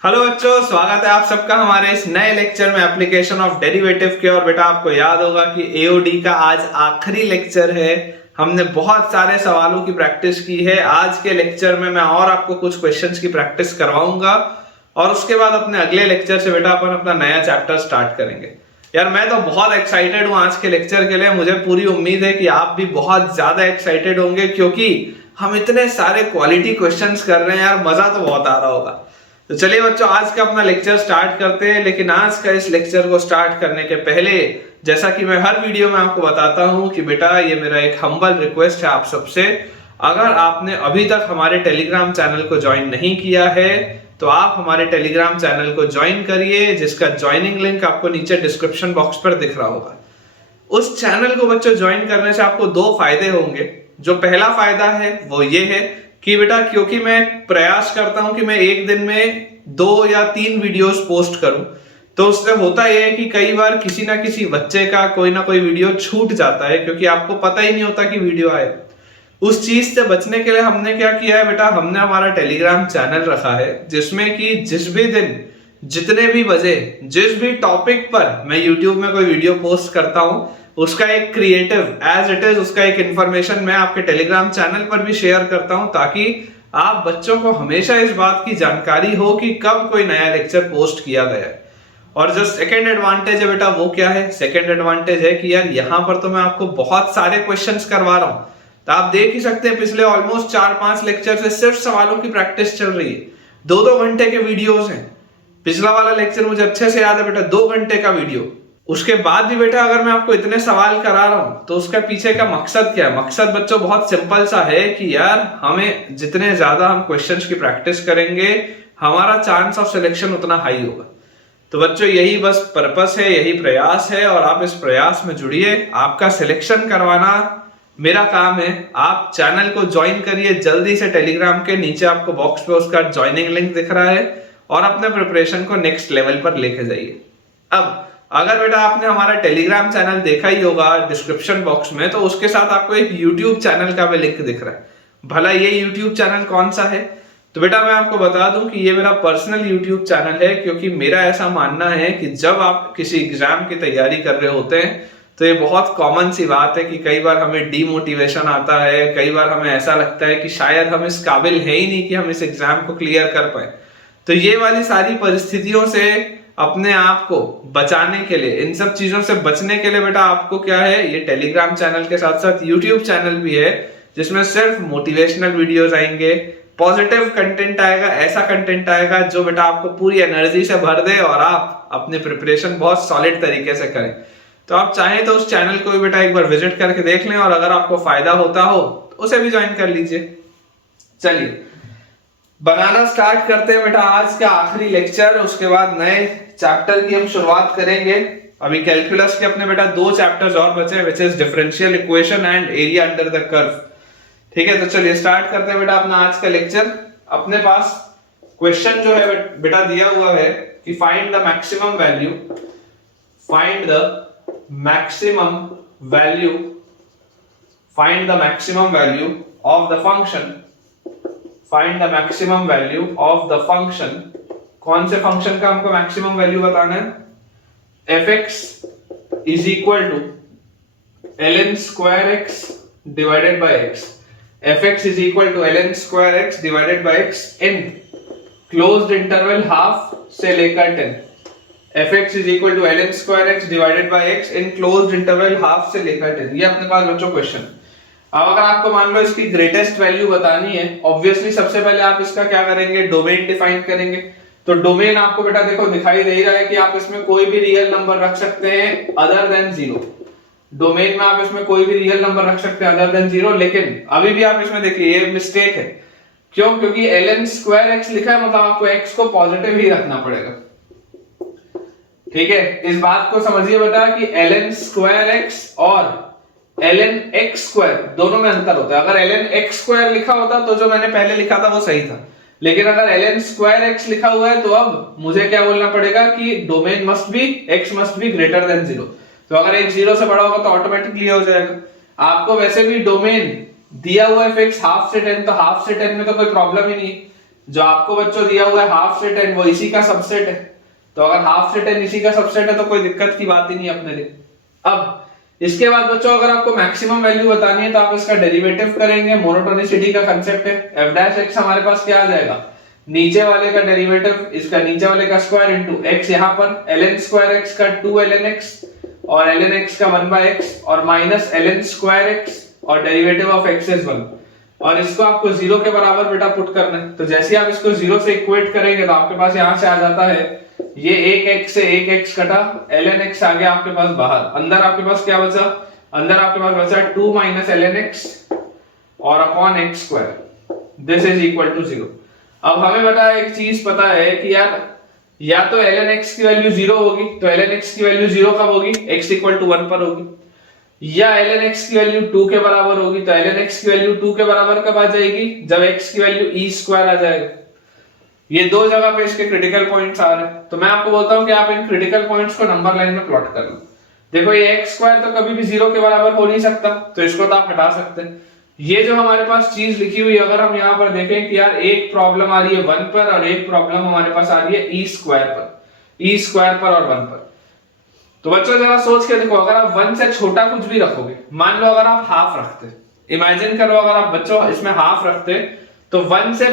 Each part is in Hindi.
हेलो बच्चों, स्वागत है आप सबका हमारे इस नए लेक्चर में एप्लीकेशन ऑफ डेरिवेटिव के। और बेटा आपको याद होगा कि एओडी का आज आखिरी लेक्चर है। हमने बहुत सारे सवालों की प्रैक्टिस की है। आज के लेक्चर में मैं और आपको कुछ क्वेश्चंस की प्रैक्टिस करवाऊंगा और उसके बाद अपने अगले लेक्चर से बेटा अपन अपना नया चैप्टर स्टार्ट करेंगे। यार मैं तो बहुत एक्साइटेड हूँ आज के लेक्चर के लिए। मुझे पूरी उम्मीद है कि आप भी बहुत ज्यादा एक्साइटेड होंगे, क्योंकि हम इतने सारे क्वालिटी क्वेश्चंस कर रहे हैं। यार मजा तो बहुत आ रहा होगा। तो चलिए बच्चों, आज का अपना लेक्चर स्टार्ट करते हैं। लेकिन आज का इस लेक्चर को स्टार्ट करने के पहले, जैसा कि मैं हर वीडियो में आपको बताता हूं कि बेटा ये मेरा एक हम्बल रिक्वेस्ट है आप सबसे, अगर आपने अभी तक हमारे टेलीग्राम चैनल को ज्वाइन नहीं किया है तो आप हमारे टेलीग्राम चैनल को ज्वाइन करिए, जिसका ज्वाइनिंग लिंक आपको नीचे डिस्क्रिप्शन बॉक्स पर दिख रहा होगा। उस चैनल को बच्चों ज्वाइन करने से आपको दो फायदे होंगे। जो पहला फायदा है वो ये है कि बेटा, क्योंकि मैं प्रयास करता हूं कि मैं एक दिन में 2 या 3 वीडियोस पोस्ट करूं, तो उससे होता यह है कि कई बार किसी ना किसी बच्चे का कोई ना कोई वीडियो छूट जाता है, क्योंकि आपको पता ही नहीं होता कि वीडियो आए। उस चीज से बचने के लिए हमने क्या किया है बेटा, हमने हमारा टेलीग्राम चैनल रखा है, जिसमें कि जिस भी दिन, जितने भी बजे, जिस भी टॉपिक पर मैं यूट्यूब में कोई वीडियो पोस्ट करता हूं, उसका एक क्रिएटिव एज इट इज, उसका एक इंफॉर्मेशन मैं आपके टेलीग्राम चैनल पर भी शेयर करता हूं, ताकि आप बच्चों को हमेशा इस बात की जानकारी हो कि कब कोई नया लेक्चर पोस्ट किया गया है। और जो सेकंड एडवांटेज है बेटा वो क्या है? सेकंड एडवांटेज है कि यार यहाँ पर तो मैं आपको बहुत सारे क्वेश्चंस करवा रहा हूं। तो आप देख ही सकते हैं पिछले ऑलमोस्ट 4-5 लेक्चर से सिर्फ सवालों की प्रैक्टिस चल रही है। 2-2 घंटे के वीडियोस हैं। पिछला वाला लेक्चर मुझे अच्छे से याद है बेटा, 2 घंटे का वीडियो। उसके बाद भी बेटा अगर मैं आपको इतने सवाल करा रहा हूं तो उसका पीछे का मकसद क्या है? मकसद बच्चों बहुत सिंपल सा है कि यार हमें जितने ज्यादा हम क्वेश्चंस की प्रैक्टिस करेंगे, हमारा चांस ऑफ सिलेक्शन उतना हाई होगा। तो बच्चों यही बस पर्पस है, यही प्रयास है, और आप इस प्रयास में जुड़िए। आपका सिलेक्शन करवाना मेरा काम है। आप चैनल को ज्वाइन करिए जल्दी से। टेलीग्राम के नीचे आपको बॉक्स पे उसका ज्वाइनिंग लिंक दिख रहा है, और अपने प्रिपरेशन को नेक्स्ट लेवल पर लेके जाइए। अब अगर बेटा आपने हमारा टेलीग्राम चैनल देखा ही होगा डिस्क्रिप्शन बॉक्स में, तो उसके साथ आपको एक यूट्यूब चैनल का भी लिंक दिख रहा है। भला ये यूट्यूब चैनल कौन सा है? तो बेटा मैं आपको बता दूं कि ये मेरा पर्सनल यूट्यूब चैनल है, क्योंकि मेरा ऐसा मानना है कि जब आप किसी एग्जाम की तैयारी कर रहे होते हैं तो ये बहुत कॉमन सी बात है कि कई बार हमें डीमोटिवेशन आता है, कई बार हमें ऐसा लगता है कि शायद हम इस काबिल है ही नहीं कि हम इस एग्जाम को क्लियर कर पाए। तो ये वाली सारी परिस्थितियों से अपने आप को बचाने के लिए, इन सब चीजों से बचने के लिए बेटा आपको क्या है, ये टेलीग्राम चैनल के साथ साथ यूट्यूब चैनल भी है, जिसमें सिर्फ मोटिवेशनल वीडियोस आएंगे, पॉजिटिव कंटेंट आएगा, ऐसा कंटेंट आएगा जो बेटा आपको पूरी एनर्जी से भर दे और आप अपनी प्रिपरेशन बहुत सॉलिड तरीके से करें। तो आप चाहें तो उस चैनल को भी बेटा एक बार विजिट करके देख लें, और अगर आपको फायदा होता हो तो उसे भी ज्वाइन कर लीजिए। चलिए बनाना स्टार्ट करते हैं बेटा आज का आखिरी लेक्चर। उसके बाद नए चैप्टर की हम शुरुआत करेंगे। अभी कैलकुलस के अपने बेटा 2 चैप्टर्स और बचे हैं, which is differential equation and area under the curve. ठीक है, तो चलिए स्टार्ट करते हैं बेटा अपना आज का लेक्चर। अपने पास क्वेश्चन जो है बेटा दिया हुआ है कि find the maximum value, find the maximum value, find the maximum value of the function, find the maximum value of the function. कौन से फंक्शन का हमको मैक्सिमम वैल्यू बताना है? fx is equal to ln square x divided by x। fx is equal to ln square x divided by x in closed interval half से लेकर 10। fx is equal to ln square x divided by x in closed interval half से लेकर 10। ये अपने पास बच्चों क्वेश्चन। अब अगर आपको मान लो इसकी ग्रेटेस्ट वैल्यू बतानी है, ऑब्वियसली सबसे पहले आप इसका क्या करेंगे, डोमेन डिफाइन करेंगे। तो डोमेन आपको बेटा देखो दिखाई दे रहा है कि आप इसमें कोई भी रियल नंबर रख सकते हैं अदर देन 0। डोमेन में आप इसमें कोई भी रियल नंबर रख सकते हैं अदर देन 0, लेकिन अभी भी आप इसमें देखिए ये मिस्टेक है। क्यों? क्योंकि ln स्क्वायर x लिखा है, मतलब आपको x को पॉजिटिव ही रखना पड़ेगा। ठीक है, इस बात को समझिए बेटा कि ln स्क्वायर x और ln x स्क्वायर दोनों में अंतर होता है। अगर ln x स्क्वायर लिखा होता तो जो मैंने पहले लिखा था वो सही था, लेकिन अगर ln स्क्वायर x लिखा हुआ है तो अब मुझे क्या बोलना पड़ेगा कि domain must be, x must be greater than 0। तो अगर x 0 से बड़ा होगा तो ऑटोमेटिकली हो जाएगा। आपको वैसे भी डोमेन दिया हुआ है फिक्स हाफ से 10, तो हाफ से 10 में तो कोई प्रॉब्लम ही नहीं है। जो आपको बच्चों दिया हुआ है हाफ से 10 वो इसी का सबसेट है, तो अगर हाफ से 10 इसी का सबसेट है तो कोई दिक्कत की बात ही नहीं अपने लिए। अब इसके बाद बच्चों अगर आपको मैक्सिमम वैल्यू बतानी है तो आप इसका डेरिवेटिव करेंगे, मोनोटोनिसिटी का कंसेप्ट है। f डैश x हमारे पास क्या आ जाएगा, नीचे वाले का डेरिवेटिव इसका नीचे वाले का स्क्वायर इनटू x, यहां पर ln स्क्वायर x का 2 ln x और ln x का 1/x और माइनस ln स्क्वायर x और डेरिवेटिव ऑफ x इज 1, और इसको आपको 0 के बराबर बेटा पुट करना है। तो जैसे ही आप इसको 0 से इक्वेट करेंगे तो आपके पास यहां से आ जाता है ये 1x से 1x कटा, ln x आ गया आपके पास बाहर, अंदर आपके पास क्या बचा, अंदर आपके पास बचा 2 माइनस ln x और upon x square, this is equal to 0। अब हमें बता एक चीज पता है कि यार या तो ln x की वैल्यू 0 होगी, तो ln x की वैल्यू 0 कब होगी, x इक्वल टू 1 पर होगी, या ln x की वैल्यू 2 के बराबर होगी, तो ln x की वैल्यू 2 के बराबर कब आ जाएगी, जब x की वैल्यू e स्क्वायर आ जाएगा। ये दो जगह पे इसके क्रिटिकल पॉइंट्स आ रहे हैं, तो मैं आपको बोलता हूं कि आप इन क्रिटिकल पॉइंट्स को नंबर लाइन में प्लॉट कर लो। देखो ये x स्क्वायर तो कभी भी 0 के बराबर हो नहीं सकता, तो इसको तो आप हटा सकते हैं। ये जो हमारे पास चीज लिखी हुई, अगर हम यहाँ पर देखें कि यार एक प्रॉब्लम आ रही है 1 पर और एक प्रॉब्लम हमारे पास आ रही है e स्क्वायर पर और 1 पर, तो बच्चों जरा सोच के देखो, अगर आप 1 से छोटा कुछ भी रखोगे, मान लो अगर आप हाफ रखते, इमेजिन करो अगर आप बच्चों इसमें हाफ रखते, तो 1 से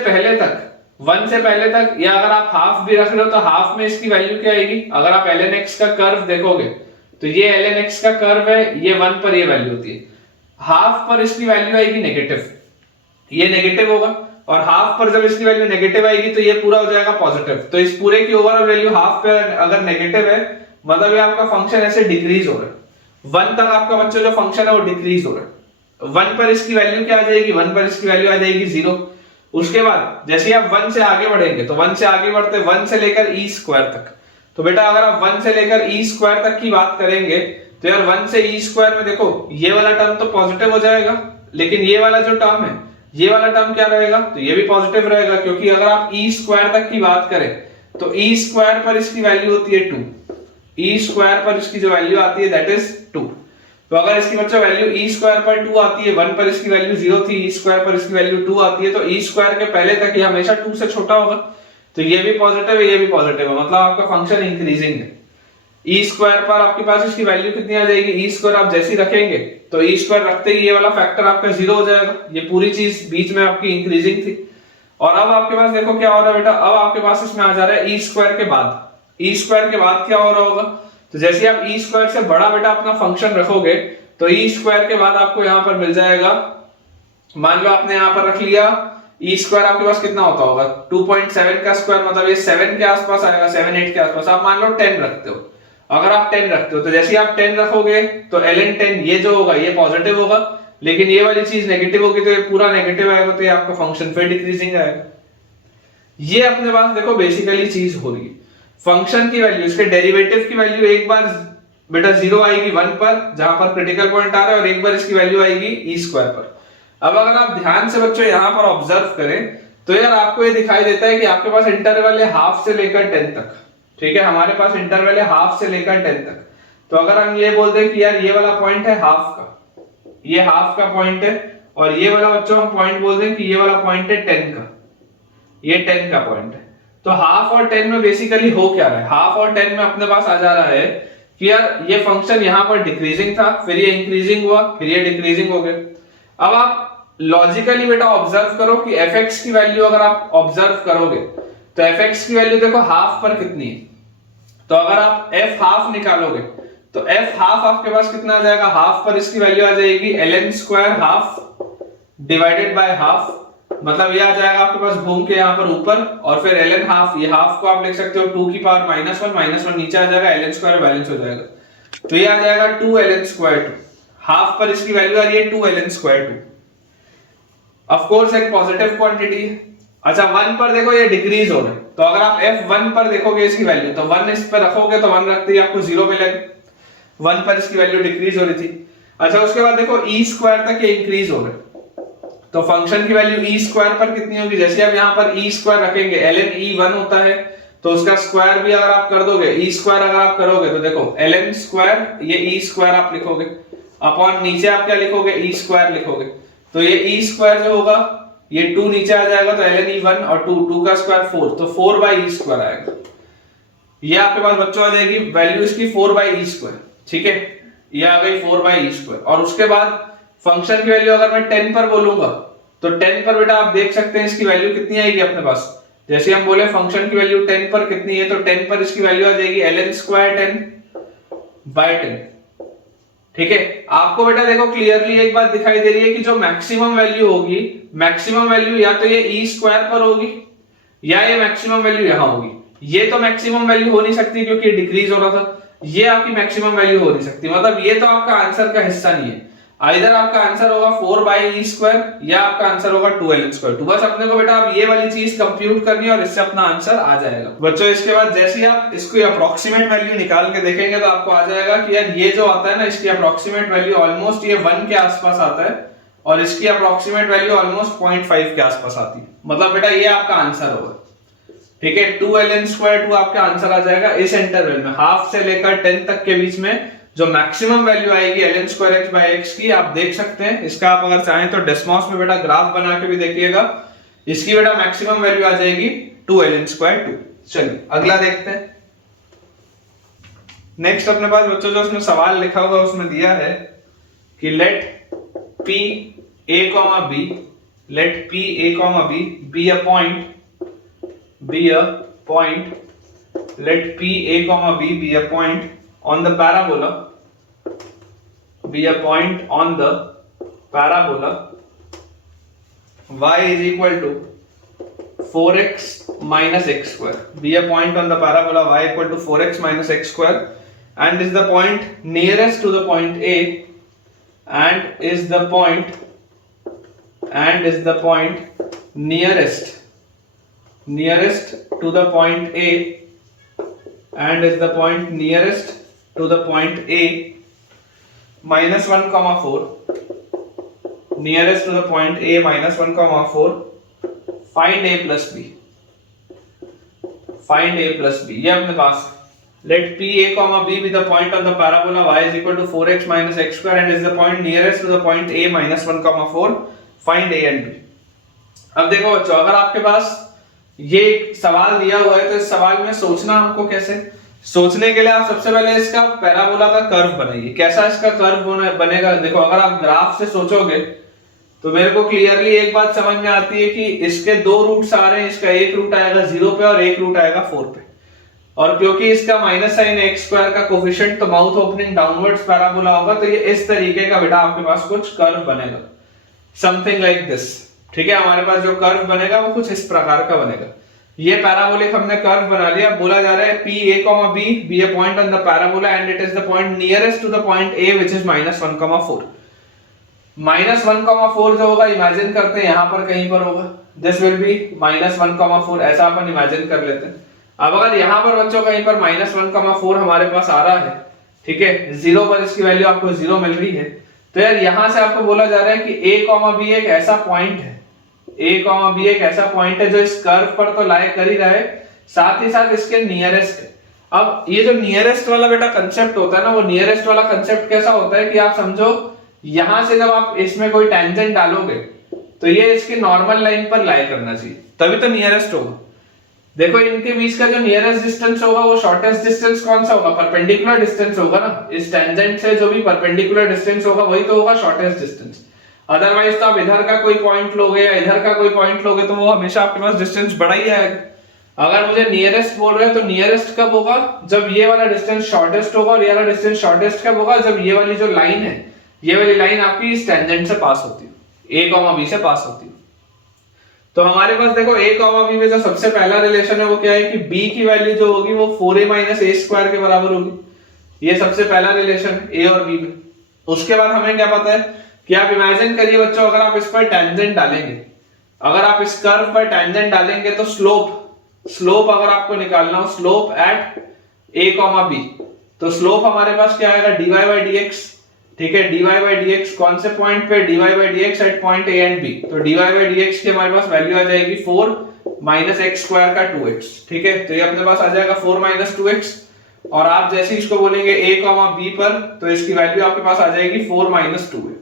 पहले तक या अगर आप हाफ भी रख रहे हो तो हाफ में इसकी वैल्यू क्या आएगी, अगर आप ln x का कर्व देखोगे तो ये ln x का कर्व है, ये 1 पर ये वैल्यू होती है, हाफ पर इसकी वैल्यू आएगी नेगेटिव, ये नेगेटिव होगा, और हाफ पर जब इसकी वैल्यू नेगेटिव आएगी तो ये पूरा हो जाएगा पॉजिटिव। तो इस पूरे की ओवरऑल वैल्यू हाफ पे अगर नेगेटिव है मतलब ये आपका फंक्शन ऐसे डिक्रीज हो रहा है, 1 तक आपका बच्चों जो फंक्शन है वो डिक्रीज हो रहा है, 1 पर इसकी वैल्यू क्या आ जाएगी, 1 पर इसकी वैल्यू आ जाएगी 0। उसके बाद जैसे आप 1 से आगे बढ़ेंगे, तो 1 से आगे बढ़ते 1 से लेकर e स्क्वायर तक, तो बेटा अगर आप 1 से लेकर e स्क्वायर तक की बात करेंगे तो यार 1 से e स्क्वायर में देखो ये वाला टर्म तो पॉजिटिव हो जाएगा, लेकिन ये वाला जो टर्म है, ये वाला टर्म क्या रहेगा, तो ये भी पॉजिटिव रहेगा, क्योंकि अगर आप e स्क्वायर तक की बात करें तो e स्क्वायर पर इसकी वैल्यू होती है 2, e स्क्वायर पर इसकी जो वैल्यू आती है दैट इज 2। तो अगर इसकी बच्चों वैल्यू e स्क्वायर पर 2 आती है, 1 पर इसकी वैल्यू 0 थी, e स्क्वायर पर इसकी वैल्यू 2 आती है, तो e स्क्वायर के पहले तक ये हमेशा 2 से छोटा होगा, तो ये भी पॉजिटिव है, ये भी पॉजिटिव है, मतलब आपका फंक्शन इंक्रीजिंग है। e स्क्वायर पर आपके पास इसकी वैल्यू कितनी आ जाएगी, e स्क्वायर आप जैसे ही रखेंगे तो e स्क्वायर रखते ही ये वाला फैक्टर आपका 0 हो जाएगा, ये पूरी चीज बीच में आपकी इंक्रीजिंग थी। और अब आपके पास देखो क्या हो रहा है बेटा, अब आपके पास इसमें आ जा रहा है e स्क्वायर के बाद, e स्क्वायर के बाद क्या हो रहा होगा, तो जैसे आप e स्क्वायर से बड़ा बेटा अपना फंक्शन रखोगे तो e स्क्वायर के बाद आपको यहां पर मिल जाएगा, मान लो आपने यहां पर रख लिया e स्क्वायर, आपके पास कितना होता होगा 2.7 का स्क्वायर, मतलब ये 7 के आसपास आएगा, 7 8 के आसपास। आप मान लो 10 रखते हो, अगर आप 10 रखते हो तो जैसे आप 10 रखोगे तो ln 10 ये जो होगा ये पॉजिटिव होगा, लेकिन ये वाली चीज नेगेटिव होगी तो ये पूरा नेगेटिव आएगा, तो ये आपका फंक्शन फिर डिक्रीजिंग आएगा। ये अपने पास देखो बेसिकली चीज हो रही है, फंक्शन की वैल्यू, इसके डेरिवेटिव की वैल्यू एक बार बेटा 0 आएगी 1 पर जहां पर क्रिटिकल पॉइंट आ रहा है, और एक बार इसकी वैल्यू आएगी e स्क्वायर पर। अब अगर आप ध्यान से बच्चों यहां पर ऑब्जर्व करें तो यार आपको ये दिखाई देता है कि आपके पास इंटरवल है हाफ से लेकर 10 तक, ठीक है, हमारे पास इंटरवल है हाफ से लेकर 10 तक। तो अगर हम ये बोल दें कि यार ये वाला पॉइंट है हाफ का, ये हाफ का पॉइंट है, और ये वाला बच्चों हम पॉइंट बोल दें कि ये वाला पॉइंट है 10 का, ये 10 का पॉइंट है। तो हाफ और 10 में बेसिकली हो क्या रहा है, हाफ और 10 में अपने पास आ जा रहा है कि यार ये फंक्शन यहां पर डिक्रीजिंग था, फिर ये इंक्रीजिंग हुआ, फिर ये डिक्रीजिंग हो गया। अब आप लॉजिकली बेटा ऑब्जर्व करो कि fx की वैल्यू अगर आप ऑब्जर्व करोगे तो fx की वैल्यू देखो हाफ पर कितनी है, तो अगर आप f हाफ निकालोगे तो f हाफ आपके पास कितना आ जाएगा, हाफ पर इसकी वैल्यू आ जाएगी ln square half divided by half, मतलब ये आ जाएगा आपके पास घूम के यहाँ पर ऊपर, और फिर ln हाफ, ये हाफ को आप लिख सकते हो 2 की पावर -1 नीचे आ जाएगा, ln स्क्वायर बैलेंस हो जाएगा, तो ये आ जाएगा 2 ln स्क्वायर 2, हाफ पर इसकी वैल्यू आ रही है 2 ln स्क्वायर 2, ऑफ कोर्स एक पॉजिटिव क्वांटिटी है। अच्छा 1 पर देखो ये डिक्रीज हो रहा है, तो अगर आप f1 पर देखोगे इसकी वैल्यू, तो 1 इस पर रखोगे तो 1 रखते ही आपको 0 मिलेगा, 1 पर इसकी वैल्यू डिक्रीज हो रही थी। अच्छा उसके बाद देखो e स्क्वायर तक ये इंक्रीज हो रहा है, तो फंक्शन की वैल्यू e स्क्वायर पर कितनी होगी, जैसे आप यहाँ पर e स्क्वायर रखेंगे, ln e 1 होता है तो उसका स्क्वायर भी अगर आप कर दोगे, e स्क्वायर अगर आप करोगे तो देखो ln स्क्वायर, ये e स्क्वायर आप लिखोगे, अपॉन नीचे आप क्या लिखोगे, e स्क्वायर लिखोगे, तो ये e स्क्वायर जो होगा ये 2 नीचे आ जाएगा तो ln e1 और 2 का स्क्वायर 4, तो 4 बाई ई स्क्वायर आएगा। ये आपके पास बच्चों आ जाएगी वैल्यू इसकी 4 बाई ई स्क्वायर, ठीक है, ये आ गई 4 बाई ई स्क्वायर। और उसके बाद फंक्शन की वैल्यू अगर मैं 10 पर बोलूंगा तो 10 पर बेटा आप देख सकते हैं इसकी वैल्यू कितनी आएगी अपने पास। जैसे हम बोले फंक्शन की वैल्यू 10 पर कितनी है, तो 10 पर इसकी वैल्यू आ जाएगी ln स्क्वायर 10 बाय 10, ठीक है। आपको बेटा देखो क्लियरली एक बात दिखाई दे रही है कि जो मैक्सिमम वैल्यू होगी, मैक्सिमम वैल्यू या तो ये ई स्क्वायर पर होगी या ये मैक्सिमम वैल्यू यहां होगी। ये तो मैक्सिमम वैल्यू हो नहीं सकती क्योंकि डिक्रीज हो रहा था, ये आपकी मैक्सिमम वैल्यू हो नहीं सकती, मतलब ये तो आपका आंसर का हिस्सा नहीं है। आइदर आपका आंसर होगा 4 बाई ई स्क्वायर या आपका आंसर होगा 2ln स्क्वायर 2। बस अपने को बेटा अब ये वाली चीज कंप्यूट करनी है और इससे अपना आंसर आ जाएगा बच्चों। इसके बाद जैसे ही आप इसको अप्रोक्सीमेट वैल्यू निकाल के देखेंगे तो आपको आ जाएगा कि यार ये जो आता है ना, इसकी अप्रोक्सीमेट वैल्यू ऑलमोस्ट ये 1 के आसपास आता है और इसकी अप्रोक्सीमेट वैल्यू ऑलमोस्ट 0.5 के आसपास आती है। मतलब बेटा ये आपका आंसर होगा, ठीक है। 2ln स्क्वायर 2 आपका आंसर आ जाएगा इस इंटरवल में, हाफ से लेकर 10 तक के बीच में जो मैक्सिमम वैल्यू आएगी ln square x by x की, आप देख सकते हैं। इसका आप अगर चाहें तो डेस्मॉस में बेटा ग्राफ बना के भी देखिएगा, इसकी बेटा मैक्सिमम वैल्यू आ जाएगी 2ln स्क्वायर 2। चलिए अगला देखते हैं। नेक्स्ट अपने पास बच्चों जो उसमें सवाल लिखा हुआ उसमें दिया है कि let p a, b, let p a, b be a point, let p a, b be a point on the parabola, be a point on the parabola y is equal to 4x minus x square, be a point on the parabola y equal to 4x minus x square and is the point nearest to the point A and is the point nearest to the point A and is the point nearest to the point A minus 1, 4, nearest to the point A minus 1, 4, find A plus B, ये अपने पास let p a, b be the point on the parabola y is equal to 4x minus x square and is the point nearest to the point A minus 1, 4, find A and B। अब देखो बच्चों, अगर आपके पास ये सवाल दिया हुआ है तो इस सवाल में सोचना हमको कैसे, सोचने के लिए आप सबसे पहले इसका पैराबोला का कर्व बनाइए। कैसा इसका कर्व बनेगा, देखो अगर आप ग्राफ से सोचोगे तो मेरे को क्लियरली एक बात समझ में आती है कि इसके 2 रूट्स आ रहे हैं, इसका एक रूट आएगा 0 पे और एक रूट आएगा 4 पे, और क्योंकि इसका माइनस साइन x स्क्वायर का कोफिशिएंट तो माउथ ओपनिंग डाउनवर्ड्स पैराबोला होगा, तो ये इस तरीके का बेटा आपके पास कुछ कर्व बनेगा, समथिंग लाइक दिस, ठीक है। हमारे पास जो कर्व बनेगा वो कुछ इस प्रकार का बनेगा। ये पैराबोलिक हमने कर्व बना लिया। बोला जा रहा है p a, b be a point on the parabola and it is the point nearest to the point A which is minus 1, 4। minus 1, 4 जो होगा इमेजिन करते हैं यहाँ पर कहीं पर होगा, this will be minus 1, 4, ऐसा अपन इमेजिन कर लेते हैं। अब अगर यहाँ पर बच्चों कहीं पर minus 1, 4 हमारे पास आ रहा है, ठीक है, 0 पर इसकी वैल्यू आपको 0 मिल रही है, तो यार यहाँ से आपको बोला जा रहा है कि a, b एक ऐसा पॉइंट है, a, b एक ऐसा पॉइंट है जो इस कर्व पर तो लाई कर ही रहा है, साथ ही साथ इसके नियरेस्ट है। अब ये जो नियरेस्ट वाला बेटा कंसेप्ट होता है ना, वो नियरेस्ट वाला कंसेप्ट कैसा होता है कि आप समझो यहां से जब आप इसमें कोई टेंजेंट डालोगे तो ये इसकी नॉर्मल लाइन पर लाई करना चाहिए, तभी तो नियरेस्ट होगा। देखो इनके बीच का जो नियरेस्ट डिस्टेंस होगा वो शॉर्टेस्ट डिस्टेंस कौन सा होगा, परपेंडिकुलर डिस्टेंस होगा ना। इस टेंजेंट से जो भी परपेंडिकुलर डिस्टेंस होगा वही तो होगा शॉर्टेस्ट डिस्टेंस। अदरवाइज तो आप इधर का कोई पॉइंट लोगे या इधर का कोई पॉइंट लोगे तो वो हमेशा आपके पास डिस्टेंस बढ़ा ही आएगा। अगर मुझे नियरेस्ट बोल रहे हैं तो नियरेस्ट कब होगा, जब ये वाला डिस्टेंस शॉर्टेस्ट होगा, और ये वाला डिस्टेंस शॉर्टेस्ट कब होगा, जब ये वाली जो लाइन है, ये वाली लाइन आपकी इस टेंजेंट से पास होती है, a, b से पास होती है। तो हमारे पास देखो a, b में जो सबसे पहला रिलेशन है वो क्या है कि b की वैल्यू जो होगी वो 4a माइनस a स्क्वायर के बराबर होगी। ये सबसे पहला रिलेशन a और b में। उसके बाद हमें क्या पता है कि आप इमेजिन करिए बच्चों, अगर आप इस पर टेंजेंट डालेंगे, अगर आप इस कर्व पर टेंजेंट डालेंगे तो स्लोप अगर आपको निकालना हो, स्लोप एट a, b, तो स्लोप हमारे पास क्या आएगा, dy by dx, ठीक है। dy by dx कौन से पॉइंट पे, dy by dx at point a and b, तो dy by dx की हमारे पास वैल्यू आ जाएगी 4 माइनस x स्क्वायर का 2x, ठीक है। तो ये अपने पास आ जाएगा 4 माइनस 2x, और आप जैसे इसको बोलेंगे a, b पर, तो इसकी वैल्यू आपके पास आ जाएगी 4 माइनस 2 है,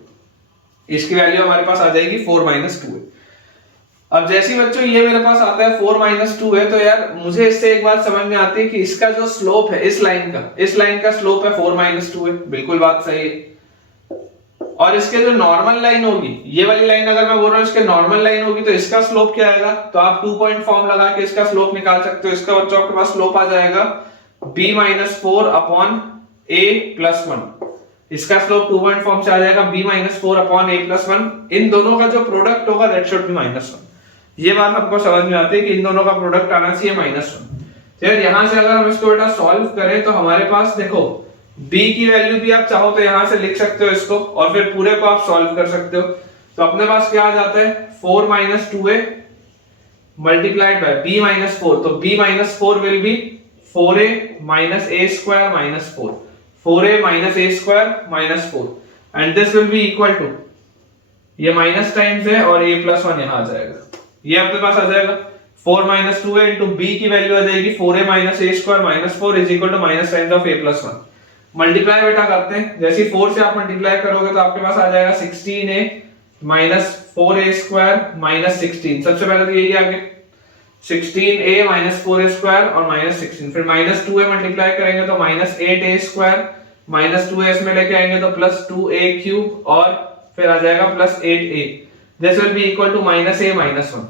इसकी वैल्यू हमारे पास आ जाएगी 4 माइनस 2 है। अब जैसे बच्चों ये मेरे पास आता है 4 माइनस 2 है, तो यार मुझे इससे एक बात समझ में आती है कि इसका जो स्लोप है इस लाइन का स्लोप है 4 माइनस 2 है, बिल्कुल बात सही है। और इसके जो नॉर्मल लाइन होगी, ये वाली लाइन अगर मैं बोल रहा हूँ इसके नॉर्मल लाइन होगी, तो इसका स्लोप क्या आएगा, तो आप 2 पॉइंट फॉर्म लगा के इसका स्लोप निकाल सकते हो। इसका बच्चों आपके पास स्लोप आ जाएगा b minus 4 upon a plus 1। इसका स्लोप 2 पॉइंट फॉर्म से आ जाएगा b minus 4 upon a plus 1। इन दोनों का जो प्रोडक्ट होगा दैट शुड बी माइनस 1। ये बात आपको समझ में आती है कि इन दोनों का प्रोडक्ट आना चाहिए माइनस 1। तो यार यहां से अगर हम इसको बेटा सॉल्व करें तो हमारे पास देखो b की वैल्यू भी आप चाहो तो यहां से लिख सकते हो इसको, और फिर पूरे को आप सॉल्व कर सकते हो। तो अपने पास क्या आ जाता है 4 minus 2a multiplied by b minus 4। तो b minus 4 will be 4a minus a square minus 4, 4a minus a square minus 4, and this will be equal to, ये माइनस टाइम्स है और a प्लस 1 यहां आ जाएगा। ये अपने पास आ जाएगा 4 माइनस 2a इंटू b की वैल्यू आ जाएगी 4a minus a square minus 4 is equal to minus times of a plus 1। Multiply बेटा करते हैं, जैसे 4 से आप मल्टीप्लाई करोगे तो आपके पास आ जाएगा 16a minus 4a square minus 16। सबसे पहले तो यही आ गया 16a माइनस 4a स्क्वायर और माइनस 16, फिर माइनस 2a मल्टीप्लाई करेंगे तो minus 8a square minus 2a इसमें लेके आएंगे तो प्लस 2a क्यूब और फिर आ जाएगा plus 8a। This will be equal to minus a minus 1।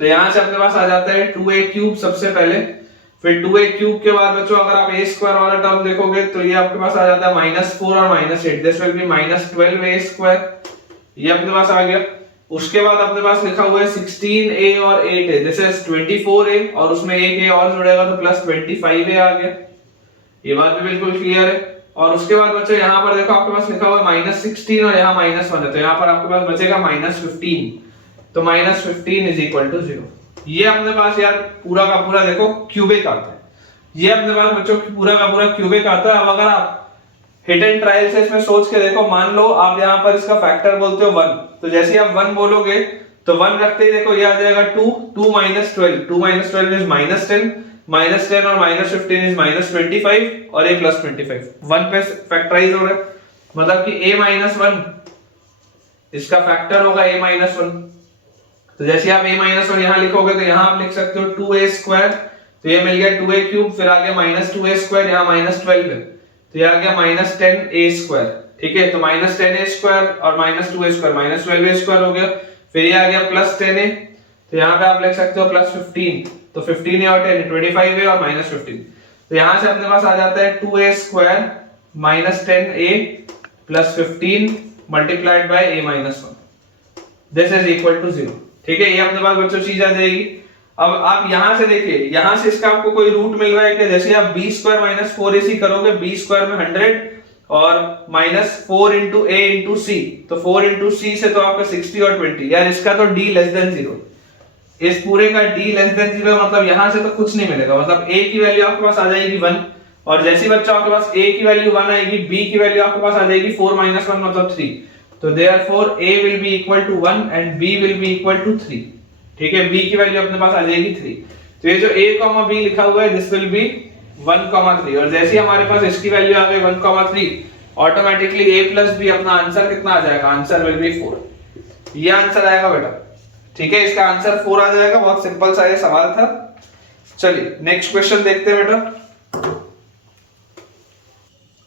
तो यहां से अपने पास आ जाता है 2a क्यूब सबसे पहले, फिर 2a क्यूब के बाद बच्चों अगर आप a स्क्वायर वाला टर्म देखोगे तो ये आपके पास आ जाता है माइनस 4 और minus 8। This will B minus 12a square, ये अपने पास आ गया। उसके बाद अपने पास लिखा हुआ है 16a और 8a, दिस इज 24a और उसमें एक a और जुड़ेगा तो प्लस 25a आ गया। ये बात भी बिल्कुल क्लियर है। और उसके बाद बच्चों यहाँ पर देखो आपके पास लिखा हुआ है माइनस 16 और यहाँ माइनस 1 है, तो यहाँ पर आपके पास बचेगा माइनस 15। तो माइनस 15 इज इक्वल टू 0। ये अपने पास यार पूरा का पूरा देखो क्यूबिक आता है, ये अपने पास बच्चों पूरा का पूरा क्यूबिक आता है। अब अगर आप हिट एंड ट्रायल से इसमें सोच के देखो, मान लो आप यहाँ पर इसका फैक्टर बोलते हो 1, तो जैसे आप 1 बोलोगे तो 1 रखते ही देखो ये आ जाएगा 2, 2 minus 12, 2 minus 12 is minus 10, minus 10 और माइनस 15 इज माइनस 25 और a प्लस 25। 1 पे फैक्टराइज हो रहा है, मतलब कि a माइनस 1 इसका फैक्टर होगा a माइनस 1। तो जैसे आप a माइनस 1 यहाँ लिखोगे तो यहाँ आप लिख सकते हो 2a स्क्वायर, तो ये मिल गया 2a क्यूब, फिर आ गया माइनस 2a स्क्वायर, यहाँ माइनस 12 है तो ये आ गया माइनस 10a स्क्वायर। ठीक है, तो माइनस 10a स्क्वायर और minus 2a square minus 12a square हो गया, फिर ये आ गया प्लस 10a, तो यहाँ पे आप लिख सकते हो प्लस 15, तो 15a और 10 25a और माइनस 15। तो यहाँ से अपने पास आ जाता है 2a square minus 10a plus 15 multiplied by a minus 1, this is equal to 0। ठीक है, ये अपने पास बच्चों चीज आ जाएगी। अब आप यहां से देखिए, यहां से इसका आपको कोई रूट मिल रहा है कि जैसे आप b स्क्वायर माइनस 4ac करोगे, b स्क्वायर में 100 और minus 4 into a into c, तो 4 इंटू c से तो आपका 60 और 20, यार इसका तो d लेस देन 0, इस पूरे का d लेस देन 0 मतलब यहां से तो कुछ नहीं मिलेगा, मतलब a की वैल्यू आपके पास आ जाएगी 1, और जैसे बच्चा आपके पास a की वैल्यू 1 आएगी, b की वैल्यू आपके पास आ जाएगी 4 माइनस 1 मतलब 3, तो therefore a will be equal to 1 and b will be equal to 3। ठीक है, b की वैल्यू अपने पास आ जाएगी 3, तो ये जो a, b लिखा हुआ है दिस विल बी 1, 3, और जैसे ही हमारे पास इसकी वैल्यू आ गई 1, 3, ऑटोमेटिकली a प्लस b अपना आंसर कितना आ जाएगा, आंसर विल बी 4। ये आंसर आएगा बेटा। ठीक है, इसका आंसर 4 आ जाएगा। बहुत सिंपल सा ये सवाल था। चलिए नेक्स्ट क्वेश्चन देखते हैं बेटा।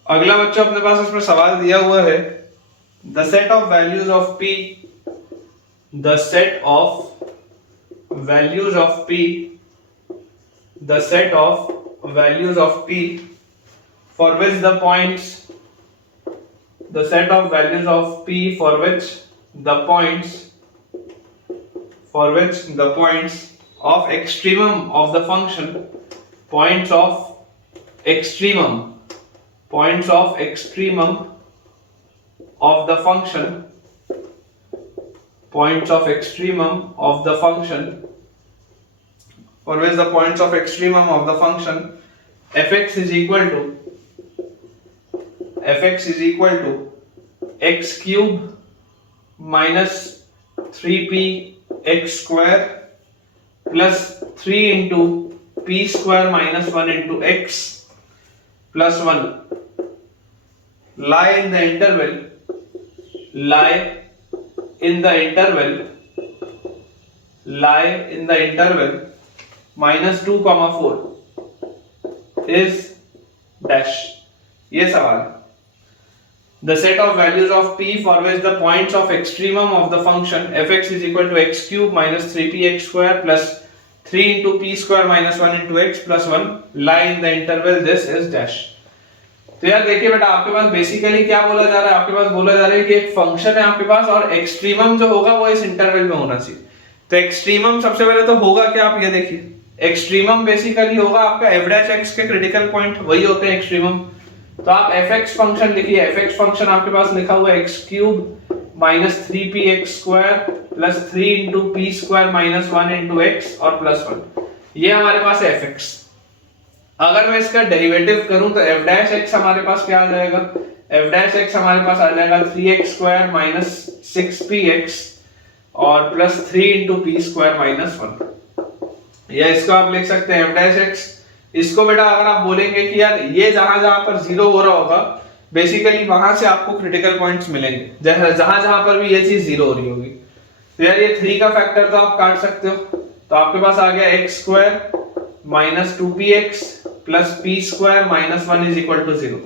अगला बच्चा अपने पास इसमें सवाल दिया हुआ है, the set of values of p, the set of values of p, the set of values of p for which the points, the set of values of p for which the points of extremum of the function, points of extremum of the function, points of extremum of the function, for which the points of extremum of the function fx is equal to x cube minus 3p x square plus 3 into p square minus 1 into x plus 1 lie in the interval lie in the interval -2, 4 is dash। ये सवाल है। The set of values of p for which the points of extremum of the function fx is equal to x cube minus 3px square plus 3 into p square minus 1 into x plus 1 lie in the interval this is dash। तो यार देखिए बेटा, आपके पास बेसिकली क्या बोला जा रहा है, आपके पास बोला जा रहा है कि एक फंक्शन है आपके पास और एक्सट्रीमम जो होगा वो इस इंटरवल में होना चाहिए। तो एक्सट्रीमम सबसे पहले तो होगा क्या, आप ये देखिए, एक्सट्रीमम बेसिकली होगा आपका f डैश x के क्रिटिकल पॉइंट, वही होते हैं एक्सट्रीमम। तो आप fx फंक्शन लिखिए, fx फंक्शन आपके पास लिखा हुआ है x cube minus 3px square plus 3 into P square minus 1 into x और प्लस 1, ये हमारे पास है fx। अगर मैं इसका डेरिवेटिव करूं तो f डैश x हमारे पास क्या आ जाएगा, f डैश x हमारे पास आ जाएगा 3x स्क्वायर माइनस 6px और plus 3 into P square minus 1। या इसको आप लिख सकते हैं f डैश x। इसको बेटा अगर आप बोलेंगे कि यार ये जहां जहां पर जीरो हो रहा होगा बेसिकली वहां से आपको क्रिटिकल पॉइंट्स मिलेंगे, जहां जहां पर भी ये चीज जीरो हो रही होगी। तो यार ये 3 का फैक्टर तो आप काट सकते हो, तो आपके पास आ गया x square minus 2px plus P square minus 1 is equal to 0।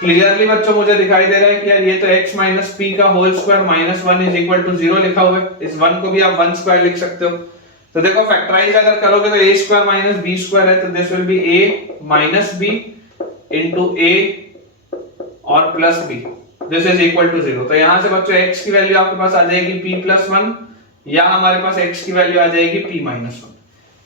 Clearly बच्चों मुझे दिखाई दे रहा है कि यार ये तो x माइनस पी का whole square minus 1 is equal to 0 लिखा हुआ है। इस 1 को भी आप 1 स्क्वायर लिख सकते हो। तो देखो फैक्टराइज अगर करोगे तो a square minus b square है, तो this will be a minus b into a और plus b, this is equal to 0। तो यहां से बच्चों x की वैल्यू आपके पास आ जाएगी p प्लस 1 या हमारे पास x की वैल्यू आ जाएगी p माइनस 1।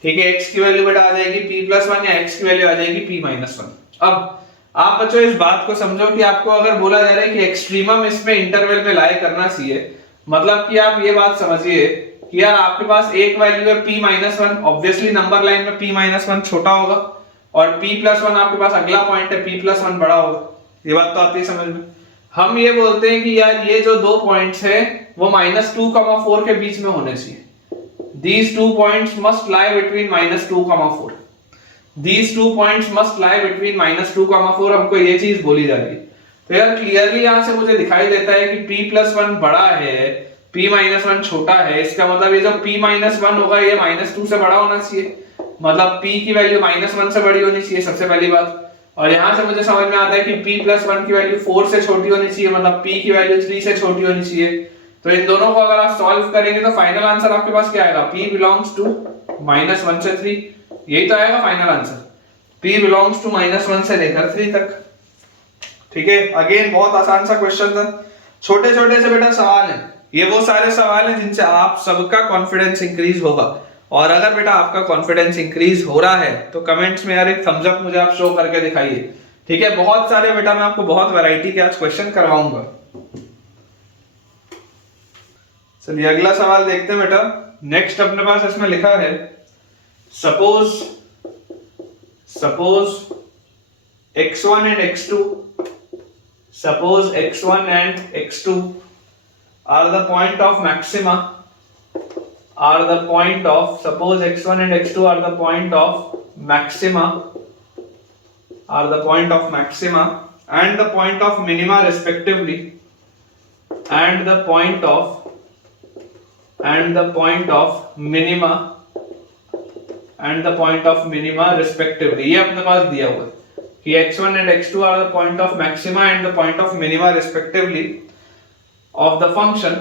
ठीक है, x की वैल्यू बेटा आ जाएगी p प्लस 1 या x की वैल्यू आ जाएगी p माइनस 1। अब आप बच्चों इस बात को समझो कि आपको अगर बोला जा रहा है कि एक्सट्रीमम इसमें इंटरवल में लाई करना चाहिए, मतलब कि आप ये बात समझिए कि यार आपके पास एक वैल्यू है p minus 1, obviously number line में p माइनस 1 छोटा होगा और p प्लस 1 आपके पास अगला पॉइंट है p प्लस 1 बड़ा होगा। ये बात तो आती है समझ में। हम ये बोलते हैं कि यार ये जो दो पॉइंट्स है वो -2, 4 के बीच में होने चाहिए। These two points must lie between -2, 4। These two points must lie between -2, 4। हमको ये चीज बोली जा रही है। तो यार क्लियरली यहां से मुझे दिखाई देता है कि p प्लस 1 बड़ा है, p माइनस 1 छोटा है। इसका मतलब ये जो p माइनस 1 होगा ये -2 से बड़ा होना चाहिए, मतलब p की वैल्यू -1 से बड़ी होनी चाहिए सबसे पहली बात। और यहां से मुझे समझ में आता है कि p प्लस 1 की वैल्यू 4 से छोटी होनी चाहिए, मतलब p की वैल्यू 3 से छोटी होनी चाहिए। तो इन दोनों को अगर आप सॉल्व करेंगे तो फाइनल आंसर आपके पास क्या आएगा, p बिलोंग्स टू -1 से 3, यही तो आएगा final answer, p belongs to -1 से लेकर 3 तक। ठीक है, अगेन बहुत आसान सा क्वेश्चन था, छोटे छोटे से बेटा सवाल है। ये वो सारे सवाल हैं जिनसे आप सबका कॉन्फिडेंस इंक्रीज होगा। और अगर बेटा आपका कॉन्फिडेंस इंक्रीज हो रहा है तो कमेंट्स में यार एक थम्स अप मुझे आप शो करके दिखाइए। ठीक है, बहुत सारे बेटा मैं आपको बहुत वैरायटी के आज क्वेश्चन करवाऊंगा। चलिए अगला सवाल देखते हैं बेटा। नेक्स्ट अपने पास इसमें लिखा है suppose x1 and x2, suppose x1 and x2 are the point of maxima, suppose x1 and x2 are the point of maxima and the point of minima respectively, and the point of minima respectively। ये अपने पास दिया हुआ है कि x1 and x2 are the point of maxima and the point of minima respectively of the function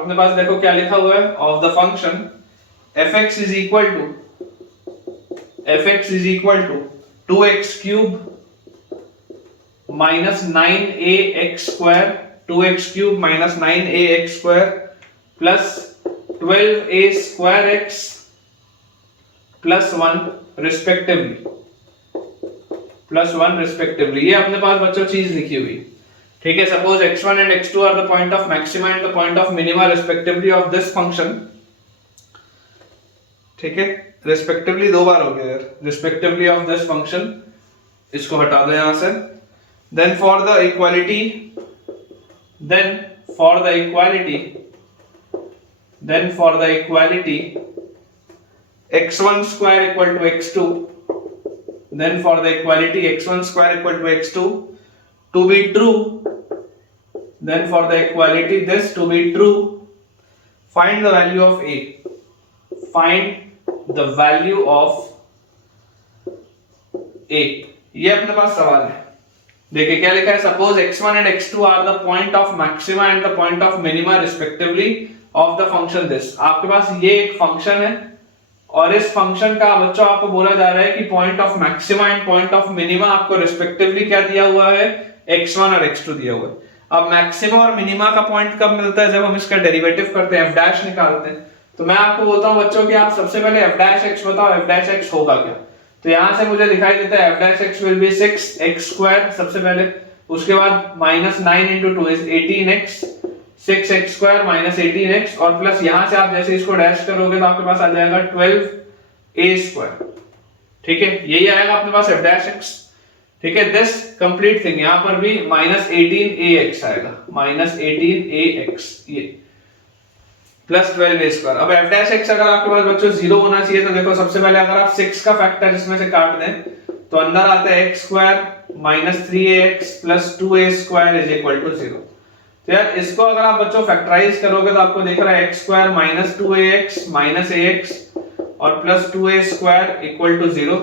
अपने पास देखो क्या लिखा हुआ है, of the function fx is equal to 2x cube minus 9ax square, 2x cube minus 9ax square plus 12a square x plus 1 respectively, ये अपने पास बच्चों चीज लिखी हुई। ठीक है, suppose x1 and x2 are the point of maxima and the point of minima respectively of this function। ठीक है, respectively दो बार हो गया यार, respectively of this function, इसको हटा दो यहां से। then for the equality x1 square equal to x2, then for the equality x1 square equal to x2 to be true, then for the equality this to be true, find the value of a. Find the value of a. ये अपने पास सवाल है। देखिए क्या लिखा है, suppose x1 and x2 are the point of maxima and the point of minima respectively of the function this. आपके पास ये एक फंक्शन है और इस फंक्शन का बच्चों आपको बोला जा रहा है कि point of maxima and point of minima आपको रिस्पेक्टिवली क्या दिया हुआ है, x1 और x2 दिया हुआ है। अब मैक्सिमा और मिनिमा का पॉइंट कब मिलता है, जब हम इसका डेरिवेटिव करते हैं, f डैश निकालते हैं। तो मैं आपको बोलता हूं बच्चों कि आप सबसे पहले f डैश x बताओ, f डैश x होगा क्या। तो यहां से मुझे दिखाई देता है f dash x will be 6x square सबसे पहले, उसके बाद -9 × 2 is 18x, 6x square -18x और प्लस यहां से आप जैसे इसको डैश करोगे तो आपके पास आ जाएगा 12a स्क्वायर। ठीक है, यही आएगा अपने पास f डैश x। ठीक है, दिस कंप्लीट थिंग, यहां पर भी -18ax आएगा, -18ax ये प्लस 12a स्क्वायर। अब f डैश x अगर आपके पास बच्चों 0 होना चाहिए तो देखो सबसे पहले अगर आप 6 का फैक्टर इसमें से काट दें तो अंदर आता है x square -3ax plus 2a square is equal to 0। तो यार इसको अगर आप बच्चों फैक्टराइज करोगे तो आपको दिख रहा है x स्क्वायर -2ax -ax और plus 2a square equal to 0।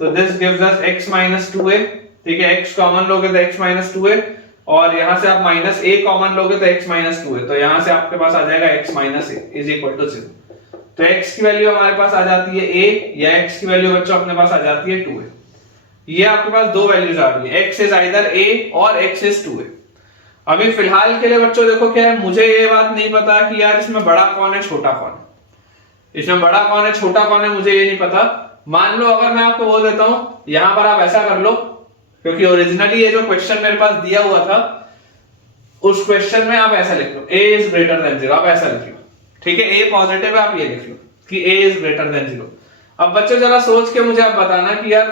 तो this gives us x -2a। ठीक है, x कॉमन लोगे तो x -2a और यहां से आप -a कॉमन लोगे तो x -2a। तो यहां से आपके पास आ जाएगा x -a is equal to 0। तो x की वैल्यू हमारे पास आ जाती है a या x की वैल्यू बच्चों अपने पास आ जाती है 2a। ये आपके पास दो वैल्यूज आ रही है, x इज आइदर a और x इज 2a। अभी फिलहाल के लिए बच्चों देखो क्या है, मुझे ये बात नहीं पता कि यार इसमें बड़ा कौन है छोटा कौन है, इसमें बड़ा कौन है छोटा कौन है मुझे ये नहीं पता। मान लो अगर मैं आपको बोल देता हूं यहां पर आप ऐसा कर लो, क्योंकि ओरिजिनली ये जो क्वेश्चन मेरे पास दिया हुआ था उस क्वेश्चन में आप ऐसा लिख लो a इज ग्रेटर देन 0, आप ऐसा लिख लो। ठीक है, a पॉजिटिव है, आप ये लिख लो कि a इज ग्रेटर देन 0। अब बच्चों जरा सोच के मुझे आप बताना कि यार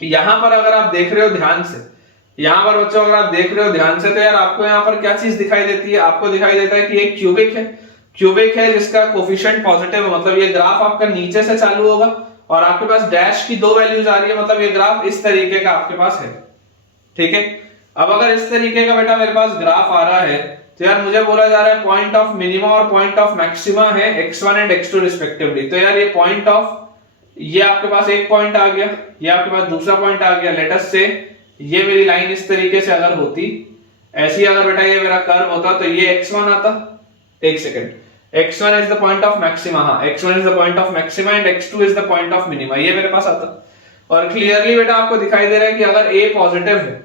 यहां पर अगर आप देख रहे हो ध्यान से, यहां पर बच्चों अगर आप देख रहे हो ध्यान से तो यार आपको यहां पर क्या चीज दिखाई देती है, आपको दिखाई देता है कि एक क्यूबिक है, क्यूबिक है जिसका कोफिशिएंट पॉजिटिव है, मतलब ये ग्राफ आपका नीचे से चालू होगा और आपके पास डैश की दो वैल्यूज आ रही है, मतलब ये ग्राफ इस तरीके का आपके पास है। ठीक है, अब अगर इस तरीके का बेटा मेरे पास ग्राफ आ रहा है तो यार मुझे बोला जा रहा है पॉइंट ऑफ मिनिमा और पॉइंट ऑफ मैक्सिमा है x1 एंड x2 रिस्पेक्टिवली। तो यार ये पॉइंट ऑफ, ये आपके पास एक पॉइंट आ गया, ये आपके पास दूसरा पॉइंट आ गया। लेट अस से ये मेरी लाइन इस तरीके से अगर होती, ऐसी अगर बेटा ये मेरा कर्व होता तो ये x1 आता, एक second, x1 is the point of maxima, हाँ x1 is the point of maxima and x2 is the point of minima, ये मेरे पास आता। और क्लियरली बेटा आपको दिखाई दे रहा है कि अगर a पॉजिटिव है,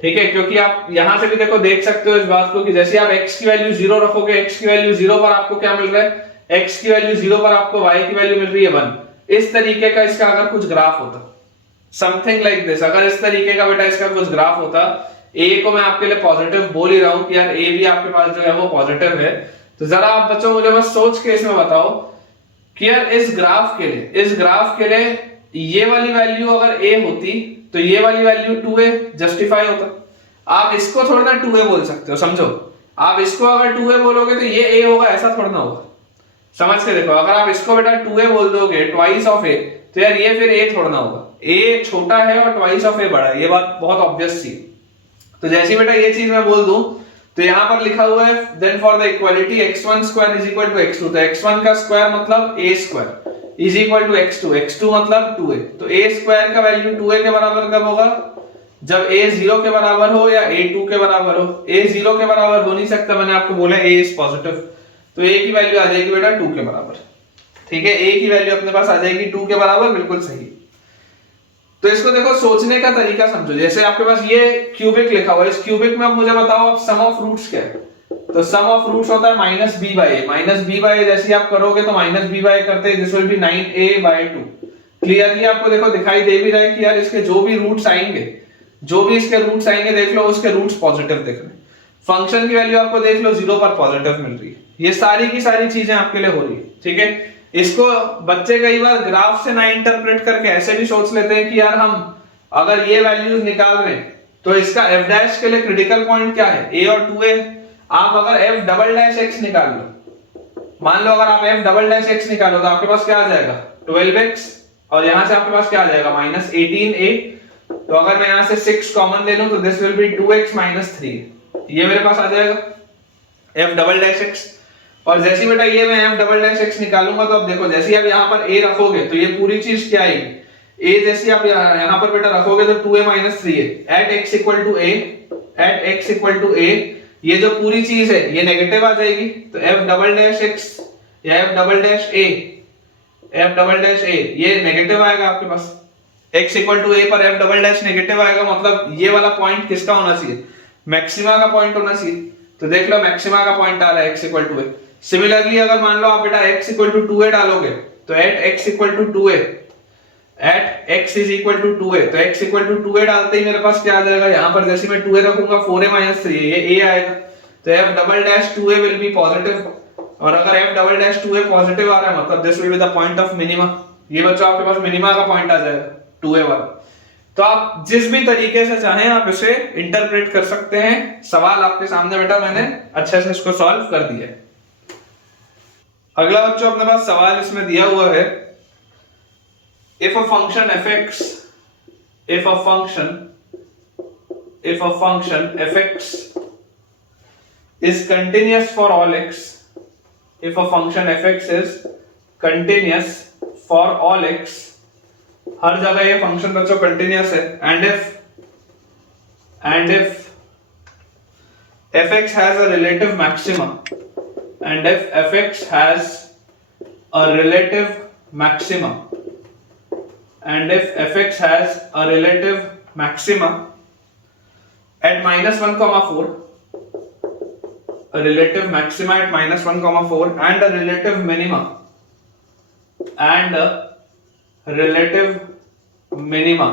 ठीक है, क्योंकि आप यहां से भी देखो देख सकते हो इस बात को कि जैसे आप x की वैल्यू 0 रखोगे, x की वैल्यू 0 पर आपको क्या मिल रहा है, x की वैल्यू 0 पर आपको y की वैल्यू मिल रही है 1। इस तरीके का इसका अगर कुछ ग्राफ होता, समथिंग लाइक दिस, अगर इस तरीके का बेटा इसका कुछ ग्राफ होता, a को मैं आपके लिए पॉजिटिव बोल ही रहा हूं कि यार a भी आपके पास जो है वो पॉजिटिव है। तो जरा आप बच्चों मुझे बस सोच के इसमें बताओ कि यार इस ग्राफ के लिए ये वाली वैल्यू अगर a होती तो ये वाली वैल्यू 2a जस्टिफाई होता। आप इसको थोड़ा ना 2a बोल सकते हो, समझो, आप इसको अगर 2a बोलोगे तो ये a होगा, ऐसा थोड़ा ना होगा। समझ के देखो, अगर आप इसको बेटा 2a बोल दोगे ट्वाइस ऑफ a, तो यार ये फिर a थोड़ा ना होगा, a छोटा है और ट्वाइस ऑफ a बड़ा है, ये बात बहुत ऑब्वियस थी। तो जैसे बेटा ये चीज मैं बोल दूं तो यहां पर लिखा हुआ है then for the equality x1 square is equal to x2, तो x1 का स्क्वायर मतलब a square is equal to x2, x2 मतलब 2a। तो a स्क्वायर का वैल्यू 2a के बराबर कब होगा, जब a 0 के बराबर हो या a 2 के बराबर हो। a 0 के बराबर हो नहीं सकता, मैंने आपको बोला a इज पॉजिटिव, तो a की वैल्यू आ जाएगी बेटा 2 के बराबर। ठीक है, a की वैल्यू अपने पास आ जाएगी 2 के बराबर, बिल्कुल सही। तो इसको देखो सोचने का तरीका समझो, जैसे आपके पास ये क्यूबिक लिखा हुआ है, इस क्यूबिक में अब मुझे बताओ अब सम ऑफ रूट्स क्या है। तो सम ऑफ रूट्स होता है -b/a, जैसे आप करोगे तो -b/a करते this will B 9a/2। Clearly आपको देखो दिखाई दे भी रहा है कि यार इसके जो भी रूट्स आएंगे, देख लो उसके रूट्स पॉजिटिव दिख रहे हैं। फंक्शन की वैल्यू आपको देख लो 0 पर पॉजिटिव मिल रही है। ये सारी की सारी चीजें आपके लिए हो रही है। ठीक है, इसको बच्चे कई बार ग्राफ से ना इंटरप्रेट करके ऐसे भी सोच लेते हैं कि यार हम अगर ये वैल्यूज निकाल रहे हैं तो इसका f डैश के लिए क्रिटिकल पॉइंट क्या है, a और 2a। आप अगर f डबल डैश x निकाल लो, मान लो अगर आप f डबल डैश x निकालो तो आपके पास क्या आ जाएगा 12x, और यहां से आपके पास क्या आ जाएगा -18a। तो अगर मैं यहां से 6 कॉमन ले लूं तो दिस विल बी 2x - 3, ये मेरे पास आ जाएगा एफ डबल डैश एक्स। और जैसे बेटा ये मैं एफ डबल डैश एक्स निकालूंगा तो अब देखो जैसे आप यहाँ पर ए रखोगे तो ये पूरी चीज क्या आएगी, ए जैसे आप यहाँ पर बेटा रखोगे तो 2a minus 3a at x equal to a, at x equal to a, ये जो पूरी चीज है ये नेगेटिव आ जाएगी। तो एफ डबल डैश एक्स या एफ डबल डैश ए, एफ डबल डैश ए ये नेगेटिव आएगा आपके पास, x इक्वल टू ए पर एफ डबल डैश नेगेटिव आएगा, मतलब ये वाला पॉइंट किसका होना चाहिए, मैक्सिमा का पॉइंट होना चाहिए। तो देख लो मैक्सिमा का पॉइंट आ रहा है x equal to A. Similarly अगर मान लो आप बेटा x इक्वल टू 2a डालोगे तो at x equal to 2a, at x is equal to 2a, तो x इक्वल टू 2a डालते ही मेरे पास क्या आ जाएगा, यहाँ पर जैसे मैं 2a रखूंगा 4a माइनस 3a, ये a आएगा। तो f double dash 2a will be positive, और अगर f double dash 2a positive आ रहा है मतलब this will be the point of minima. ये बच्चों आपके पास मिनिमा का पॉइंट आ जाएगा 2a वाला। तो आप जिस भी तरीके से चाहें आप इसे इंटरप्रेट कर सकते हैं। सवाल आपके सामने बेटा मैंने अच्छे से इसको सॉल्व कर दिया है। अगला बच्चों अपने पास सवाल इसमें दिया हुआ है, if a function fx, if a function fx is continuous for all x, if a function fx is continuous for all x, हर जगह ये फंक्शन बच्चों कंटिन्यूअस है, and if fx has a relative maxima, and if fx has a relative maxima, and if fx has a relative maxima at minus 1 comma 4, a relative maxima at minus 1 comma 4 and a relative minima, and a relative minima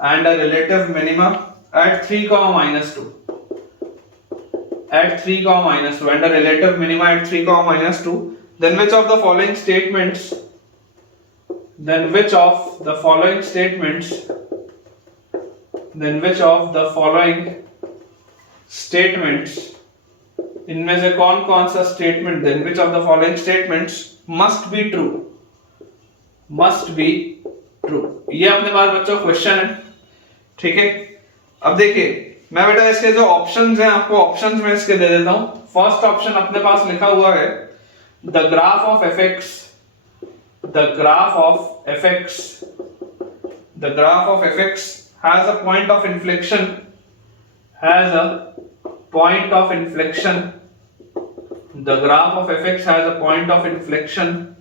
and a relative minima at 3 comma minus 2, at 3 comma minus 2 and a relative minima at 3 comma minus 2, then which of the following statements, then which of the following statements, then which of the following statements, इनमें से कौन कौन सा statement, then which of the following statements must be true, must be true। ये अपने पास बच्चों क्वेश्चन है, ठीक है। अब देखिए मैं बेटा इसके जो ऑप्शंस हैं आपको ऑप्शंस में इसके दे देता हूं। फर्स्ट ऑप्शन अपने पास लिखा हुआ है the graph of fx, the graph of fx, the graph of fx has a point of inflection, has a point of inflection, the graph of fx has a point of inflection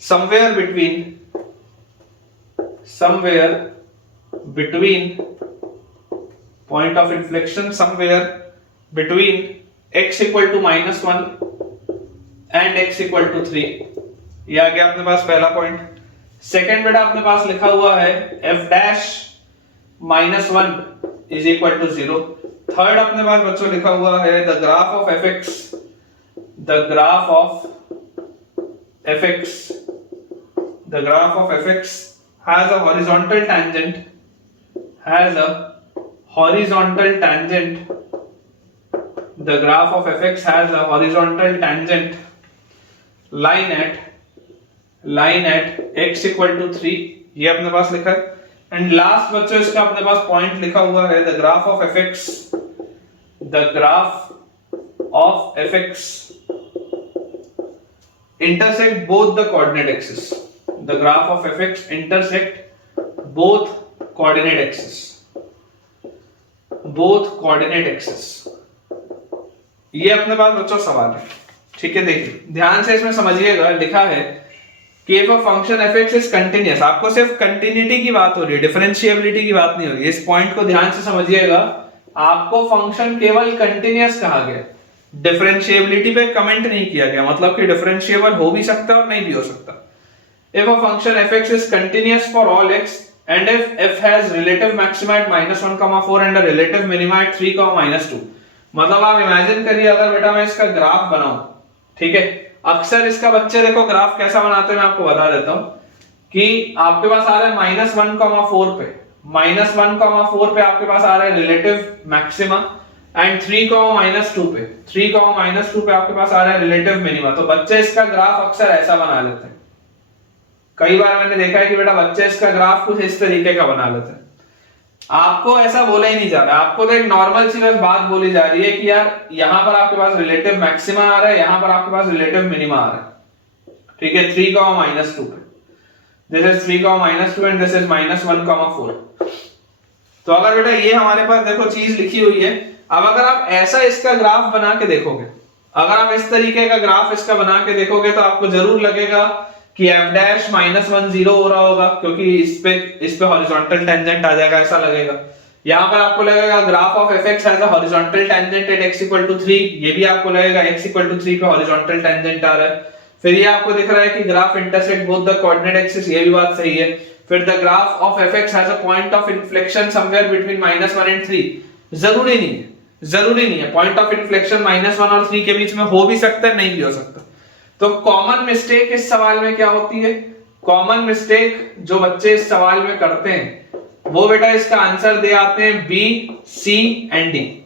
somewhere between point of inflection somewhere between x equal to minus 1 and x equal to 3। ये आ गया अपने पास पहला पॉइंट। सेकंड बेटा अपने पास लिखा हुआ है f dash minus 1 is equal to 0। Third अपने पास बच्चों लिखा हुआ है the graph of fx, the graph of fx, the graph of fx has a horizontal tangent, has a horizontal tangent, the graph of fx has a horizontal tangent line at x equal to 3, ये अपने पास लिखा है। एंड लास्ट बच्चों इसका अपने पास पॉइंट लिखा हुआ है the graph of fx, the graph of fx intersect both the coordinate axes, the graph of fx intersect both coordinate axes, both coordinate axes। ये अपने पास बच्चों सवाल है, ठीक है। देखिए ध्यान से इसमें समझिएगा, लिखा है कि if a function fx is continuous, आपको सिर्फ कंटिन्यूटी की बात हो रही है, डिफरेंशिएबिलिटी की बात नहीं हो रही है। इस पॉइंट को ध्यान से समझिएगा, आपको फंक्शन केवल कंटिन्यूअस कहा गया, डिफरेंशिएबिलिटी पे कमेंट नहीं किया गया, मतलब कि डिफरेंशिएबल हो भी सकता है और नहीं भी हो सकता। If a function fx is continuous for all x and if f has relative maxima at -1, 4 and a relative minima at 3, -2, मतलब आप इमेजिन करिए अगर बेटा मैं इसका ग्राफ बनाऊं, ठीक है। अक्सर इसका बच्चे देखो ग्राफ कैसा बनाते हैं मैं आपको बता देता हूं कि आपके पास आ रहा है -1, 4 पे, -1, 4 पे आपके पास आ रहा है रिलेटिव मैक्सिमा एंड 3, -2 पे, 3, -2 पे आपके पास आ रहा है रिलेटिव मिनिमा। तो बच्चे इसका ग्राफ अक्सर ऐसा बना लेते हैं। कई बार मैंने देखा है कि बेटा बच्चे इसका ग्राफ कुछ इस तरीके का बना लेते हैं। आपको ऐसा बोला ही नहीं जा रहा, आपको तो एक नॉर्मल सी बस बात बोली जा रही है कि यार यहाँ पर आपके पास रिलेटिव मैक्सिमा आ रहा है, यहाँ पर आपके पास रिलेटिव मिनिमा आ रहा है, ठीक है, 3, -2 पे, this is 3, -2 and this is -1, 4। तो अगर बेटा ये हमारे पास देखो चीज लिखी हुई है, अब अगर आप ऐसा इसका ग्राफ बना के देखोगे, अगर आप इस तरीके का ग्राफ इसका बना के देखोगे तो आपको जरूर लगेगा कि f डैश -1 0 हो रहा होगा, क्योंकि इस पे हॉरिजॉन्टल टेंजेंट आ जाएगा, ऐसा लगेगा। यहाँ पर आपको लगेगा graph of fx has a horizontal tangent at x = 3, ये भी आपको लगेगा x = 3 पे हॉरिजॉन्टल टेंजेंट आ रहा है। फिर ये आपको दिख रहा है कि graph intersect both the coordinate axis, ये भी बात सही है। फिर the graph of fx has a point of inflection somewhere between -1 and 3, जरूरी नहीं है पॉइंट ऑफ इन्फ्लेक्शन -1 और 3 के बीच में हो भी सकता है, नहीं भी हो सकता। तो कॉमन मिस्टेक इस सवाल में क्या होती है, कॉमन मिस्टेक जो बच्चे इस सवाल में करते हैं वो बेटा इसका आंसर दे आते हैं बी, सी एंड डी।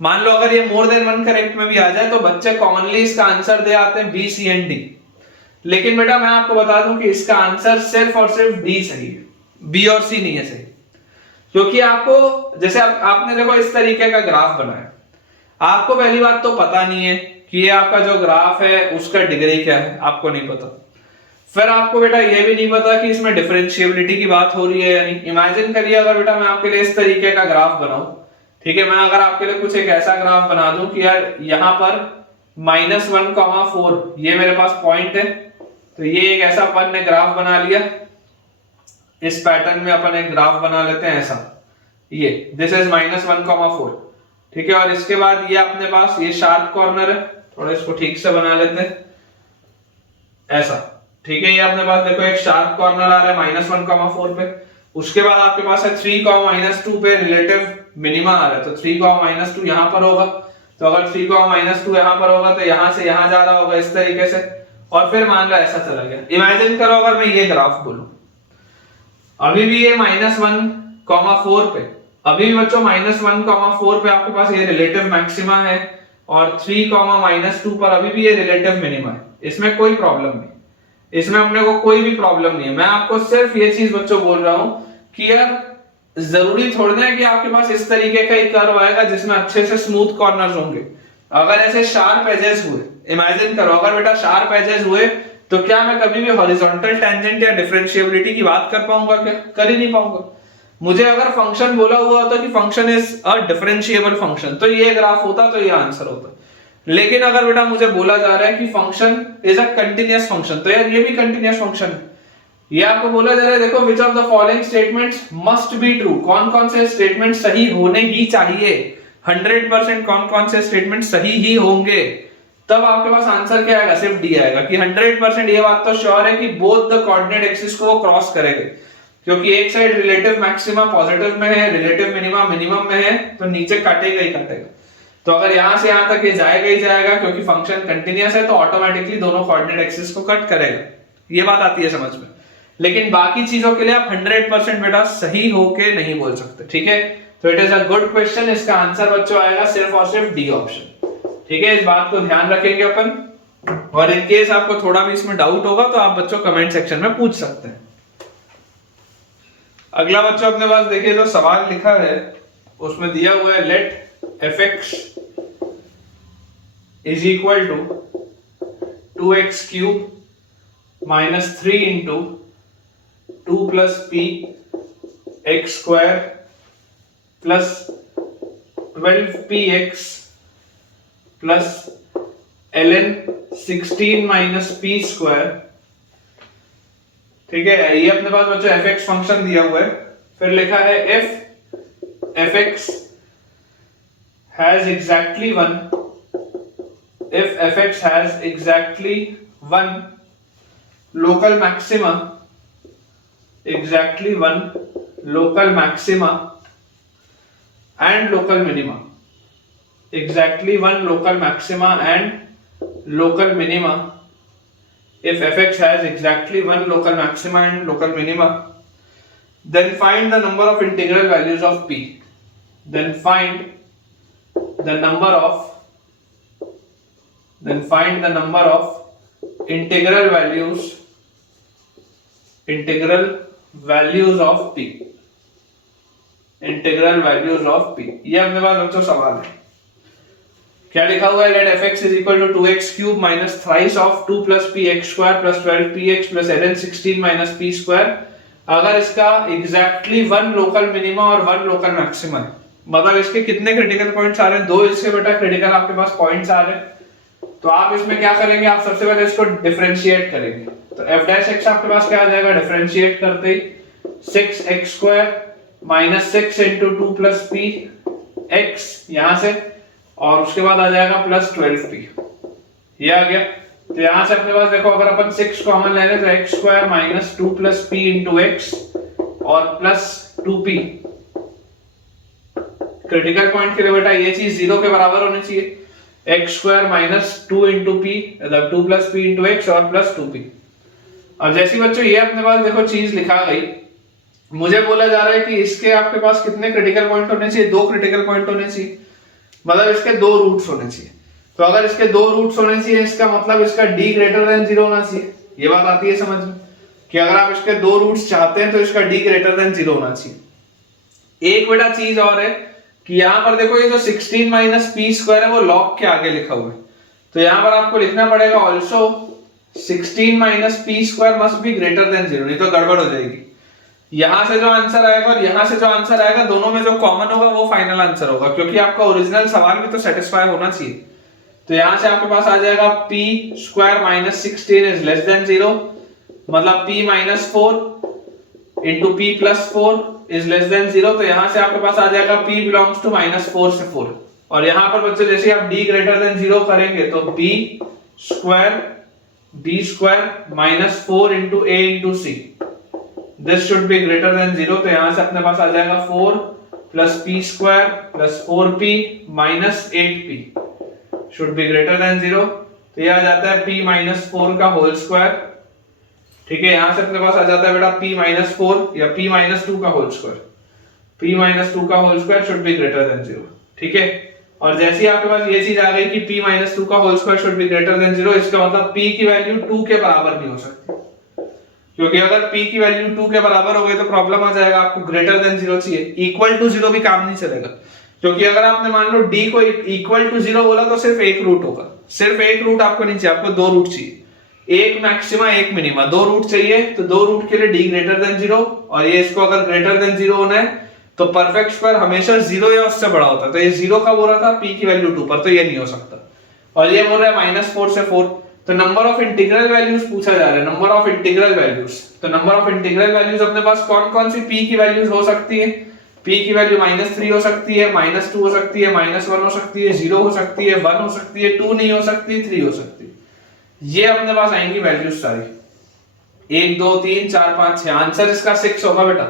मान लो अगर ये मोर देन 1 करेक्ट में भी आ जाए तो बच्चे कॉमनली इसका आंसर दे आते हैं बी, सी एंड डी। लेकिन बेटा मैं आपको बता दूं कि इसका आंसर सिर्फ और सिर्फ डी सही है, बी और सी नहीं है सही। क्योंकि आपको जैसे आपने देखो इस तरीके का ग्राफ बनाया, आपको पहली बात तो पता नहीं है कि ये आपका जो ग्राफ है उसका डिग्री क्या है, आपको नहीं पता। फिर आपको बेटा ये भी नहीं पता कि इसमें डिफरेंशिएबिलिटी की बात हो रही है या नहीं। इमेजिन करिए अगर बेटा मैं आपके लिए इस तरीके का ग्राफ बनाऊं, ठीक है, मैं अगर आपके लिए कुछ एक ऐसा ग्राफ बना दूं कि यार यहाँ पर -1, 4 ये मेरे पास पॉइंट है, तो ये एक ऐसा अपन ने ग्राफ बना लिया, इस पैटर्न में अपन एक ग्राफ बना लेते हैं ऐसा, ये दिस इज -1, 4, ठीक है। और इसके बाद ये अपने पास ये शार्प कॉर्नर है, थोड़ा इसको ठीक से बना लेते हैं ऐसा, ठीक है। ये अपने पास देखो एक शार्प कॉर्नर आ रहा है -1, 4 पे। उसके बाद आपके पास है 3, -2 पे रिलेटिव मिनिमा आ रहा है, तो 3, -2 यहां पर होगा। तो अगर 3, -2 यहां पर होगा तो यहां से यहां जा रहा होगा इस तरीके से, और फिर मान लो ऐसा चला गया। इमेजिन करो अगर मैं ये ग्राफ बोलूं, अभी भी ये -1, 4 पे, अभी भी बच्चों -1, 4 पे आपके पास ये रिलेटिव मैक्सिमा है, और 3, -2 पर अभी भी ये रिलेटिव मिनिमा है। इसमें कोई प्रॉब्लम नहीं, इसमें अपने को कोई भी प्रॉब्लम नहीं है। मैं आपको सिर्फ ये चीज बच्चों बोल रहा हूं कि यार जरूरी थोड़ी ना है कि आपके पास इस तरीके का एक कर्व आएगा जिसमें अच्छे से स्मूथ कॉर्नर्स होंगे। अगर ऐसे शार्प एजेस हुए, इमेजिन करो अगर बेटा शार्प एजेस हुए, तो क्या मैं कभी भी हॉरिजॉन्टल टेंजेंट या डिफरेंशिएबिलिटी की बात कर पाऊंगा? क्या कर ही नहीं पाऊंगा। मुझे अगर फंक्शन बोला हुआ होता कि function is a differentiable function, तो ये ग्राफ होता, तो ये आंसर होता। लेकिन अगर बेटा मुझे बोला जा रहा है कि function is a continuous function, तो यार ये भी कंटीन्यूअस फंक्शन है। ये आपको बोला जा रहा है देखो विच of the following statements must be true, कौन कौन से स्टेटमेंट सही होने ही चाहिए, 100% कौन कौन से स्टेटमेंट सही ही होंगे, तब आपके पास आंसर क्या आएगा? सिर्फ डी आएगा। कि 100% ये बात तो श्योर है कि बोथ द कोऑर्डिनेट एक्सिस को वो क्रॉस करेंगे, क्योंकि एक साइड रिलेटिव मैक्सिमा पॉजिटिव में है, रिलेटिव मिनिमा मिनिमम में है, तो नीचे कटेगा ही कटेगा। तो अगर यहां से यहां तक ये जाएगा ही जाएगा, क्योंकि फंक्शन कंटीन्यूअस है, तो ऑटोमेटिकली दोनों कोऑर्डिनेट एक्सिस को कट करेगा। ये बात आती है समझ में। लेकिन बाकी चीजों के लिए आप 100% बेटा सही होके नहीं बोल सकते, ठीक है। तो it is a good question, इसका आंसर बच्चों आएगा सिर्फ और सिर्फ डी ऑप्शन, ठीक है। इस बात को ध्यान रखेंगे अपन, और इन केस आपको थोड़ा भी इसमें डाउट होगा तो आप बच्चों कमेंट सेक्शन में पूछ सकते हैं। अगला बच्चों अपने पास देखिए जो सवाल लिखा है उसमें दिया हुआ है late fx is equal to 2x cube minus 3 into 2 plus p x square plus 12px plus ln 16 minus p square, ठीक है। ये अपने पास बच्चों fx फंक्शन दिया हुआ है, फिर लिखा है if fx has exactly 1, if fx has exactly 1 local maxima, exactly 1 local maxima and local minima, exactly 1 local maxima and local minima, if fx has exactly 1 local maxima and local minima, then find the number of integral values of p, then find the number of integral values of p। Integral values of P. ये अपने पास बच्चों सवाल है, क्या लिखा हुआ है, let F X is equal to 2x cube minus thrice of 2 plus P X square plus 12 P X plus ln 16 minus P square. अगर इसका एग्जैक्टली वन लोकल मिनिमा और वन लोकल मैक्सिमा है, मतलब इसके कितने क्रिटिकल पॉइंट्स आ रहे हैं, दो इसके बेटा क्रिटिकल आपके पास पॉइंट्स आ रहे हैं, तो आप इसमें क्या करेंगे, आप सबसे पहले इसको डिफरेंशिएट करेंगे। तो f डैश x आपके पास क्या आ जाएगा, डिफरेंशिएट करते ही 6x square minus 6 into 2 plus P x यहां से, और उसके बाद आ जाएगा प्लस 12p, ये आ गया। तो यहां से अपने पास देखो, अगर अपन 6 कॉमन ले लें तो x square minus 2 plus p into x और प्लस 2p। क्रिटिकल पॉइंट के लिए बेटा ये चीज 0 के बराबर होनी चाहिए, x square minus 2 into P, मतलब 2 प्लस पी इंटू एक्स और प्लस 2p। और जैसी बच्चों ये अपने पास देखो चीज लिखा गई, मुझे बोला जा रहा है कि इसके आपके पास कितने क्रिटिकल पॉइंट होने चाहिए, दो क्रिटिकल पॉइंट होने चाहिए, मतलब इसके दो रूट्स होने चाहिए। तो अगर इसके दो रूट्स होने चाहिए, इसका मतलब इसका d ग्रेटर देन 0 होना चाहिए। ये बात आती है समझ में कि अगर आप इसके दो रूट्स चाहते हैं तो इसका d ग्रेटर देन 0 होना चाहिए। एक बेटा चीज और है कि यहां पर देखो, ये जो 16 माइनस पी स्क्वायर है वो लॉग के आगे लिखा हुआ है, तो यहां पर आपको लिखना पड़ेगा also 16 minus P square must be greater than 0, नहीं तो गड़बड़ हो जाएगी। यहां से जो आंसर आएगा और यहां से जो आंसर आएगा, दोनों में जो कॉमन होगा वो फाइनल आंसर होगा, क्योंकि आपका ओरिजिनल सवाल भी तो सेटिस्फाई होना चाहिए। तो यहां से आपके पास आ जाएगा p square minus 16 is less than 0, मतलब p minus 4 into p plus 4 is less than 0। तो यहां से आपके पास आ जाएगा p बिलोंग्स टू माइनस 4 से 4, और यहां पर बच्चों जैसे आप d ग्रेटर देन 0 करेंगे तो b square minus 4 into a into c, this should be greater than 0। तो यहां से अपने पास आ जाएगा 4 plus p square plus 4p minus 8p should be greater than 0। तो ये आ जाता है p माइनस 4 का होल स्क्वायर, ठीक है। यहां से अपने पास आ जाता है बेटा p माइनस 4 या p माइनस 2 का होल स्क्वायर, p माइनस 2 का whole square should be greater than 0, ठीक है। और जैसे ही आपके पास ये चीज आ गई कि p माइनस 2 का whole square should be greater than 0, इसका मतलब p की वैल्यू 2 के बराबर नहीं हो सकती, क्योंकि अगर p की वैल्यू 2 के बराबर हो गई तो प्रॉब्लम आ जाएगा, आपको ग्रेटर देन 0 चाहिए। इक्वल टू 0 भी काम नहीं चलेगा, क्योंकि अगर आपने मान लो d को इक्वल टू 0 बोला तो सिर्फ एक रूट होगा, सिर्फ एक रूट आपको नहीं चाहिए, आपको दो रूट चाहिए, एक मैक्सिमा एक मिनिमा, दो रूट चाहिए। तो दो रूट के लिए d ग्रेटर देन 0, और ये इसको अगर ग्रेटर देन 0 होना है तो परफेक्ट स्क्वायर हमेशा 0 या उससे बड़ा होता है, तो ये 0 कब हो रहा था, p की वैल्यू 2 पर, तो ये नहीं हो सकता। और ये बोल रहा है माइनस 4 से 4, तो नंबर ऑफ इंटीग्रल वैल्यूज पूछा जा रहा है, नंबर ऑफ इंटीग्रल वैल्यूज। तो नंबर ऑफ इंटीग्रल वैल्यूज अपने पास कौन कौन सी p की वैल्यूज हो सकती है, p की वैल्यू -3 हो सकती है, -2 हो सकती है, -1 हो सकती है, 0 हो सकती है, 1 हो सकती है, 2 नहीं हो सकती, 3 हो सकती है। ये अपने पास आएंगी वैल्यूज सारी, 1 2 3 4 5 6, आंसर इसका 6 होगा बेटा।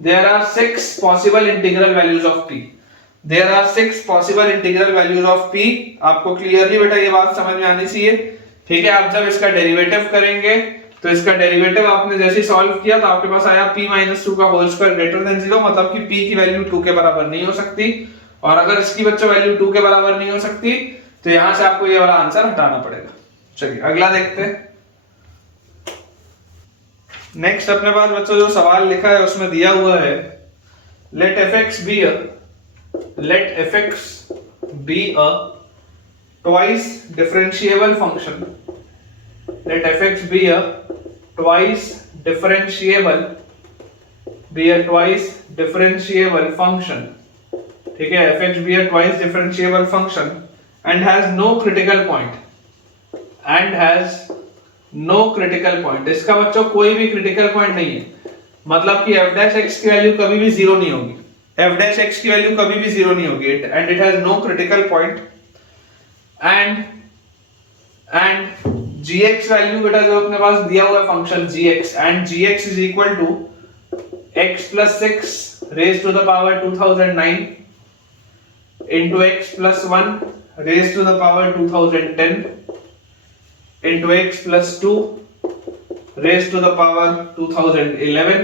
There are 6 possible integral values of p, there are 6 possible integral values of p। आपको क्लियरली बेटा ये बात समझ में आनी चाहिए, ठीक है। आप जब इसका डेरिवेटिव करेंगे तो इसका डेरिवेटिव आपने जैसे सॉल्व किया तो आपके पास आया p माइनस 2 का होल स्क्वायर ग्रेटर देन 0, मतलब कि p की वैल्यू 2 के बराबर नहीं हो सकती, और अगर इसकी बच्चों वैल्यू 2 के बराबर नहीं हो सकती तो यहां से आपको ये वाला आंसर हटाना पड़ेगा। चलिए अगला देखते हैं। नेक्स्ट अपने पास बच्चों जो सवाल लिखा है उसमें दिया हुआ है, let fx be a twice differentiable function, let fx be a twice differentiable function, ठीक है। fx be a twice differentiable function and has no critical point, इसका बच्चों कोई भी क्रिटिकल पॉइंट नहीं है, मतलब कि f डैश x की वैल्यू कभी भी 0 नहीं होगी, f डैश x की वैल्यू कभी भी 0 नहीं होगी, and it has no critical point, and gx value बेटा जो अपने पास दिया हुआ है function gx, and gx is equal to x plus 6 raise to the power 2009 into x plus 1 raised to the power 2010 into x plus 2 raised to the power 2011,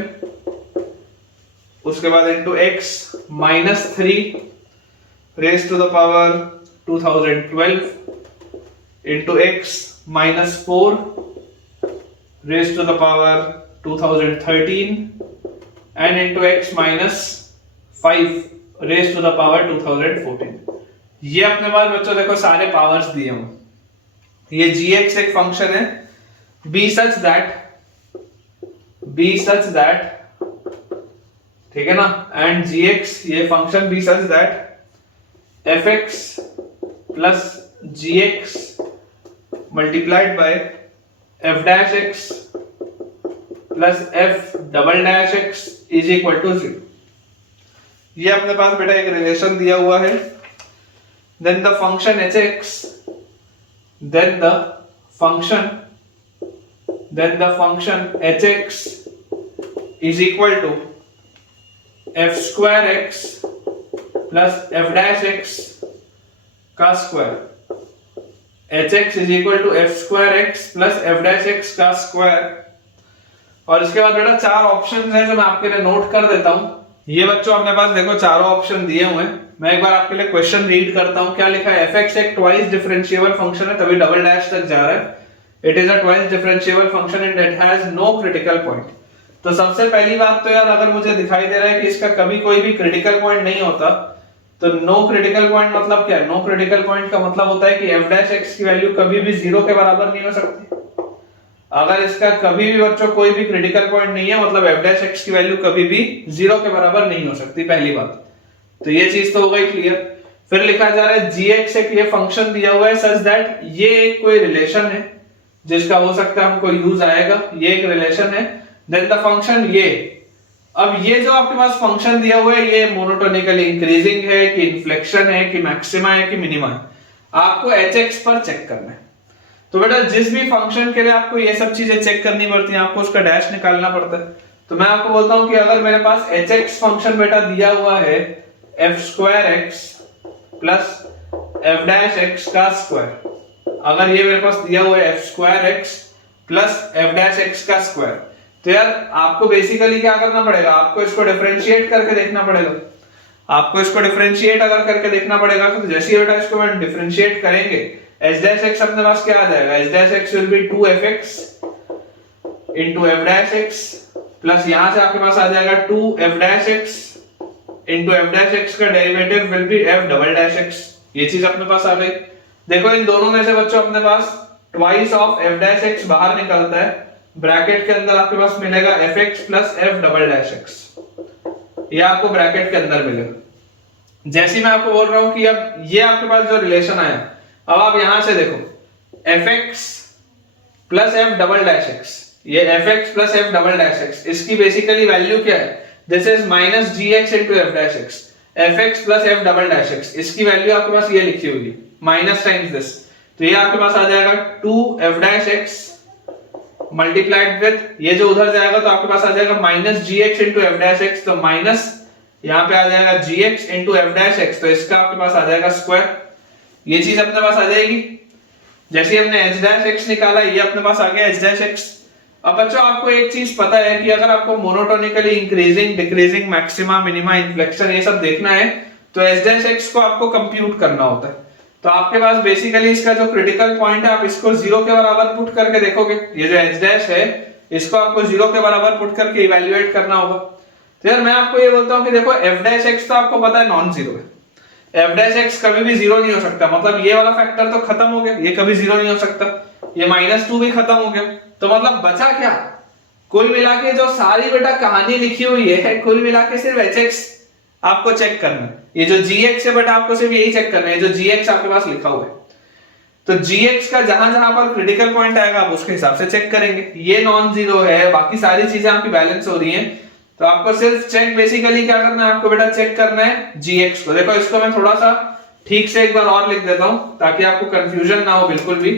उसके बाद into x minus 3 raised to the power 2012 into x minus 4 raised to the power 2013 and into x minus 5 raise to the power 2014। ये अपने पास बच्चों देखो सारे पावर्स दिए हुए। ये gx एक फंक्शन है, बी सच दैट, ठीक है ना, एंड gx ये function be such that fx plus gx multiplied by f dash x plus f double dash x is equal to 0। ये अपने पास बेटा एक रिलेशन दिया हुआ है। then the function hx is equal to f square x plus f dash x का square. hx is equal to f square x plus f dash x का स्क्वायर। और इसके बाद बेटा चार ऑप्शन हैं जो मैं आपके लिए नोट कर देता हूं। ये बच्चों अपने पास देखो चारों ऑप्शन दिए हुए हैं। मैं एक बार आपके लिए क्वेश्चन रीड करता हूं। क्या लिखा है, fx एक ट्वाइस डिफरेंशिएबल फंक्शन है, तभी डबल डैश तक जा रहा है। It is a twice differentiable function and it has no critical point. तो सबसे पहली बात तो यार, अगर मुझे दिखाई दे रहा है कि इसका कभी कोई भी क्रिटिकल पॉइंट नहीं होता, तो नो क्रिटिकल पॉइंट मतलब क्या है? नो क्रिटिकल पॉइंट का मतलब होता है कि f डैश x की वैल्यू कभी भी 0 के बराबर नहीं हो सकती। अगर इसका कभी भी बच्चों कोई भी क्रिटिकल पॉइंट नहीं है, मतलब f डैश x की वैल्यू कभी भी 0 के बराबर नहीं हो सकती, पहली बात। तो ये चीज तो हो गई क्लियर। फिर लिखा जा रहा है gx एक ये फंक्शन दिया हुआ है सच दैट ये एक कोई रिलेशन है जिसका हो सकता है हमको यूज आएगा, ये एक रिलेशन है। देन द फंक्शन ये, अब ये जो आपके पास फंक्शन दिया हुआ है ये मोनोटोनिकली इंक्रीजिंग है कि इन्फ्लेक्शन है कि मैक्सिमा है कि मिनिमा है, आपको hx पर चेक करना है। तो बेटा जिस भी फंक्शन के लिए आपको ये सब चीजें चेक करनी पड़ती हैं, आपको उसका डैश निकालना पड़ता है। तो मैं आपको बोलता हूं कि अगर मेरे पास hx फंक्शन बेटा दिया हुआ है f square x plus f dash x का स्क्वायर, अगर ये मेरे पास दिया हुआ है f square x plus f dash x का स्क्वायर, तो यार आपको बेसिकली क्या करना पड़ेगा, आपको इसको डिफरेंशिएट करके देखना पड़ेगा। आपको इसको डिफरेंशिएट अगर करके देखना पड़ेगा, तो जैसे ही बेटा इसको मैं डिफरेंशिएट करेंगे, h डैश x अपने पास क्या आ जाएगा, h dash x will be 2fx into f dash x plus यहां से आपके पास आ जाएगा 2f dash x into f dash x का derivative will be f double dash x। ये चीज अपने पास आ गई। देखो इन दोनों में से बच्चों अपने पास twice of f dash x बाहर निकलता है, ब्रैकेट के अंदर आपके पास मिलेगा fx plus f double dash x, ये आपको ब्रैकेट के अंदर मिलेगा। जैसे मैं आपको बोल रहा हूं कि अब ये आपके पास जो रिलेशन आया, अब आप यहां से देखो fx plus f double dash x, ये fx plus f double dash x, इसकी बेसिकली वैल्यू क्या है, this is minus gx into f dash x, fx plus f double dash x, इसकी वैल्यू आपके पास ये लिखी होगी माइनस टाइम्स दिस, तो ये आपके पास आ जाएगा 2f dash x multiplied with, ये जो उधर जाएगा तो आपके पास आ जाएगा minus gx into f dash x, तो माइनस यहाँ पे आ जाएगा gx into f dash x, तो इसका आपके पास आ जाएगा स्क्वायर। ये चीज अपने पास आ जाएगी। जैसे हमने h डैश x निकाला, ये अपने पास आ गया h डैश x। अब बच्चों आपको एक चीज पता है कि अगर आपको monotonically increasing, decreasing, maxima, minima, inflection ये सब देखना है, तो h डैश x को आपको कंप्यूट करना होता है। तो आपके पास बेसिकली इसका जो क्रिटिकल पॉइंट है, आप इसको 0 के बराबर पुट करके देखोगे, ये जो h डैश है इसको आपको 0 के बराबर पुट करके इवैल्यूएट करना होगा। तो यार मैं आपको ये बोलता हूं कि देखो f डैश x तो आपको पता है नॉन जीरो है, f डैश x कभी भी 0 नहीं हो सकता, मतलब ये वाला फैक्टर तो खत्म हो गया, ये कभी 0 नहीं हो सकता, ये -2 भी खत्म हो गया, तो मतलब बचा क्या, कुल मिला के जो सारी बेटा कहानी लिखी हुई है, कुल मिला के सिर्फ hx आपको चेक करना है। ये जो gx है बेटा आपको सिर्फ यही चेक करना है, जो gx आपके पास लिखा हुआ है। तो gx का जहां जहां पर क्रिटिकल पॉइंट आएगा आप उसके हिसाब से चेक करेंगे। ये नॉन जीरो है, बाकी सारी चीजें आपकी बैलेंस हो रही हैं, तो आपको सिर्फ चेक बेसिकली क्या करना है, आपको बेटा चेक करना है gx को। देखो इसको मैं थोड़ा सा ठीक से एक बार और लिख देता हूं ताकि आपको कंफ्यूजन ना हो बिल्कुल भी,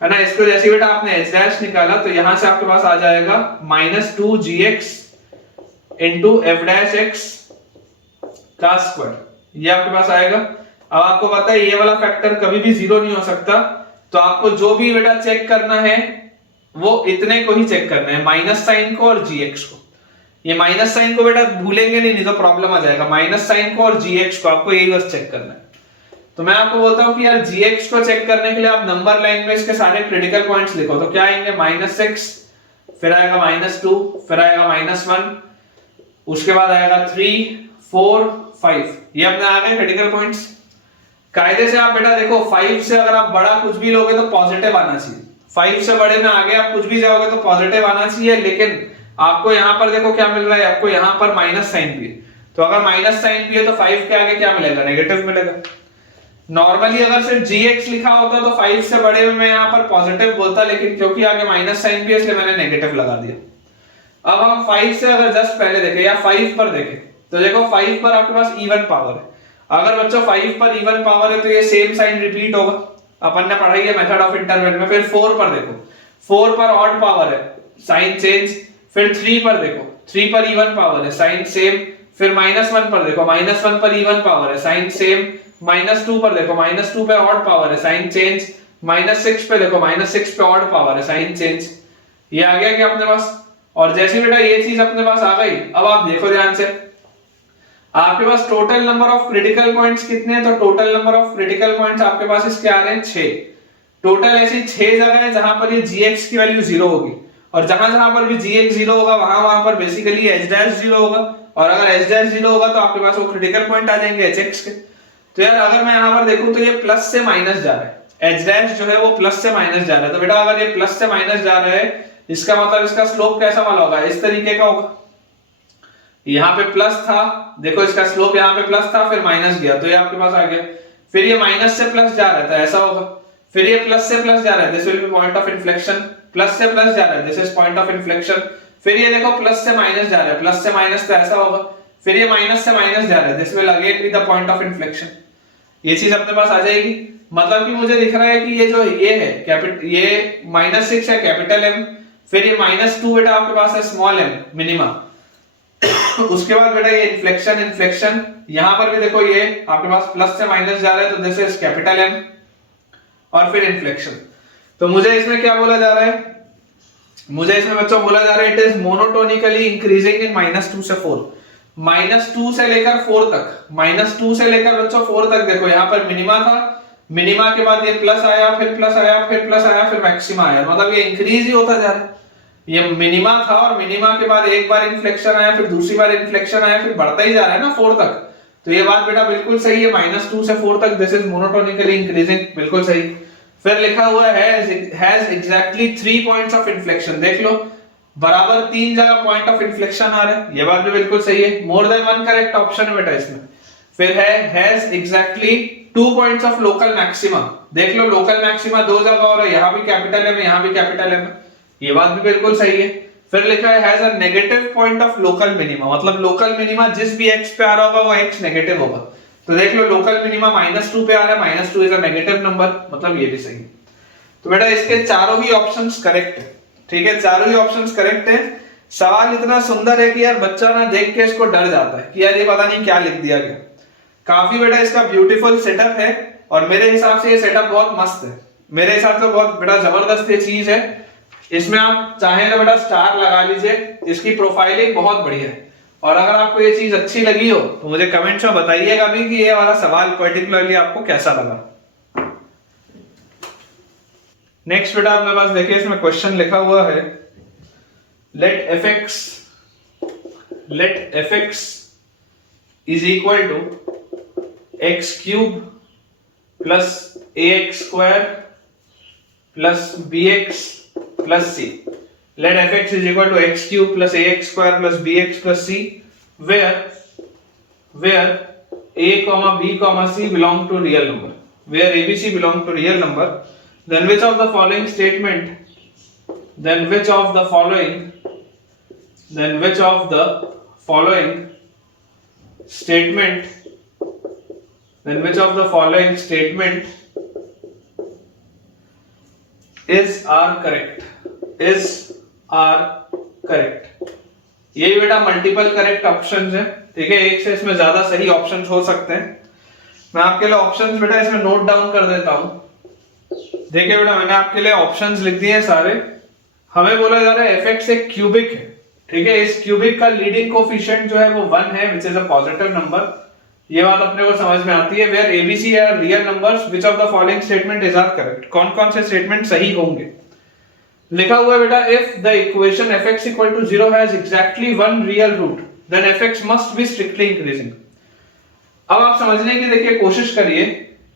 है ना। इसको जैसे बेटा आपने h डैश निकाला, तो यहां से आपके पास आ जाएगा -2gx into f dash x का स्क्वायर, ये आपके पास आएगा। अब आपको पता है ये वाला फैक्टर कभी भी 0 नहीं हो सकता, तो आपको जो भी बेटा चेक करना है वो इतने को ही चेक करना है, माइनस साइन को और gx को। ये माइनस साइन को बेटा भूलेंगे नहीं तो प्रॉब्लम आ जाएगा, माइनस साइन को और gx को आपको यही बस चेक करना है। तो मैं आपको बोलता हूं कि यार gx को चेक करने के लिए आप नंबर लाइन में इसके सारे क्रिटिकल पॉइंट्स लिखो, तो क्या आएंगे, -6, फिर आएगा -2, फिर आएगा -1, उसके बाद आएगा 3, 4 5, ये अपने आ गए क्रिटिकल पॉइंट्स। कायदे से आप बेटा देखो 5 से अगर आप बड़ा कुछ भी लोगे तो पॉजिटिव आना चाहिए, 5 से बड़े में आगे आप कुछ भी जाओगे तो पॉजिटिव आना चाहिए, लेकिन आपको यहाँ पर देखो क्या मिल रहा है, आपको यहाँ पर माइनस साइन भी है, तो अगर माइनस साइन भी है तो 5 के आगे क्या मिलेगा, नेगेटिव मिलेगा। नॉर्मली अगर सिर्फ gx लिखा होता तो 5 से बड़े में मैं यहाँ पर पॉजिटिव बोलता, लेकिन क्योंकि आगे माइनस साइन भी है इसलिए मैंने नेगेटिव लगा दिया। अब हम 5 से अगर जस्ट पहले देखें या 5 पर देखें तो देखो 5 पर आपके पास इवन पावर है, अगर बच्चों 5 पर इवन पावर है तो ये सेम साइन रिपीट होगा, अपन ने पढ़ाई है मेथड ऑफ इंटरवल में। फिर 4 पर देखो, 4 पर ऑड पावर है, साइन चेंज। फिर 3 पर देखो, 3 पर इवन पावर है, साइन सेम। फिर -1 पर देखो, -1 पर इवन पावर है, साइन सेम। -2 पर देखो, -2 पे ऑड पावर है, साइन चेंज। -6 पे देखो, -6 पे ऑड पावर है, साइन चेंज। ये आ गया क्या अपने पास? और जैसे बेटा ये चीज अपने पास आ गई, अब आप देखो ध्यान से, आपके पास total number of critical points कितने हैं, तो total number of critical points आपके पास इसके आ रहे हैं 6। टोटल ऐसी 6 जगह है जहां पर ये gx की वैल्यू 0 होगी, और जहां जहां पर भी gx 0 होगा वहां पर बेसिकली h' 0 होगा, और अगर h' 0 होगा तो आपके पास वो क्रिटिकल पॉइंट आ जाएंगे hx के। तो यार अगर मैं यहाँ पर देखूं तो ये प्लस से माइनस जा रहा है, h' जो है वो प्लस से माइनस जा रहा है, तो बेटा अगर ये प्लस से माइनस जा रहा है इसका मतलब इसका स्लोप कैसा वाला होगा, इस तरीके का होगा। यहाँ पे प्लस था, देखो इसका स्लोप यहाँ पे प्लस था फिर माइनस गया तो ये आपके पास आ गया। फिर ये माइनस से प्लस जा रहा था, ऐसा होगा। फिर ये प्लस से प्लस जा रहा है, this will B point of inflection. Plus से प्लस जा रहा है, this is point of inflection. फिर ये देखो प्लस से माइनस जा रहा है, प्लस से माइनस तो ऐसा होगा। फिर ये माइनस से माइनस जा रहा है, this will again B the point of inflection. ये चीज अपने पास आ जाएगी, मतलब कि मुझे दिख रहा है कि ये जो ये है कैपिटल, ये -6 है कैपिटल M, फिर ये -2 बेटा आपके पास है स्मॉल m मिनिमा। उसके बाद बेटा ये इन्फ्लेक्शन, यहां पर भी देखो ये आपके पास प्लस से माइनस जा रहा है तो दिस इज कैपिटल M, और फिर इन्फ्लेक्शन। तो मुझे इसमें क्या बोला जा रहा है, मुझे इसमें बच्चों बोला जा रहा है it is monotonically increasing in -2 से 4, -2 से लेकर 4 तक, -2 से लेकर बच्चों 4 तक। देखो यहाँ पर मिनिमा था, मिनिमा के बाद ये प्लस आया, फिर प्लस आया, फिर प्लस आया, फिर मैक्सिमा आया, मतलब ये इंक्रीज ही होता जा रहा है। ये मिनिमा था और मिनिमा के बाद एक बार इन्फ्लेक्शन आया, फिर दूसरी बार इन्फ्लेक्शन आया, फिर बढ़ता ही जा रहा है ना 4 तक। तो ये बात बेटा बिल्कुल सही है, -2 से 4 तक दिस इज मोनोटोनिकली इंक्रीजिंग, बिल्कुल सही। फिर लिखा हुआ है has exactly 3 points of inflection, देख लो बराबर 3 जगह पॉइंट ऑफ इन्फ्लेक्शन आ रहा है, ये बात भी बिल्कुल सही है। More than one correct option है बेटा इसमें। फिर है has exactly 2 points of local maxima, देख लो लोकल मैक्सिमा 2 जगह हो रहा है, यहां भी कैपिटल M, यहां भी कैपिटल M, ये बात भी बिल्कुल सही है। फिर लिखा है has a negative point of local minima, मतलब लोकल मिनिमा जिस भी x पे आ रहा होगा वो x नेगेटिव होगा। तो देख लो लोकल मिनिमा -2 पे आ रहा है, -2 इज अ नेगेटिव नंबर, मतलब ये भी सही है। तो बेटा इसके चारों ही ऑप्शंस करेक्ट है, ठीक है, चारों ही ऑप्शंस करेक्ट है। सवाल इतना सुंदर है कि यार बच्चा ना देख के इसको डर जाता है कि यार ये पता नहीं क्या लिख दिया गया। काफी बेटा इसका ब्यूटीफुल सेटअप है, और मेरे हिसाब से ये सेटअप बहुत मस्त है, मेरे हिसाब से बहुत बेटा जबरदस्त ये चीज है। इसमें आप चाहें तो बेटा स्टार लगा लीजिए, इसकी प्रोफाइलिंग बहुत बढ़िया है। और अगर आपको ये चीज अच्छी लगी हो तो मुझे कमेंट्स में बताइएगा भी कि ये वाला सवाल पर्टिकुलरली आपको कैसा लगा। नेक्स्ट बेटा अपने पास देखिए, इसमें क्वेश्चन लिखा हुआ है let fx is equal to x cube plus ax square plus bx plus c. Let fx is equal to x cube plus ax square plus bx plus c, where a comma b comma c belong to real number, where abc belong to real number, then which of the following statement is are correct। ये बेटा मल्टीपल करेक्ट ऑप्शंस है, ठीक है, एक से इसमें ज्यादा सही ऑप्शंस हो सकते हैं। मैं आपके लिए ऑप्शंस बेटा इसमें नोट डाउन कर देता हूं। देखिए बेटा मैंने आपके लिए ऑप्शंस लिख दिए हैं सारे। हमें बोला जा रहा है fx एक क्यूबिक है, ठीक है, इस क्यूबिक का लीडिंग कोफिशिएंट जो है वो 1 है, which is a positive number. ये बात अपने को समझ में आती है। Where abc are real numbers, which of the following statement is are correct, कौन कौन से स्टेटमेंट सही होंगे। लिखा हुआ है बेटा if the equation fx equal to 0 has exactly one real root then fx must be strictly increasing। अब आप समझने की देखिए कोशिश करिए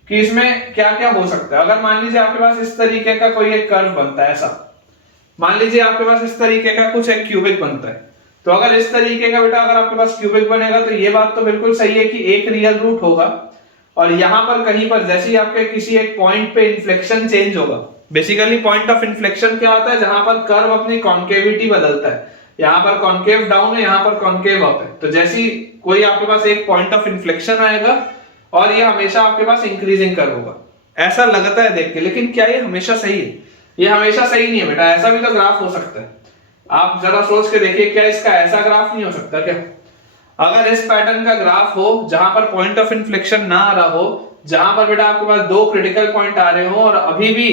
कि इसमें क्या क्या हो सकता है। अगर मान लीजिए आपके पास इस तरीके का कोई एक कर्व बनता है, ऐसा मान लीजिए आपके पास इस तरीके का कुछ एक क्यूबिक बनता है, तो अगर इस तरीके का बेटा अगर आपके पास क्यूबिक बनेगा तो ये बात तो बिल्कुल सही है कि एक रियल रूट होगा, और यहां पर कहीं पर जैसे ही आपके किसी एक पॉइंट पे इन्फ्लेक्शन चेंज होगा, बेसिकली पॉइंट ऑफ इन्फ्लेक्शन क्या होता है, जहां पर कर्व अपनी कॉन्केविटी बदलता है, यहाँ पर कॉन्केव डाउन है, यहाँ पर कॉन्केव अप है, तो जैसी कोई आपके पास एक पॉइंट ऑफ इन्फ्लेक्शन आएगा और ये हमेशा आपके पास इंक्रीजिंग कर्व होगा, ऐसा लगता है देख के, लेकिन क्या ये हमेशा सही है? ये हमेशा सही नहीं है बेटा, ऐसा भी तो ग्राफ हो सकता है। आप जरा सोच के देखिए, क्या इसका ऐसा ग्राफ नहीं हो सकता क्या? अगर इस पैटर्न का ग्राफ हो जहां पर पॉइंट ऑफ इन्फ्लेक्शन ना आ रहा हो, जहां पर बेटा आपके पास दो क्रिटिकल पॉइंट आ रहे हो और अभी भी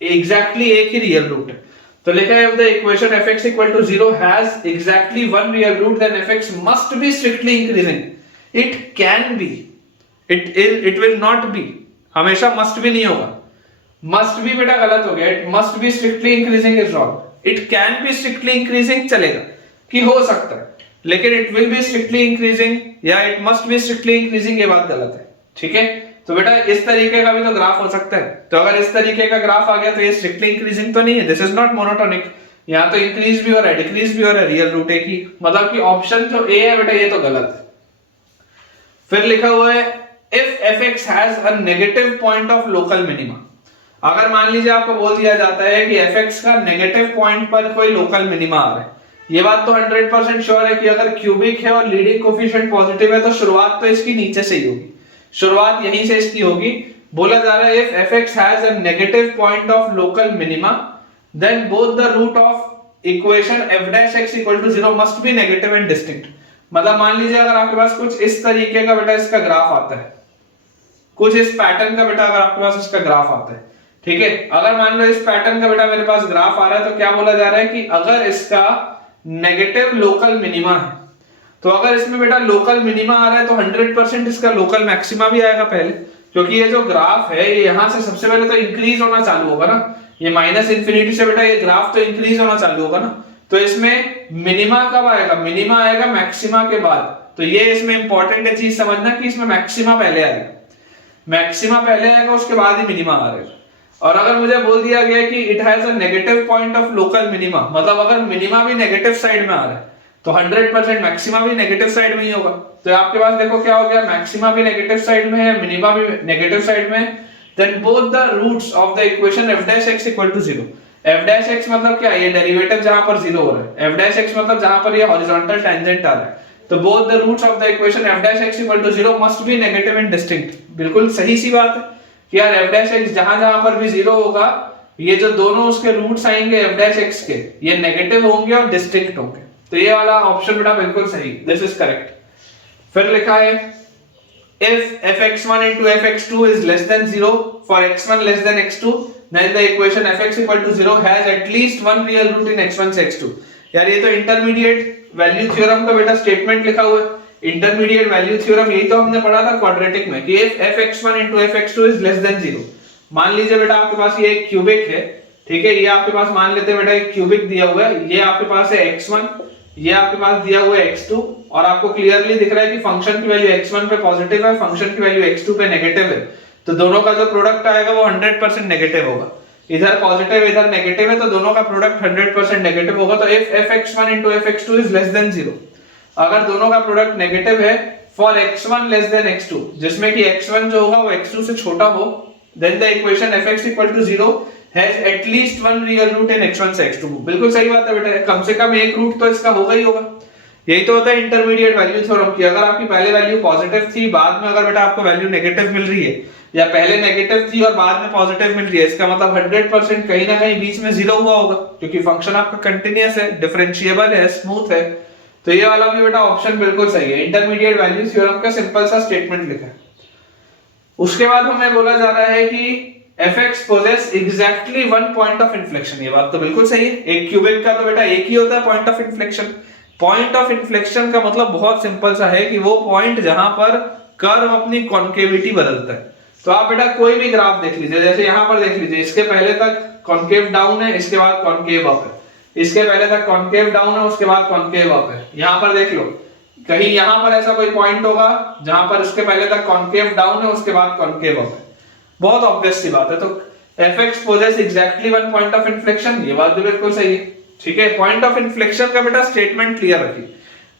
एग्जैक्टली एक ही रियल रूट है, तो लिखा है if the equation fx equal to 0 has exactly one real root then fx must be strictly increasing. It can be, it will not be, हमेशा must be नहीं होगा, must be बेटा गलत हो गया, it must be strictly increasing is wrong, it can be strictly increasing चलेगा कि हो सकता है, लेकिन it will be strictly increasing या it must be strictly increasing ये बात गलत है, ठीक है? तो बेटा इस तरीके का भी तो ग्राफ हो सकता है, तो अगर इस तरीके का ग्राफ आ गया तो ये स्ट्रिक्टली इंक्रीजिंग तो नहीं है, दिस इज नॉट मोनोटोनिक, यहाँ तो इंक्रीज भी हो रहा है डिक्रीज भी हो रहा है, रियल रूट एक ही, मतलब कि ऑप्शन जो ए है बेटा ये तो गलत है। फिर लिखा हुआ है if fx has a negative point of local minima, अगर मान लीजिए आपको बोल दिया जाता है कि fx का नेगेटिव पॉइंट पर कोई लोकल मिनिमा आ रहा है, ये बात तो 100% श्योर है कि अगर क्यूबिक है और लीडिंग कोफिशिएंट पॉजिटिव है तो शुरुआत तो इसकी नीचे से ही होगी, शुरुआत यहीं से इसकी होगी। बोला जा रहा है if fx has a negative point of local minima then both the root of equation f dash x equal to 0 must be negative and distinct। मतलब मान लीजिए अगर आपके पास कुछ इस तरीके का बेटा इसका ग्राफ आता है, कुछ इस पैटर्न का बेटा अगर आपके पास इसका ग्राफ आता है, ठीक है, अगर मान लो इस पैटर्न का बेटा मेरे पास ग्राफ आ रहा है तो क्या बोला जा रहा है कि अगर इसका नेगेटिव लोकल मिनिमा है, तो अगर इसमें बेटा लोकल मिनिमा आ रहा है तो 100% इसका लोकल मैक्सिमा भी आएगा पहले, क्योंकि ये जो ग्राफ है ये यहां से सबसे पहले तो इंक्रीज होना चालू होगा ना, ये माइनस इंफिनिटी से बेटा ये ग्राफ तो इंक्रीज होना चालू होगा ना, तो इसमें मिनिमा कब आएगा? मिनिमा आएगा मैक्सिमा के बाद, तो ये इसमें इंपॉर्टेंट है चीज समझना कि इसमें मैक्सिमा पहले आएगा, मैक्सिमा पहले आएगा उसके बाद ही मिनिमा आ रहा है। और अगर मुझे बोल दिया गया कि it has a negative point of local minima, मतलब अगर मिनिमा भी नेगेटिव साइड में आ रहा है तो 100% मैक्सिमा भी नेगेटिव साइड में ही होगा, तो आपके पास देखो क्या हो गया, मैक्सिमा भी नेगेटिव साइड में है, मिनिमा भी नेगेटिव साइड में है, then both the roots of the equation f dash x equal to 0। f dash x मतलब क्या, ये डेरिवेटिव जहां पर 0 हो रहा है, f dash x मतलब जहां पर ये हॉरिजॉन्टल टेंजेंट आ रहा है, तो both the roots of the equation f dash x equal to 0 must be negative and distinct. बिल्कुल सही सी बात है कि यार f dash x जहां जहां पर भी 0 होगा, ये जो दोनों उसके रूट्स आएंगे f dash x के, ये नेगेटिव होंगे और डिस्टिंक्ट होंगे, तो ये वाला ऑप्शन बेटा बिल्कुल सही, दिस इज करेक्ट। फिर लिखा है if fx1 into fx2 is less than 0 for x1 less than x2 then the equation fx equal to 0 has at least one real root in x1 से x2। यार ये तो इंटरमीडिएट वैल्यू थ्योरम का बेटा स्टेटमेंट लिखा हुआ है, इंटरमीडिएट वैल्यू थ्योरम यही तो हमने पढ़ा था क्वाड्रेटिक में कि if fx1 into fx2 is less than 0, मान लीजिए बेटा आपके पास ये एक क्यूबिक है, ठीक है, ये आपके पास मान लेते हैं बेटा एक क्यूबिक दिया हुआ है, ये आपके पास है x1, ये आपके पास दिया हुआ है x2, और आपको क्लियरली दिख रहा है कि फंक्शन की वैल्यू x1 पे पॉजिटिव है, फंक्शन की वैल्यू x2 पे नेगेटिव है, तो दोनों का जो प्रोडक्ट आएगा वो 100% नेगेटिव होगा, इधर पॉजिटिव इधर नेगेटिव है तो दोनों का प्रोडक्ट 100% नेगेटिव होगा। तो if fx1 into fx2 is less than 0, अगर दोनों का प्रोडक्ट नेगेटिव है for x1 less than x2, जिसमें कि x1 जो होगा वो x2 से छोटा हो, then the equation fx equal to 0 has at least one real root in x1 से x2। बिल्कुल सही बात है बेटा, कम से कम एक रूट तो इसका होगा ही होगा, यही तो होता है इंटरमीडिएट वैल्यू थ्योरम की। अगर आपकी पहले वैल्यू पॉजिटिव थी, बाद में अगर बेटा आपको वैल्यू नेगेटिव मिल रही है, या पहले नेगेटिव थी और बाद में पॉजिटिव मिल रही है, इसका मतलब 100% कहीं ना कहीं बीच में 0 हुआ होगा, क्योंकि फंक्शन आपका कंटिन्यूअस है, डिफरेंशिएबल है, स्मूथ है, तो ये वाला भी बेटा ऑप्शन बिल्कुल सही है, इंटरमीडिएट वैल्यू थ्योरम का सिंपल सा स्टेटमेंट लिखा है। उसके बाद हमें बोला जा रहा है कि fx possess exactly one point of inflection, ये बात तो बिल्कुल सही है, एक क्यूबिक का तो बेटा एक ही होता है point of inflection. Point of inflection का मतलब बहुत सिंपल सा है कि वो पॉइंट जहां पर कर्व अपनी कॉन्केविटी बदलता है। तो आप बेटा कोई भी ग्राफ देख लीजिए, जैसे यहां पर देख लीजिए, इसके पहले तक कॉन्केव डाउन है, इसके बाद कॉन्केव अप है, इसके पहले तक कॉन्केव डाउन है, उसके बाद कॉन्केव अप है। यहां पर देख लो, कहीं यहां पर ऐसा कोई पॉइंट होगा जहां पर उसके पहले तक कॉन्केव डाउन है, उसके बाद कॉन्केव अप है। बहुत ऑब्वियस सी बात है। तो fx possess exactly one point of inflection, ये बात भी बिल्कुल सही है। ठीक है, पॉइंट ऑफ इन्फ्लेक्शन का बेटा स्टेटमेंट क्लियर रखिए।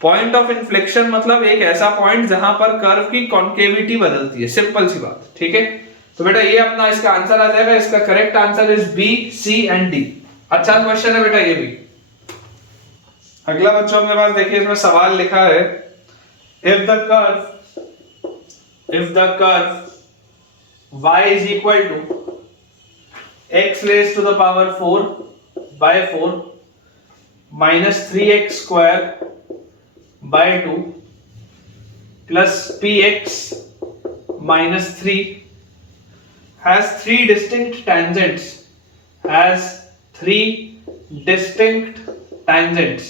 पॉइंट ऑफ इन्फ्लेक्शन मतलब एक ऐसा पॉइंट जहां पर कर्व की कॉन्केविटी बदलती है, सिंपल सी बात। ठीक है, तो बेटा ये अपना इसका आंसर आ जाएगा। इसका correct answer is B, C and D. अच्छा क्वेश्चन है बेटा ये भी। अगला बच्चों अपने पास देखिए, इसमें सवाल लिखा है if the curve y is equal to x raised to the power 4 by 4 minus 3x square by 2 plus px minus 3 has three distinct tangents, has three distinct tangents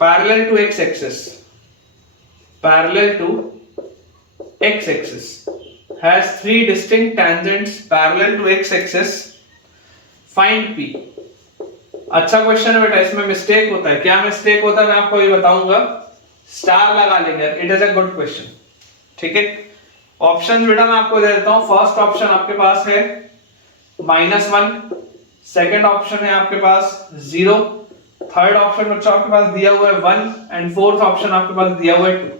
parallel to x-axis, has three distinct tangents parallel to x-axis, find p। अच्छा क्वेश्चन है बेटा, इसमें मिस्टेक होता है। क्या मिस्टेक होता है मैं आपको ये बताऊंगा, स्टार लगा लेंगे। It is a good question. ठीक है, ऑप्शन बेटा मैं आपको दे देता हूं। फर्स्ट ऑप्शन आपके पास है -1, सेकंड ऑप्शन है आपके पास 0, थर्ड ऑप्शन बच्चों आपके पास दिया हुआ है 1 एंड फोर्थ ऑप्शन आपके पास दिया हुआ है 2।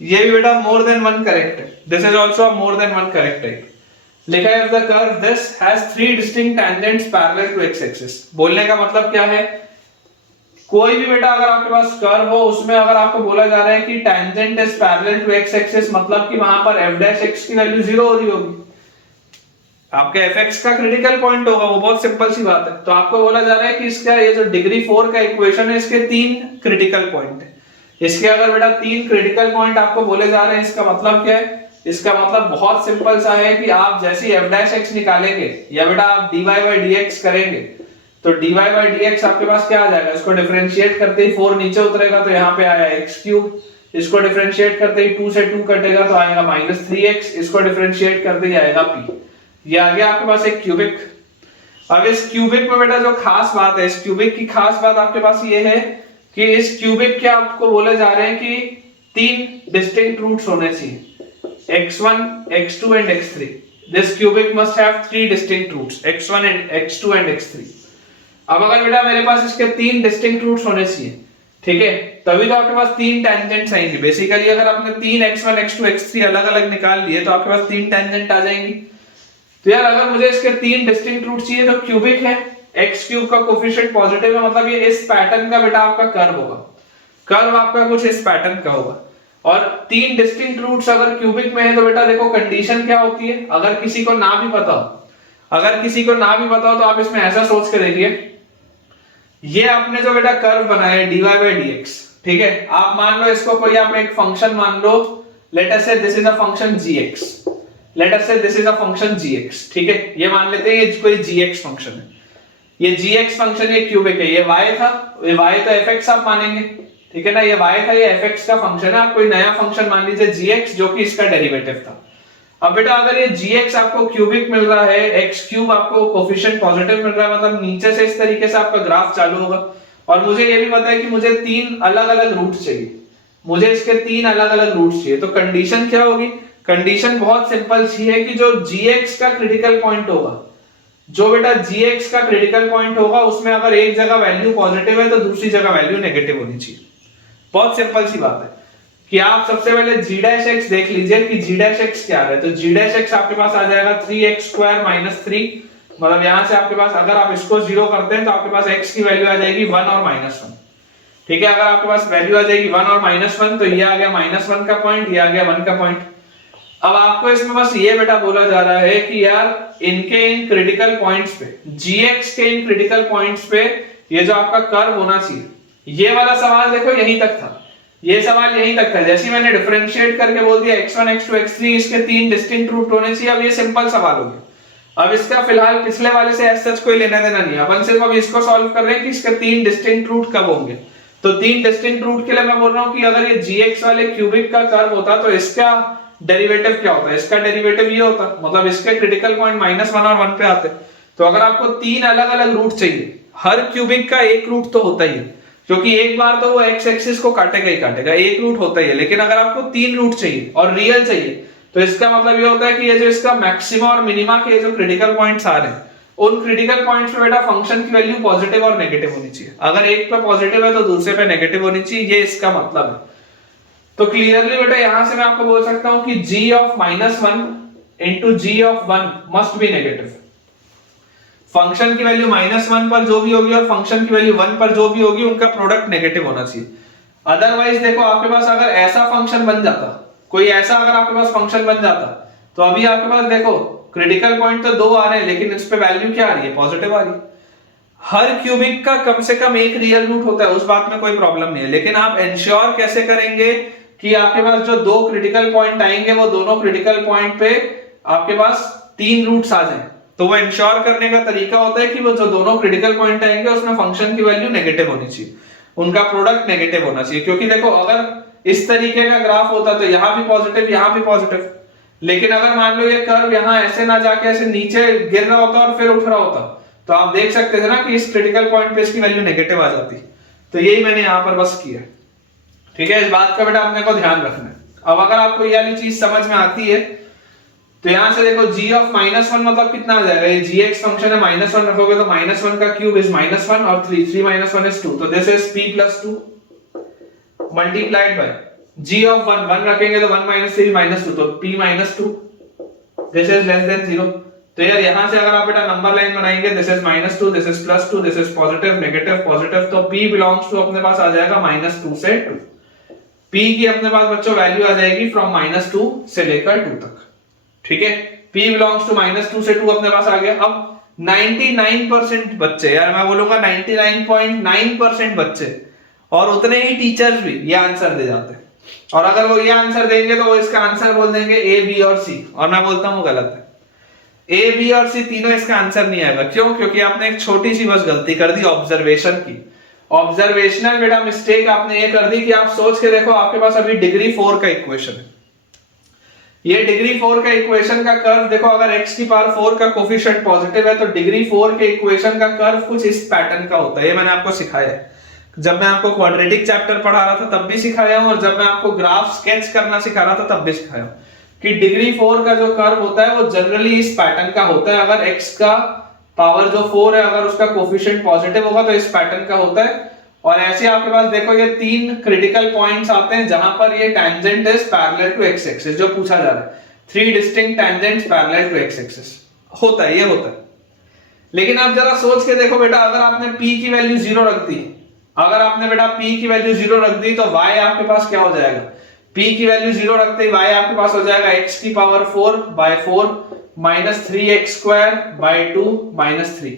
ये भी बेटा मोर देन 1 करेक्ट है। This is also more than 1 correct है। लिखा है the curve this has 3 distinct tangents parallel to x axis. बोलने का मतलब क्या है, कोई भी बेटा अगर आपके पास कर्व हो उसमें अगर आपको बोला जा रहा है कि tangent is parallel to x axis, मतलब कि वहां पर f डैश x की वैल्यू 0 हो रही होगी। आपके fx का क्रिटिकल पॉइंट होगा, वो बहुत सिंपल सी बात है। तो आपको बोला जा रहा है कि इसका ये जो डिग्री 4 का इक्वेशन है, इसके 3 क्रिटिकल पॉइंट है। इसके अगर बेटा 3 क्रिटिकल पॉइंट आपको बोले जा रहे हैं, इसका मतलब क्या है? इसका मतलब बहुत सिंपल सा है कि आप जैसे f डैश x निकालेंगे या बेटा आप dy by dx करेंगे, तो dy by dx आपके पास क्या आ जाएगा? इसको डिफरेंशिएट करते ही 4 नीचे उतरेगा तो यहाँ पे आया x क्यूब। इसको डिफरेंशिएट करते ही 2 से 2 कटेगा तो आएगा -3x। इसको डिफरेंशिएट करते ही आएगा p। ये आ गया आपके पास एक क्यूबिक। अब इस क्यूबिक में बेटा जो खास बात है, इस क्यूबिक की खास बात आपके पास ये है कि इस क्यूबिक के आपको बोले जा रहे हैं कि 3 डिस्टिंक्ट रूट्स होने चाहिए, x1, x2 and x3। This cubic must have 3 distinct roots, x1 and x2 and x3। अब अगर बेटा मेरे पास इसके 3 डिस्टिंक्ट रूट्स होने चाहिए, ठीक है, तभी तो आपके पास 3 टेंजेंट्स आएंगे। बेसिकली अगर आपने 3 x1, x2, x3 अलग-अलग निकाल लिए तो आपके पास 3 टेंजेंट आ जाएंगी। तो यार अगर मुझे इसके 3 डिस्टिंक्ट रूट चाहिए तो क्यूबिक है, x क्यूब का कोफिशिएंट पॉजिटिव है, मतलब ये इस पैटर्न का बेटा आपका कर्व होगा। कर्व आपका कुछ इस पैटर्न का होगा। और 3 डिस्टिंक्ट रूट्स अगर क्यूबिक में है तो बेटा देखो कंडीशन क्या होती है। अगर किसी को ना भी पता हो तो आप इसमें ऐसा सोच के देखिए, ये आपने जो बेटा कर्व बनाया है dy by dx, ठीक है, आप मान लो इसको कोई आप एक फंक्शन मान लो, लेट अस से this is a function gx, ठीक है, ये मान लेते हैं ये कोई gx फंक्शन है। ये gx फंक्शन ये क्यूबिक है, ये y था, ये y तो fx आप मानेंगे, ठीक है ना, ये y था, ये fx का फंक्शन है। आप कोई नया फंक्शन मान लीजिए gx जो कि इसका डेरिवेटिव था। अब बेटा अगर ये gx आपको क्यूबिक मिल रहा है, x क्यूब आपको कोफिशिएंट पॉजिटिव मिल रहा है, मतलब नीचे से इस तरीके से आपका ग्राफ चालू होगा। और मुझे ये भी पता है कि मुझे 3 अलग-अलग रूट चाहिए, मुझे इसके 3 अलग-अलग रूट चाहिए। तो कंडीशन क्या होगी? कंडीशन बहुत सिंपल सी है कि जो gx का क्रिटिकल पॉइंट होगा, जो बेटा gx का क्रिटिकल पॉइंट होगा, उसमें अगर एक जगह वैल्यू पॉजिटिव है तो दूसरी जगह वैल्यू नेगेटिव होनी चाहिए। बहुत सिंपल सी बात है कि आप सबसे पहले g डैश x देख लीजिए कि g डैश x क्या है। तो g डैश x आपके पास आ जाएगा 3x स्क्वायर माइनस 3, मतलब यहां से आपके पास अगर आप इसको 0 करते हैं तो आपके पास x की वैल्यू आ जाएगी 1 और -1, ठीक है। अगर आपके पास वैल्यू आ जाएगी 1 और -1 तो ये आ गया -1 का पॉइंट, ये आ गया 1 का पॉइंट। अब आपको इसमें बस ये बेटा बोला जा रहा है कि यार इनके इन क्रिटिकल पॉइंट्स पे, gx के इन क्रिटिकल पॉइंट्स पे ये जो आपका कर्व होना चाहिए, ये वाला सवाल देखो यहीं तक था, ये सवाल यहीं तक था। जैसे मैंने डिफरेंशिएट करके बोल दिया x1, x2, x3 इसके 3 डिस्टिंक्ट रूट होने चाहिए। अब ये सिंपल सवाल हो गया। अब इसका फिलहाल पिछले वाले से एज सच कोई लेना देना नहीं है, अपन सिर्फ अब इसको सॉल्व कर रहे हैं कि इसके 3 डिस्टिंक्ट रूट कब होंगे। तो 3 डिस्टिंक्ट रूट के लिए मैं बोल रहा हूं कि अगर ये gx वाले क्यूबिक का कर्व होता तो इसका डेरिवेटिव क्या होता है? इसका डेरिवेटिव ये होता, मतलब इसके क्रिटिकल पॉइंट -1 और 1 पे आते। तो अगर आपको 3 अलग-अलग रूट चाहिए, हर क्यूबिक का एक रूट तो होता ही है, क्योंकि एक बार तो वो एक्स एक्सिस को काटेगा ही काटेगा, एक रूट होता ही है। लेकिन अगर आपको 3 रूट चाहिए और रियल चाहिए, तो इसका मतलब ये होता है कि ये जो इसका मैक्सिमा और मिनिमा के जो क्रिटिकल पॉइंट्स आ रहे हैं, उन क्रिटिकल पॉइंट्स पे बेटा फंक्शन की वैल्यू पॉजिटिव और नेगेटिव होनी चाहिए। अगर एक पे पॉजिटिव है तो दूसरे पे नेगेटिव होनी चाहिए, ये इसका मतलब है। तो क्लियरली बेटा यहां से मैं आपको बोल सकता हूं कि g of -1 into g of 1 must be negative. Function की वैल्यू -1 पर जो भी होगी और फंक्शन की वैल्यू 1 पर जो भी होगी, उनका प्रोडक्ट नेगेटिव होना चाहिए। अदरवाइज देखो आपके पास अगर ऐसा फंक्शन बन जाता, कोई ऐसा अगर आपके पास फंक्शन बन जाता, तो अभी आपके पास देखो क्रिटिकल पॉइंट तो 2 आ रहे हैं, लेकिन इस पे वैल्यू क्या आ रही है? पॉजिटिव आ रही है। हर क्यूबिक का कम से कम एक रियल रूट होता है, उस बात में कोई प्रॉब्लम नहीं है। लेकिन आप इंश्योर कैसे करेंगे कि आपके पास जो 2 क्रिटिकल पॉइंट आएंगे, वो दोनों क्रिटिकल पॉइंट पे आपके पास 3 रूट्स आ जाएं? तो वो इंश्योर करने का तरीका होता है कि वो जो दोनों क्रिटिकल पॉइंट आएंगे, उसमें फंक्शन की वैल्यू नेगेटिव होनी चाहिए, उनका प्रोडक्ट नेगेटिव होना चाहिए। क्योंकि देखो अगर इस तरीके का ग्राफ होता तो यहां भी पॉजिटिव, यहां भी पॉजिटिव, लेकिन अगर मान लो ये कर्व यहां ऐसे ना जाके ऐसे नीचे गिर रहा होता और फिर उठ रहा होता, तो आप देख सकते थे ना कि इस क्रिटिकल पॉइंट पे इसकी वैल्यू नेगेटिव आ जाती। तो यही मैंने यहां पर बस किया। ठीक है, इस बात का बेटा अपने को ध्यान रखना है। अब अगर आपको ये वाली चीज समझ में आती है, तो यहां से देखो g ऑफ -1 मतलब कितना आ जाएगा? ये gx फंक्शन है, -1 रखोगे तो -1 का क्यूब इज -1 और 3 -1 इज 2, तो this is p + 2 multiplied by g of 1 रखेंगे तो 1 - 3 -2, तो p - 2, this is less than 0। तो यार यहां से अगर आप बेटा नंबर लाइन बनाएंगे, this is -2, this is +2, this is positive, negative, positive, तो p बिलोंग्स टू अपने पास आ जाएगा -2 से 2। p की अपने पास बच्चों वैल्यू आ जाएगी फ्रॉम -2 से लेकर 2 तक। ठीक है, p बिलोंग्स टू -2 से 2 अपने पास आ गया। अब 99% बच्चे, यार मैं बोलूंगा 99.9% बच्चे और उतने ही टीचर्स भी ये आंसर दे जाते हैं। और अगर वो ये आंसर देंगे तो वो इसका आंसर बोल देंगे ए, बी और सी, और मैं बोलता हूं गलत है। ए, बी और सी तीनों इसका आंसर नहीं आएगा। क्यों? क्योंकि आपने एक छोटी सी बस गलती कर दी ऑब्जर्वेशन की। ऑब्जर्वेशनल बेटा मिस्टेक आपने ये कर दी कि आप सोच के देखो, आपके पास अभी डिग्री 4 का इक्वेशन है। ये डिग्री 4 का इक्वेशन का कर्व देखो, अगर x की पावर 4 का कोफिशिएंट पॉजिटिव है, तो डिग्री 4 के इक्वेशन का कर्व कुछ इस पैटर्न का होता है। ये मैंने आपको सिखाया है, जब मैं आपको क्वाड्रेटिक चैप्टर पढ़ा रहा था तब भी सिखाया हूं, और जब मैं आपको ग्राफ स्केच करना सिखा रहा था तब भी सिखाया हूं कि डिग्री 4 का जो कर्व होता है वो जनरली इस पैटर्न का होता है। अगर x का पावर जो 4 है, अगर उसका कोफिशिएंट पॉजिटिव होगा तो इस पैटर्न का होता है। और ऐसे आपके पास देखो ये 3 क्रिटिकल पॉइंट्स आते हैं जहां पर ये tangent is parallel to x axis, जो पूछा जा रहा है 3 distinct tangents parallel to x axis होता है, ये होता है। लेकिन आप जरा सोच के देखो बेटा, अगर आपने p की वैल्यू 0 रख दी, अगर आपने बेटा p की वैल्यू 0 रख दी, तो y आपके पास क्या हो जाएगा? p की वैल्यू 0 रखते ही y आपके पास हो जाएगा x की पावर 4/4 -3x² 2 -3।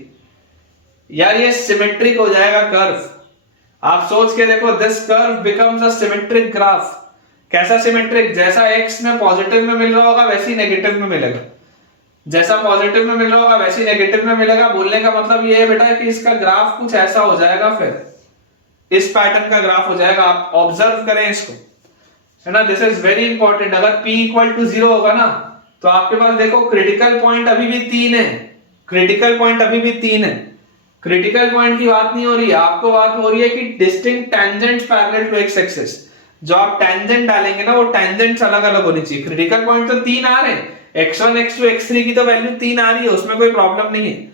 यार ये सिमेट्रिक हो जाएगा कर्व। आप सोच के देखो, this curve becomes a symmetric graph. कैसा सिमेट्रिक? जैसा x में पॉजिटिव में मिल रहा होगा वैसे ही नेगेटिव में मिलेगा, जैसा पॉजिटिव में मिल रहा होगा वैसे ही नेगेटिव में मिलेगा। बोलने का मतलब ये है बेटा कि इसका ग्राफ कुछ ऐसा हो जाएगा, फिर इस पैटर्न का ग्राफ हो जाएगा। आप ऑब्जर्व करें इसको, है ना, दिस इज वेरी इंपॉर्टेंट। अगर p = 0 होगा ना, तो आपके पास देखो क्रिटिकल पॉइंट अभी भी 3 है, क्रिटिकल पॉइंट अभी भी 3 है। क्रिटिकल पॉइंट की बात नहीं हो रही है, आपको बात हो रही है कि distinct tangents parallel to x axis. जो आप टेंजेंट डालेंगे ना, वो टेंजेंट्स अलग अलग होनी चाहिए। क्रिटिकल पॉइंट तो 3 आ रहे हैं, x1 x2 x3 की तो वैल्यू 3 आ रही है, उसमें कोई प्रॉब्लम नहीं है।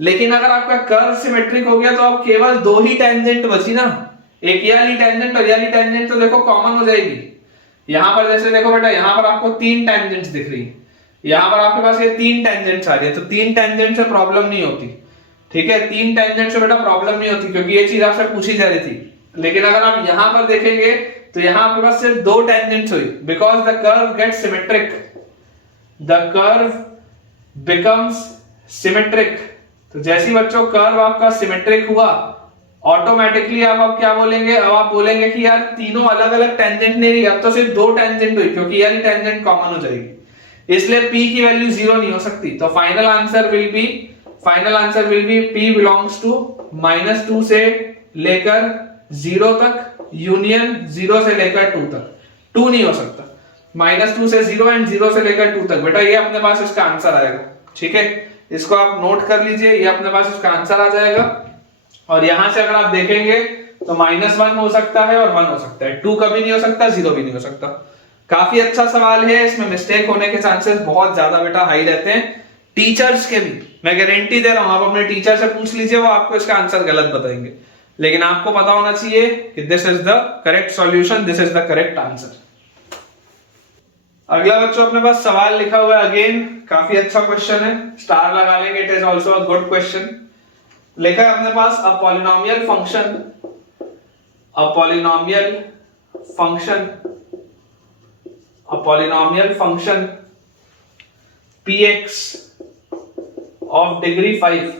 लेकिन अगर आपका कर्व सिमेट्रिक हो गया तो अब केवल 2 ही टेंजेंट बची ना, एक ये वाली टेंजेंट और ये वाली टेंजेंट, तो देखो कॉमन हो जाएगी। यहां पर जैसे देखो बेटा, यहां पर आपको 3 टेंजेंट्स दिख रही है, यहां पर आपके पास ये 3 टेंजेंट्स आ रही है, तो 3 टेंजेंट से प्रॉब्लम नहीं होती। ठीक है, 3 टेंजेंट से बेटा प्रॉब्लम नहीं होती, क्योंकि ये चीज आपसे पूछी जा रही थी। लेकिन अगर आप यहां पर देखेंगे तो यहां आपके पास सिर्फ 2 टेंजेंट्स हुई, because the curve gets symmetric, the curve becomes symmetric. तो जैसी बच्चों कर्व आपका सिमेट्रिक हुआ, ऑटोमेटिकली आप क्या बोलेंगे? अब आप बोलेंगे कि यार तीनों अलग अलग टेंजेंट नहीं रही, अब तो सिर्फ 2 टेंजेंट हुई, क्योंकि यार टेंजेंट कॉमन हो जाएगी, इसलिए p की वैल्यू 0 नहीं हो सकती। तो final answer will be p belongs to -2 से लेकर 0 तक, यूनियन 0 से लेकर 2 तक। 2 नहीं हो सकता, -2 से 0 एंड 0 से लेकर 2 तक। बेटा ये अपने पास इसका आंसर आएगा। ठीक है, इसको आप नोट कर लीजिए, ये अपने पास इसका आंसर आ जाएगा। और यहां से अगर आप देखेंगे तो -1 हो सकता है और 1 हो सकता है, 2 कभी नहीं हो सकता, 0 भी नहीं हो सकता। काफी अच्छा सवाल है, इसमें मिस्टेक होने के चांसेस बहुत ज्यादा बेटा हाई रहते हैं, टीचर्स के भी। मैं गारंटी दे रहा हूं, आप अपने टीचर से पूछ लीजिए, वो आपको इसका आंसर गलत बताएंगे, लेकिन आपको पता होना चाहिए कि this is the correct solution, this is the correct answer. अगला बच्चों अपने पास सवाल लिखा हुआ है, अगेन काफी अच्छा क्वेश्चन है, स्टार लगा लेंगे, it is also a good question. लिखा है अपने पास a polynomial function, a polynomial function, a polynomial function px of degree 5,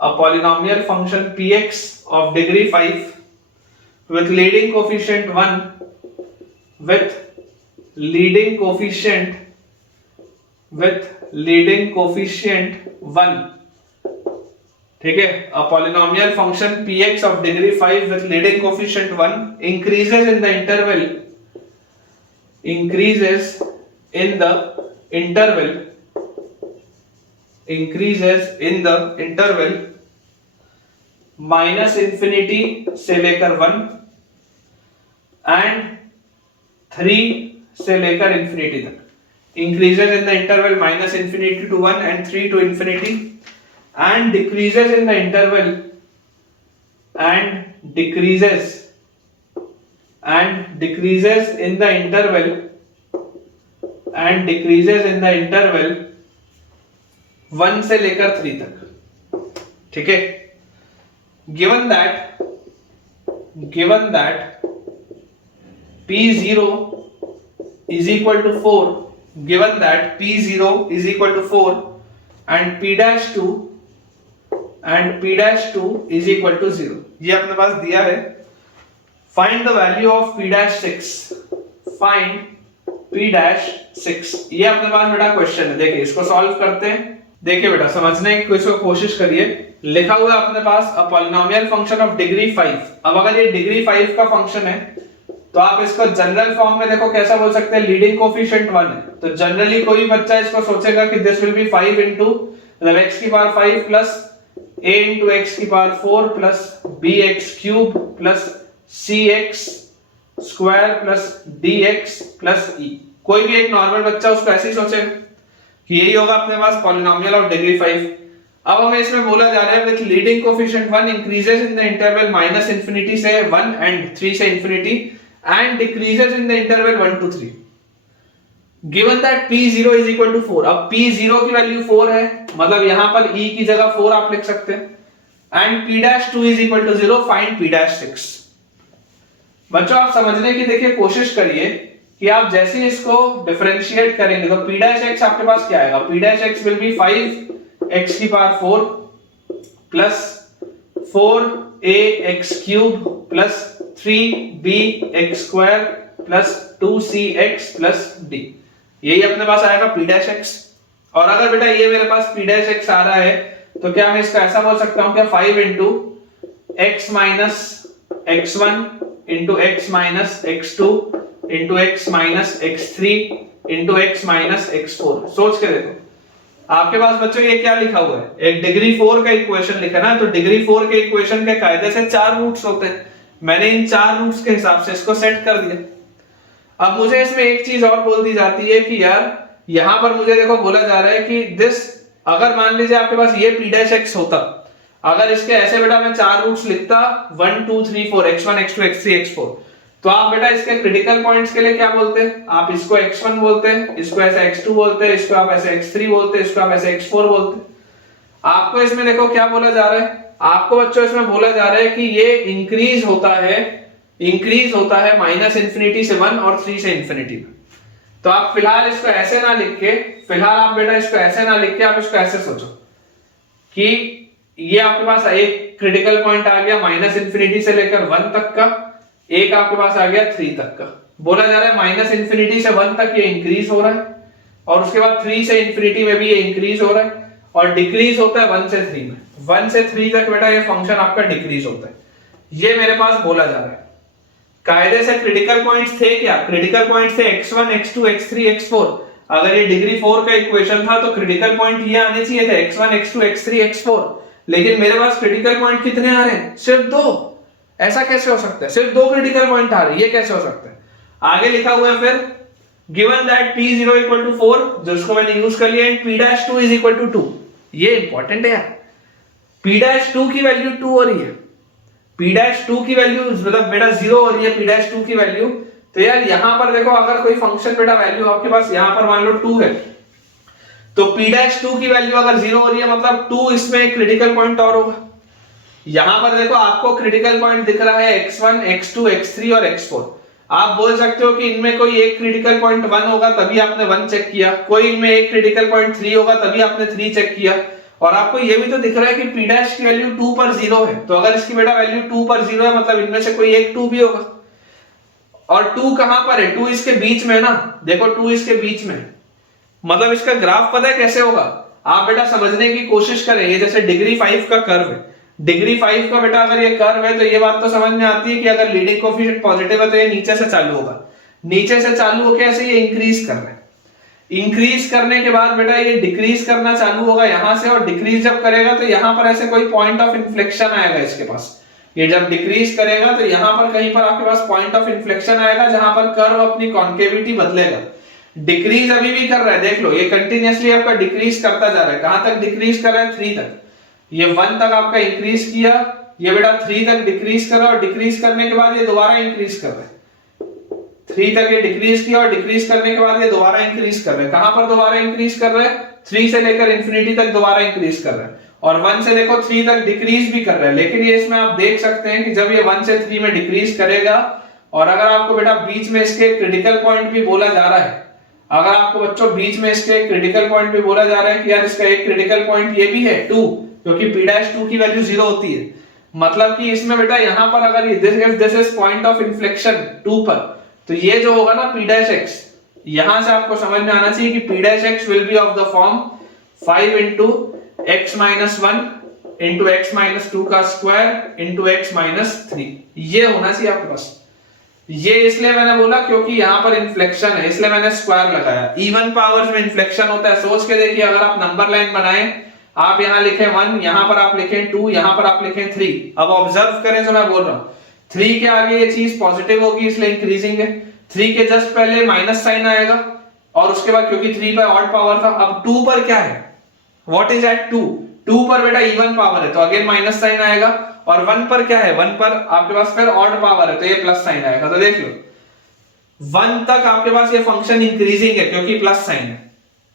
a polynomial function px of degree 5 with leading coefficient 1, with leading coefficient 1, ठीक है। a polynomial function px of degree 5 with leading coefficient 1 increases in the interval, increases in the interval minus infinity से लेकर 1 एंड 3 से लेकर इंफिनिटी तक, increases in the interval minus infinity to 1 and 3 to infinity, and decreases in the interval in the interval 1 से लेकर 3 तक, ठीक है। given that p0 is equal to 4, given that p0 is equal to 4 and p'2 is equal to 0, ये अपने पास दिया है। find the value of p'6, find p'6, ये अपने पास बेटा क्वेश्चन है। देखिए इसको सॉल्व करते हैं, देखिए बेटा समझने की कोशिश करिए। लिखा हुआ अपने पास a polynomial function of degree 5। अब अगर ये डिग्री 5 का फंक्शन है तो आप इसको जनरल फॉर्म में देखो कैसा बोल सकते हैं, लीडिंग कोएफिशिएंट 1 है, तो जनरली कोई बच्चा इसको सोचेगा कि दिस विल बी 5 into मतलब x की power 5 plus a into x की power 4 plus bx cube plus cx square plus dx plus e। कोई भी एक नॉर्मल बच्चा उसको ऐसे ही सोचेगा कि यही होगा अपने पास पॉलिनोमियल ऑफ डिग्री 5। अब हमें इसमें बोला जा रहा है with leading coefficient 1 increases in the interval minus infinity से 1 एंड 3 से infinity and decreases in the interval 1 to 3, given that p0 is equal to 4। अब p0 की वैल्यू 4 है, मतलब यहां पर e की जगह 4 आप लिख सकते हैं, and p'2 is equal to 0, find p'6। बच्चों आप समझने की देखिए कोशिश करिए कि आप जैसे ही इसको डिफरेंशिएट करेंगे तो p'(x) आपके पास क्या आएगा, p'(x) विल बी 5x की power 4 plus 4ax cube plus 3bx square plus 2cx plus d, यही अपने पास आएगा p'(x)। और अगर बेटा ये मेरे पास p'(x) आ रहा है तो क्या मैं इसका ऐसा बोल सकता हूं क्या 5 into x minus x1 into x minus x2 into x minus x3 into x minus x4। सोच के देखो आपके पास बच्चों ये क्या लिखा हुआ है, एक डिग्री 4 का इक्वेशन लिखा ना, तो डिग्री 4 के इक्वेशन के कायदे से 4 रूट्स होते हैं, मैंने इन 4 रूट्स के हिसाब से इसको सेट कर दिया। अब मुझे इसमें एक चीज और बोल दी जाती है कि यार यहां पर मुझे देखो बोला जा रहा है कि दिस, अगर मान लीजिए आपके पास ये p'(x) होता, अगर इसके ऐसे बेटा मैं 4 रूट्स लिखता 1 2 3 4 x1 x2 x3 x4, तो आप बेटा इसके क्रिटिकल पॉइंट्स के लिए क्या बोलते हैं, आप इसको x1 बोलते हैं, इसको ऐसे x2 बोलते हैं, इसको आप ऐसे x3 बोलते हैं, इसको आप ऐसे x4 बोलते हैं। आपको इसमें देखो क्या बोला जा रहा है, आपको बच्चों इसमें बोला जा रहा है कि ये इंक्रीज होता है माइनस इंफिनिटी से 1 और 3 से इंफिनिटी में। तो आप फिलहाल इसको ऐसे ना लिख के, फिलहाल आप बेटा इसको ऐसे ना लिख के आप इसको ऐसे सोचो कि ये आपके पास एक क्रिटिकल पॉइंट आ गया माइनस इंफिनिटी से लेकर 1 तक का, एक आपके पास आ गया 3 तक का। बोला जा रहा है माइनस इंफिनिटी से 1 तक ये इंक्रीज हो रहा है और उसके बाद 3 से इंफिनिटी में भी ये इंक्रीज हो रहा है और डिक्रीज होता है 1 से 3 में। 1 से 3 तक बेटा ये फंक्शन आपका डिक्रीज होता है, ये मेरे पास बोला जा रहा है। कायदे से क्रिटिकल पॉइंट्स थे क्या, क्रिटिकल पॉइंट्स थे x1 x2 x3 x4। अगर ये डिग्री 4 का इक्वेशन था तो क्रिटिकल पॉइंट ये आने चाहिए थे x1 x2 x3 x4। लेकिन मेरे पास क्रिटिकल पॉइंट कितने आ रहे हैं? सिर्फ 2। ऐसा कैसे हो सकता है? सिर्फ 2 क्रिटिकल पॉइंट आ रहे हैं, ये कैसे हो सकता है? आगे लिखा हुआ है फिर given that P0 equal to 4, जिसको मैंने यूज कर लिया, and P'2 is equal to 2। ये इंपॉर्टेंट है यार, P'2 की वैल्यू 2 हो रही है, P'2 की वैल्यू मतलब बेटा 0 हो रही है P'2 की वैल्यू। तो यार यहां पर देखो, अगर कोई फंक्शन बेटा वैल्यू आपके पास यहां पर मान लो 2 है, तो P'2 की वैल्यू अगर 0 हो रही है मतलब 2 इसमें एक क्रिटिकल पॉइंट और होगा। यहां पर देखो आपको क्रिटिकल पॉइंट दिख रहा है x1, x2, x3 और x4। आप बोल सकते हो कि इनमें कोई एक क्रिटिकल पॉइंट 1 होगा तभी आपने 1 चेक किया, कोई इनमें एक क्रिटिकल पॉइंट 3 होगा तभी आपने 3 चेक किया, और आपको ये भी तो दिख रहा है कि P' की वैल्यू 2 पर 0 है। तो अगर इसकी बेटा वैल्यू 2 पर 0 है मतलब इनमें से कोई एक 2 भी होगा। और 2 कहां पर है? 2 इसके बीच में ना, देखो 2 इसके बीच में, मतलब इसका ग्राफ पता है कैसे होगा? आप बेटा समझने की कोशिश करें। ये जैसे डिग्री 5 का कर्व है, डिग्री 5 का बेटा अगर ये कर्व है तो ये बात तो समझ में आती है कि अगर लीडिंग कोएफिशिएंट पॉजिटिव है तो ये नीचे से चालू होगा, नीचे से चालू होकर ऐसे ये इंक्रीज कर रहा है, इंक्रीज करने के बाद बेटा ये डिक्रीज करना चालू होगा यहां से, और डिक्रीज जब करेगा तो यहां पर ऐसे कोई पॉइंट ऑफ इन्फ्लेक्शन आएगा इसके पास। ये जब डिक्रीज करेगा तो यहां पर कहीं पर आपके पास पॉइंट ऑफ इन्फ्लेक्शन आएगा जहां पर कर्व अपनी कॉन्केविटी बदलेगा। डिक्रीज अभी भी कर रहा है, देख लो ये कंटिन्यूअसली आपका डिक्रीज करता जा रहा है। कहां तक डिक्रीज कर रहा है? 3 तक। ये 1 तक आपका इंक्रीज किया, ये बेटा 3 तक डिक्रीज कर रहा है, और डिक्रीज करने के बाद ये दोबारा इंक्रीज कर रहा है। 3 तक ये डिक्रीज किया और डिक्रीज करने के बाद ये दोबारा इंक्रीज कर रहा है। कहां पर दोबारा इंक्रीज कर रहा है? 3 से लेकर इंफिनिटी तक दोबारा इंक्रीज कर रहा है, और 1 से देखो 3 तक डिक्रीज भी कर रहा है। लेकिन ये इसमें आप देख सकते हैं कि जब ये 1 से 3 में डिक्रीज करेगा, और अगर आपको बेटा बीच में इसके क्रिटिकल पॉइंट भी बोला जा रहा है, अगर आपको बच्चों बीच में इसके क्रिटिकल पॉइंट भी बोला जा रहा है कि यार इसका एक क्रिटिकल पॉइंट ये भी है 2, क्योंकि P'2 की वैल्यू 0 होती है, मतलब कि इसमें बेटा यहां पर अगर this is point of inflection 2 पर, तो ये जो होगा ना P', यहां से आपको समझ में आना चाहिए कि P' will be of the form 5 into x minus 1 into x minus 2 का स्क्वायर into x minus 3, ये होना चाहिए आपके पास। ये इसलिए मैंने बोला क्योंकि यहां पर इन्फ्लेक्शन है, इसलिए मैंने स्क्वायर लगाया। इवन पावर्स में इन्फ्लेक्शन होता है, सोच के देखिए, अगर आप नंबर लाइन बनाएं, आप यहां लिखें 1, यहां पर आप लिखें 2, यहां पर आप लिखें 3। अब ऑब्जर्व करें जो मैं बोल रहा हूं, 3 के आगे ये चीज पॉजिटिव होगी इसलिए इंक्रीजिंग है, 3 के जस्ट पहले माइनस साइन आएगा, और उसके बाद क्योंकि 3 पर ऑड पावर था, अब 2 पर क्या है? व्हाट इज एट 2 पर बेटा इवन पावर है तो अगेन माइनस साइन आएगा, और 1 पर क्या है? 1 पर आपके पास फिर ऑड पावर है तो ये प्लस साइन आएगा। तो देख लो 1 तक आपके पास ये फंक्शन इंक्रीजिंग है क्योंकि प्लस साइन है,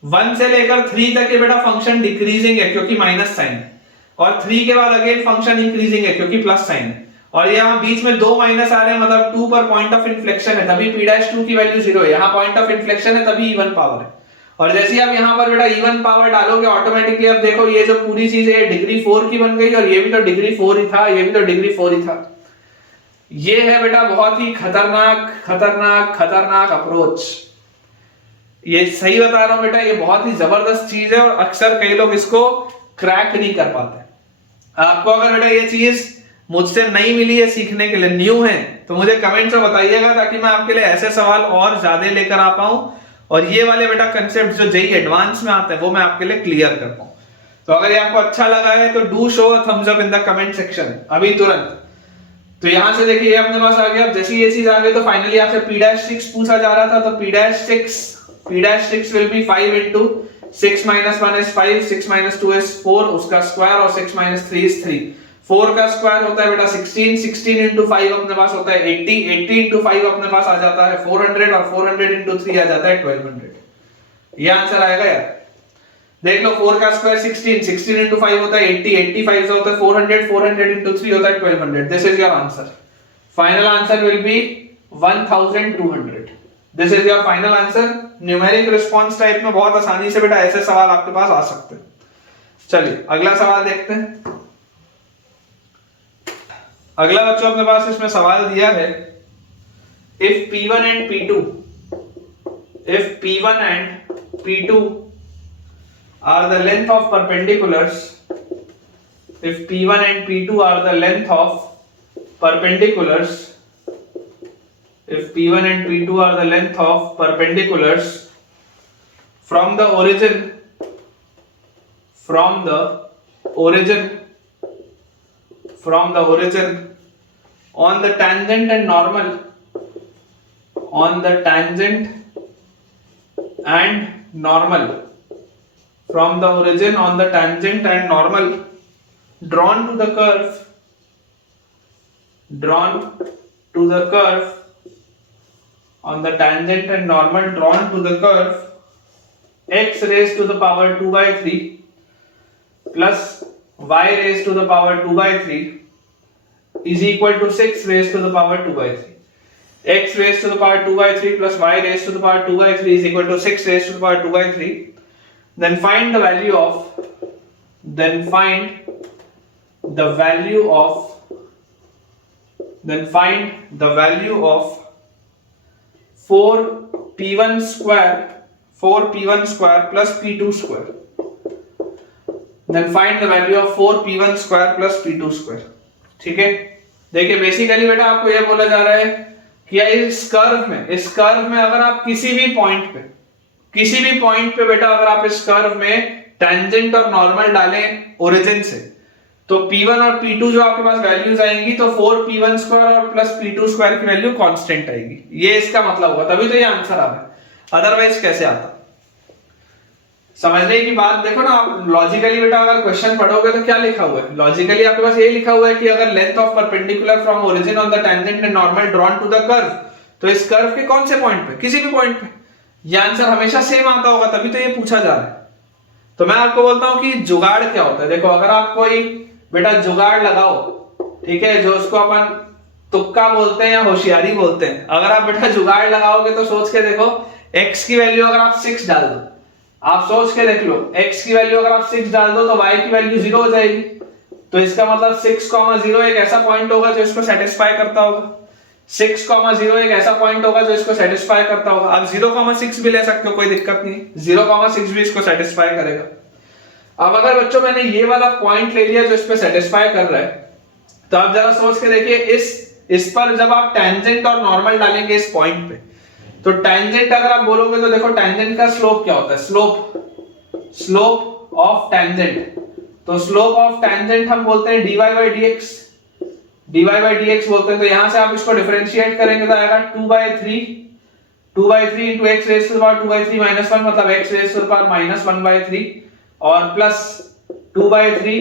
1 से लेकर 3 तक ये बेटा फंक्शन डिक्रीजिंग है क्योंकि माइनस साइन है, और 3 के बाद अगेन फंक्शन इंक्रीजिंग है क्योंकि प्लस साइन है, और यहाँ बीच में 2 माइनस आ रहे हैं, मतलब 2 पर पॉइंट ऑफ इन्फ्लेक्शन है तभी P'2 की वैल्यू 0 है, यहाँ पॉइंट ऑफ इन्फ्लेक्शन है तभी इवन पावर है। और जैसे ही आप यहाँ पर बेटा इवन पावर डालोगे ऑटोमेटिकली अब देखो ये जो पूरी चीज है डिग्री 4 की बन गई, और ये भी तो डिग्री 4 ही था, ये भी तो डिग्री 4 ही था। ये है बेटा बहुत ही खतरनाक खतरनाक खतरनाक अप्रोच। ये सही बता रहा हूं बेटा, ये बहुत ही जबरदस्त चीज है, और अक्सर कई लोग इसको क्रैक नहीं कर पाते। आपको अगर बेटा ये चीज मुझसे नहीं मिली है सीखने के लिए, न्यू है, तो मुझे कमेंट में बताइएगा ताकि मैं आपके लिए ऐसे सवाल और ज्यादा लेकर आ पाऊं, और ये वाले बेटा कंसेप्ट जो जेईई एडवांस में आते हैं वो मैं आपके लिए क्लियर कर पाऊं। तो अगर ये आपको अच्छा लगा है तो do show a thumbs up in the comment section अभी तुरंत। तो यहां से देखिए ये अपने पास आ गया। जैसे ये चीज आ गई तो फाइनली आपसे P'6 पूछा जा रहा था, तो P'6 will be 5 into 6 minus 1 is 5, 6 minus 2 is 4, उसका स्क्वायर, और 6 minus 3 is 3। 4 का स्क्वायर होता है बेटा 16, 16 into 5 अपने पास होता है 80, 80 into 5 अपने पास आ जाता है 400, और 400 into 3 आ जाता है 1200। ये आंसर आएगा यार, देख लो 4 का स्क्वायर 16, 16 into 5 होता है 80, 85 से होता है 400, 400 into 3 होता है 1200। This is your answer. Final answer will B 1200। This is your final answer. Numeric response type में बहुत आसानी से बेटा ऐसे सवाल आपके पास आ सकते हैं। चलिए अगला सवाल देखते हैं। अगला बच्चों अपने पास इसमें सवाल दिया है, if P1 and P2 are the length of perpendiculars, if P1 and P2 are the length of perpendiculars, if P1 and P2 are the length of perpendiculars from the origin from the origin on the tangent and normal, on the tangent and normal, from the origin on the tangent and normal, drawn to the curve, drawn to the curve on the tangent and normal, drawn to the curve, x raised to the power 2 by 3 plus y raised to the power 2 by 3 is equal to 6 raised to the power 2 by 3. X raised to the power 2 by 3 plus y raised to the power 2 by 3 is equal to 6 raised to the power 2 by 3. Then find the value of, then find the value of 4p1 square plus p2 square. Then find the value of 4p1 square plus p2 square. ठीक है, देखिए बेसिकली बेटा आपको यह बोला जा रहा है कि इस कर्व में अगर आप किसी भी पॉइंट पे बेटा अगर आप इस कर्व में टेंजेंट और नॉर्मल डालें ओरिजिन से, तो P1 और P2 जो आपके पास वैल्यूज आएंगी तो 4p1 स्क्वायर और प्लस p2 स्क्वायर की वैल्यू कांस्टेंट आएगी। ये इसका मतलब होगा, तभी तो ये आंसर आ रहा है, अदरवाइज कैसे आता। समझने की बात देखो ना, आप लॉजिकली बेटा अगर क्वेश्चन पढ़ोगे तो क्या लिखा हुआ है, लॉजिकली आपके पास ये लिखा हुआ है कि अगर length of perpendicular from origin on the tangent and normal drawn to the curve, तो इस कर्व के कौन से पॉइंट पे, किसी भी पॉइंट पे, ये आंसर हमेशा सेम आता होगा, तभी तो ये पूछा जा रहा है। तो मैं आपको बोलता हूं कि जुगाड़ क्या होता है। देखो अगर आप कोई बेटा जुगाड़ लगाओ, ठीक है, जो उसको अपन तुक्का बोलते हैं या होशियारी बोलते हैं, अगर आप बेटा जुगाड़ लगाओगे तो सोच के देखो, x की वैल्यू अगर आप 6 डाल दो, आप सोच के देख लो, x की वैल्यू अगर आप 6 डाल दो तो y की वैल्यू 0 हो जाएगी। तो इसका मतलब 6,0 एक ऐसा पॉइंट होगा जो इसको सेटिस्फाई करता होगा, 6,0 एक ऐसा पॉइंट होगा जो इसको सेटिस्फाई करता होगा। आप 0,6 भी ले सकते हो, कोई दिक्कत नहीं, 0,6 भी इसको सेटिस्फाई करेगा। अब अगर बच्चों मैंने ये वाला पॉइंट ले लिया जो इस पे सेटिस्फाई कर रहा है, तो आप जरा सोच के देखिए, इस पर जब आप टेंजेंट और नॉर्मल डालेंगे इस पॉइंट पे, तो टेंजेंट अगर आप बोलोगे तो देखो टेंजेंट का स्लोप क्या होता है, स्लोप ऑफ टेंजेंट। तो स्लोप ऑफ टेंजेंट हम बोलते हैं dy by dx बोलते हैं। तो यहां से आप इसको डिफरेंशिएट करेंगे तो आएगा 2 by 3 into x raised to the power 2 by 3 minus 1, मतलब x raised to the power minus 1 by 3 और plus 2 by 3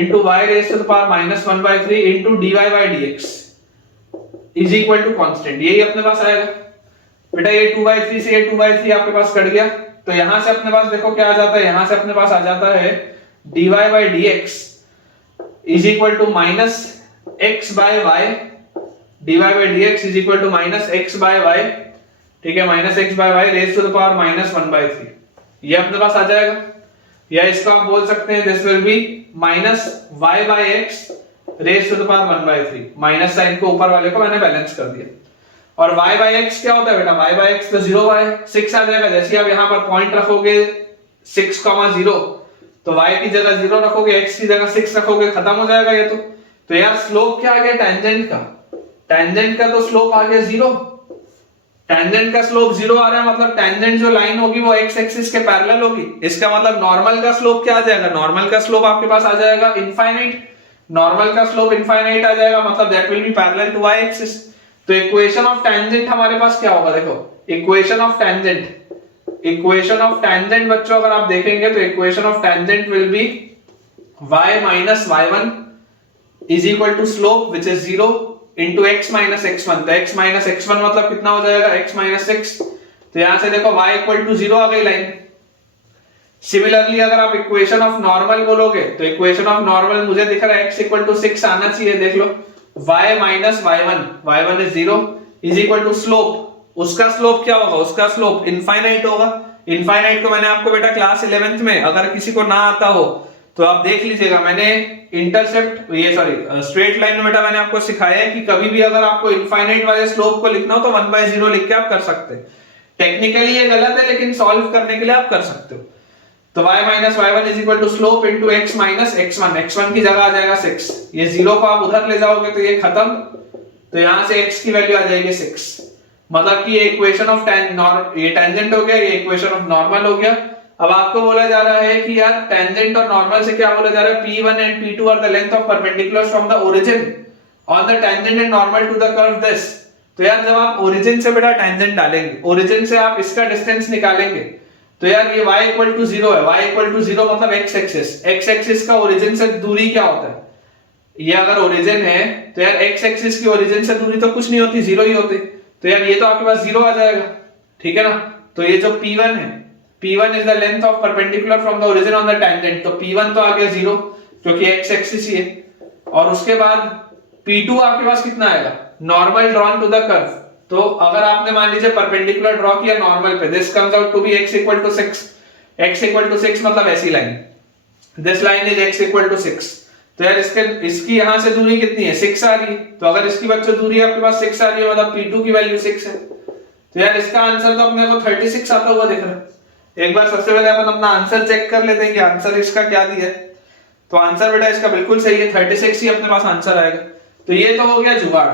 into y raised to the power minus 1 by 3 into dy by dx is equal to constant। यही अपने पास आएगा बेटा, ये 2 by 3 से ये 2 by 3 आपके पास कट गया, तो यहां से अपने पास देखो क्या आ जाता है, यहां से अपने पास आ जाता है dy by dx is equal to minus x by y, dy by dx is equal to minus x by y, ठीक है, minus x by y raised to the power minus 1 by 3, ये अपने पास आ जाएगा। या इसको आप बोल सकते हैं this will B minus y by x raised to the power 1 by 3, minus sign को ऊपर वाले को मैंने बैलेंस कर दिया। और y by x क्या होता है बेटा, y by x तो 0 by 6 आ जाएगा। जैसे आप यहाँ पर पॉइंट रखोगे 6,0, तो y की जगह 0 रखोगे, x की जगह 6 रखोगे, खत्म हो जाएगा ये तो यार स्लोप क्या आ गया टेंजेंट का तो स्लोप आ गया 0। टेंजेंट का स्लोप 0 आ रहा है, मतलब टेंजेंट जो लाइन होगी वो x एक्सिस के पैरेलल होगी। इसका मतलब नॉर्मल का स्लोप क्या आ जाएगा, नॉर्मल का स्लोप आपके पास आ जाएगा इनफाइनाइट, नॉर्मल का स्लोप इनफाइनाइट आ जाएगा, मतलब that will be parallel to y axis. तो इक्वेशन ऑफ टेंजेंट हमारे पास क्या होगा, देखो इक्वेशन ऑफ टेंजेंट बच्चों अगर आप देखेंगे तो equation of tangent will be y minus y1 is equal to slope which is 0 into x minus x1। तो x minus x1 मतलब कितना हो जाएगा, x minus 6। तो यहां से देखो y equal to 0 आ गई लाइन। सिमिलरली अगर आप इक्वेशन ऑफ नॉर्मल बोलोगे तो इक्वेशन ऑफ नॉर्मल मुझे दिख रहा है x equal to 6 आना चाहिए, देख लो y minus y1 is 0 is equal to slope, उसका स्लोप क्या होगा, उसका स्लोप इनफाइनाइट होगा। इनफाइनाइट को मैंने आपको बेटा क्लास 11th में, अगर किसी को ना आता हो तो आप देख लीजिएगा, मैंने स्ट्रेट लाइन में बेटा मैंने आपको सिखाया है कि कभी भी अगर आपको इनफाइनाइट वाले स्लोप को लिखना हो तो 1/0 लिख के आप कर सकते हैं। टेक्निकली ये गलत है लेकिन सॉल्व करने के लिए आप कर सकते हो। तो y minus y1 is equal to slope into x minus x1, x1 की जगह आ जाएगा 6, ये 0 को आप उधर ले जाओगे तो ये खत्म, तो यहां से x की वैल्यू आ जाएगी 6, मतलब कि ये इक्वेशन ऑफ ये टेंजेंट हो गया, ये इक्वेशन ऑफ नॉर्मल हो गया। अब आपको बोला जा रहा है कि यार टेंजेंट और नॉर्मल से क्या बोला जा रहा है, P1 and P2 are the length of perpendicular from the origin on the tangent and normal to the curve this. तो यार जब आप ओरिजिन से बेटा टेंजेंट डालेंगे, ओरिजिन से आप इसका डिस्टेंस निकालेंगे, तो यार ये y इक्वल टू 0 है, y इक्वल टू 0 मतलब x एक्सिस, x एक्सिस का ओरिजिन से दूरी क्या होता है, ये अगर ओरिजिन है तो यार x एक्सिस की ओरिजिन से दूरी तो कुछ नहीं होती, 0 ही होती, तो यार ये तो आपके पास 0 आ जाएगा, ठीक है ना। तो ये जो P1 है, P1 is the length of perpendicular from the origin on the tangent, तो P1 तो आ गया 0 क्योंकि x एक्सिस ही है। और उसके बाद P2 आपके पास कितना आएगा, normal drawn to the curve. तो अगर आपने मान लीजिए परपेंडिकुलर ड्रॉ किया नॉर्मल पे, this comes out to be x equal to 6, x equal to 6 मतलब ऐसी line, this line is x equal to 6। तो यार इसकी यहां से दूरी कितनी है, 6 आ रही है, तो अगर इसकी बच्चों दूरी आपके पास 6 आ रही है मतलब P2 की वैल्यू 6 है। तो यार इसका आंसर तो अपने को 36 आता हुआ दिख रहा है। एक बार सबसे पहले अपन अपना आंसर चेक कर लेते हैं कि आंसर इसका क्या दिया है। तो आंसर बेटा इसका बिल्कुल सही है, 36 ही अपने पास आंसर आएगा। तो ये तो हो गया जुगाड़,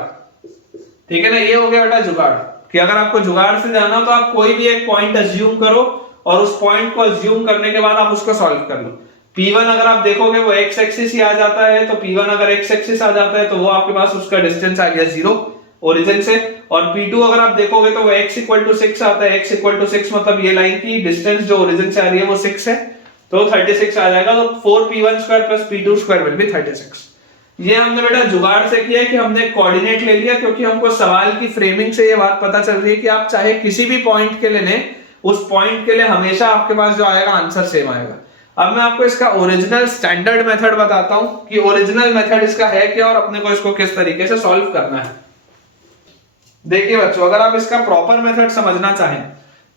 ठीक है ना, ये हो गया बेटा जुगाड़ कि अगर आपको जुगाड़ से जाना तो आप कोई भी एक पॉइंट अज्यूम करो और उस पॉइंट को अज्यूम करने के बाद आप उसको सॉल्व कर लो। P1 अगर आप देखोगे वो x एक्सिस ही आ जाता है, तो P1 अगर x एक्सिस आ जाता है तो वो आपके पास उसका डिस्टेंस आ गया 0 ओरिजिन से। और P2 अगर आप देखोगे तो वो x इक्वल टू 6 आता है, x इक्वल टू 6 मतलब ये लाइन की डिस्टेंस जो ओरिजिन से आ रही है वो 6 है, तो 36 आ जाएगा। तो 4P1 square plus P2 square will be 36। ये हमने बेटा जुगाड़ से किया कि हमने कोऑर्डिनेट ले लिया, क्योंकि हमको सवाल की फ्रेमिंग से ये बात पता चल रही है कि आप चाहे किसी भी पॉइंट के लिए लें, उस पॉइंट के लिए हमेशा आपके पास जो आएगा आंसर सेम आएगा। अब मैं आपको इसका ओरिजिनल स्टैंडर्ड मेथड बताता हूं कि ओरिजिनल मेथड इसका है क्या और अपने को इसको किस तरीके से सॉल्व करना है। देखिए बच्चों, अगर आप इसका प्रॉपर मेथड समझना चाहें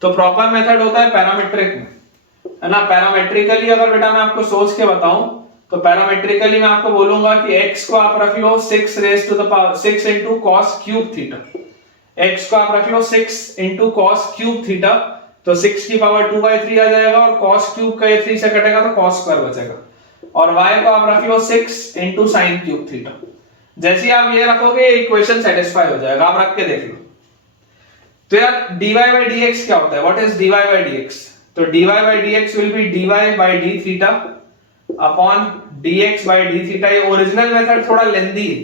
तो प्रॉपर मेथड होता है पैरामीट्रिक में, है ना। पैरामेट्रिकली अगर बेटा मैं आपको सोच के बताऊं तो पैरामेट्रिकली मैं आपको बोलूंगा कि x को आप रख लो 6 raise to the power 6 into cos cube theta, x को आप रख लो 6 into cos क्यूब थीटा, तो 6 की पावर 2/3 आ जाएगा और cos क्यूब का ये 3 से कटेगा तो cos स्क्वायर बचेगा। और y को आप रख लो 6 into sin क्यूब थीटा। जैसे ही आप ये रखोगे इक्वेशन सेटिस्फाई हो जाएगा, आप रख के देख लो। तो यार dy by dx क्या होता है, what is dy by dx? तो dy by dx will be dy by d theta upon dx by d theta. ये ओरिजिनल मेथड थोड़ा लेंदी है,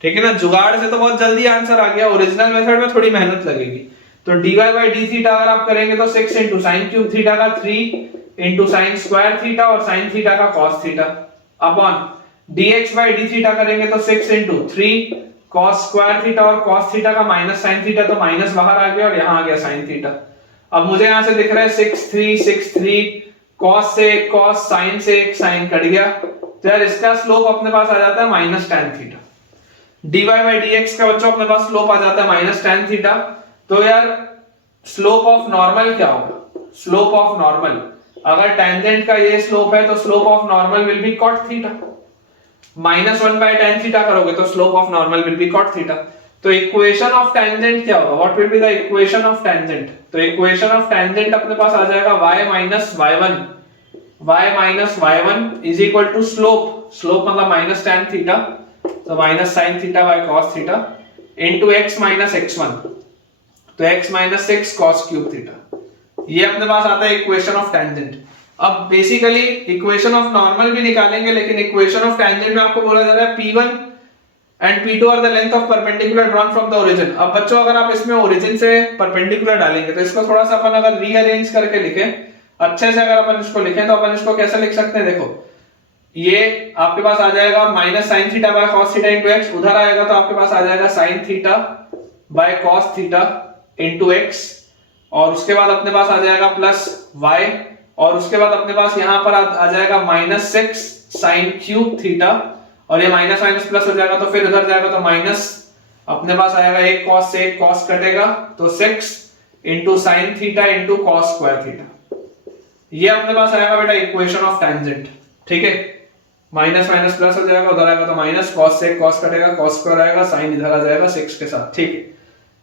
ठीक है ना। जुगाड़ से तो बहुत जल्दी आंसर आ गया, ओरिजिनल मेथड में थोड़ी मेहनत लगेगी। तो dy by d थीटा अगर आप करेंगे तो 6 into sin क्यूब थीटा का 3 into sin स्क्वायर थीटा और sin थीटा का cos theta upon dx by d theta करेंगे तो 6 into 3 cos स्क्वायर थीटा और cos थीटा का माइनस sin थीटा, तो माइनस बाहर आ गया और यहां आ गया sin थीटा। अब मुझे यहां से दिख रहा है 6 3 cos से cos sin से एक sin कट गया, तो यार इसका स्लोप अपने पास आ जाता है minus tan theta. dy by dx का बच्चों अपने पास स्लोप आ जाता है माइनस tan थीटा। तो यार स्लोप ऑफ नॉर्मल क्या होगा, स्लोप ऑफ नॉर्मल अगर टेंजेंट का ये स्लोप है तो slope of normal will be cot theta. -1/tan theta करोगे तो slope of normal will be cot theta. तो इक्वेशन ऑफ टेंजेंट क्या होगा, what will be the equation of tangent? तो इक्वेशन ऑफ टेंजेंट अपने पास आ जाएगा y is equal to slope, slope मतलब माइनस tan थीटा, तो minus sin theta by cos theta into x minus x1, तो x minus 6 cos cube theta. ये अपने पास आता है इक्वेशन ऑफ टेंजेंट। अब बेसिकली इक्वेशन ऑफ नॉर्मल भी निकालेंगे, लेकिन इक्वेशन ऑफ टेंजेंट में आपको बोला जा रहा है P1 and P2 are the length of perpendicular drawn from the origin. अब बच्चों अगर आप इसमें ओरिजिन से परपेंडिकुलर डालेंगे तो इसको थोड़ा सा अपन अगर रीअरेंज करके लिखें, अच्छे से अगर अपन इसको लिखें तो अपन इसको कैसे लिख सकते हैं, देखो ये आपके पास आ जाएगा minus sin theta by cos theta into x, उधर आएगा तो आपके पास आ जाएगा sin theta by cos theta into x, और उसके बाद अपने पास आ जाएगा प्लस y, और उसके बाद अपने पास यहां पर आ जाएगा माइनस 6 sin क्यूब थीटा, और ये माइनस माइनस प्लस हो जाएगा तो फिर उधर जाएगा तो माइनस अपने पास आएगा एक cos से एक cos कटेगा, तो 6 into sin theta into cos square theta. ये अपने पास आएगा बेटा इक्वेशन ऑफ टेंजेंट, ठीक है। माइनस माइनस प्लस हो जाएगा, उधर आएगा तो माइनस, cos से cos कटेगा, cos स्क्वायर आएगा, sin इधर आ जाएगा 6 के साथ, ठीक है।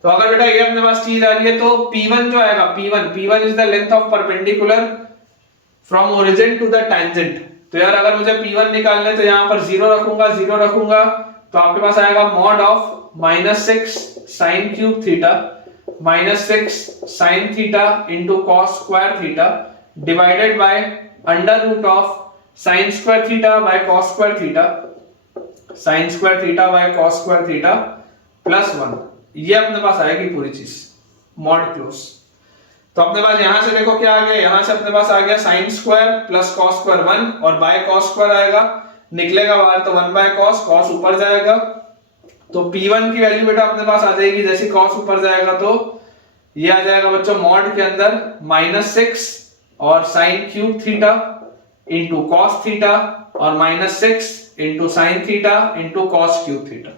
तो अगर बेटा ये अपने पास चीज आ रही है तो P1 जो आएगा, P1 is the length of perpendicular from origin to the tangent. तो यार अगर मुझे P1 निकालना है तो यहां पर 0 रखूंगा तो आपके पास आएगा mod of minus 6 sin cube theta minus 6 sin theta into cos square theta divided by under root of sine square theta by cos square theta, sine square theta by cos square theta plus 1। ये अपने पास आएगी पूरी चीज मॉड क्लोज। तो अपने पास यहां से देखो क्या आ गया, यहां से अपने पास आ गया sine square plus cos square 1 और बाय कॉस स्क्वायर आएगा, निकलेगा बाहर तो 1 बाय कॉस, कॉस ऊपर जाएगा तो P1 की वैल्यू बेटा अपने पास आ जाएगी, जैसे कॉस ऊपर जाएगा तो ये आ जाएगा बच्चों मॉड के अंदर -6 और sine cube theta into cos theta और -6 into sine theta into cos cube theta.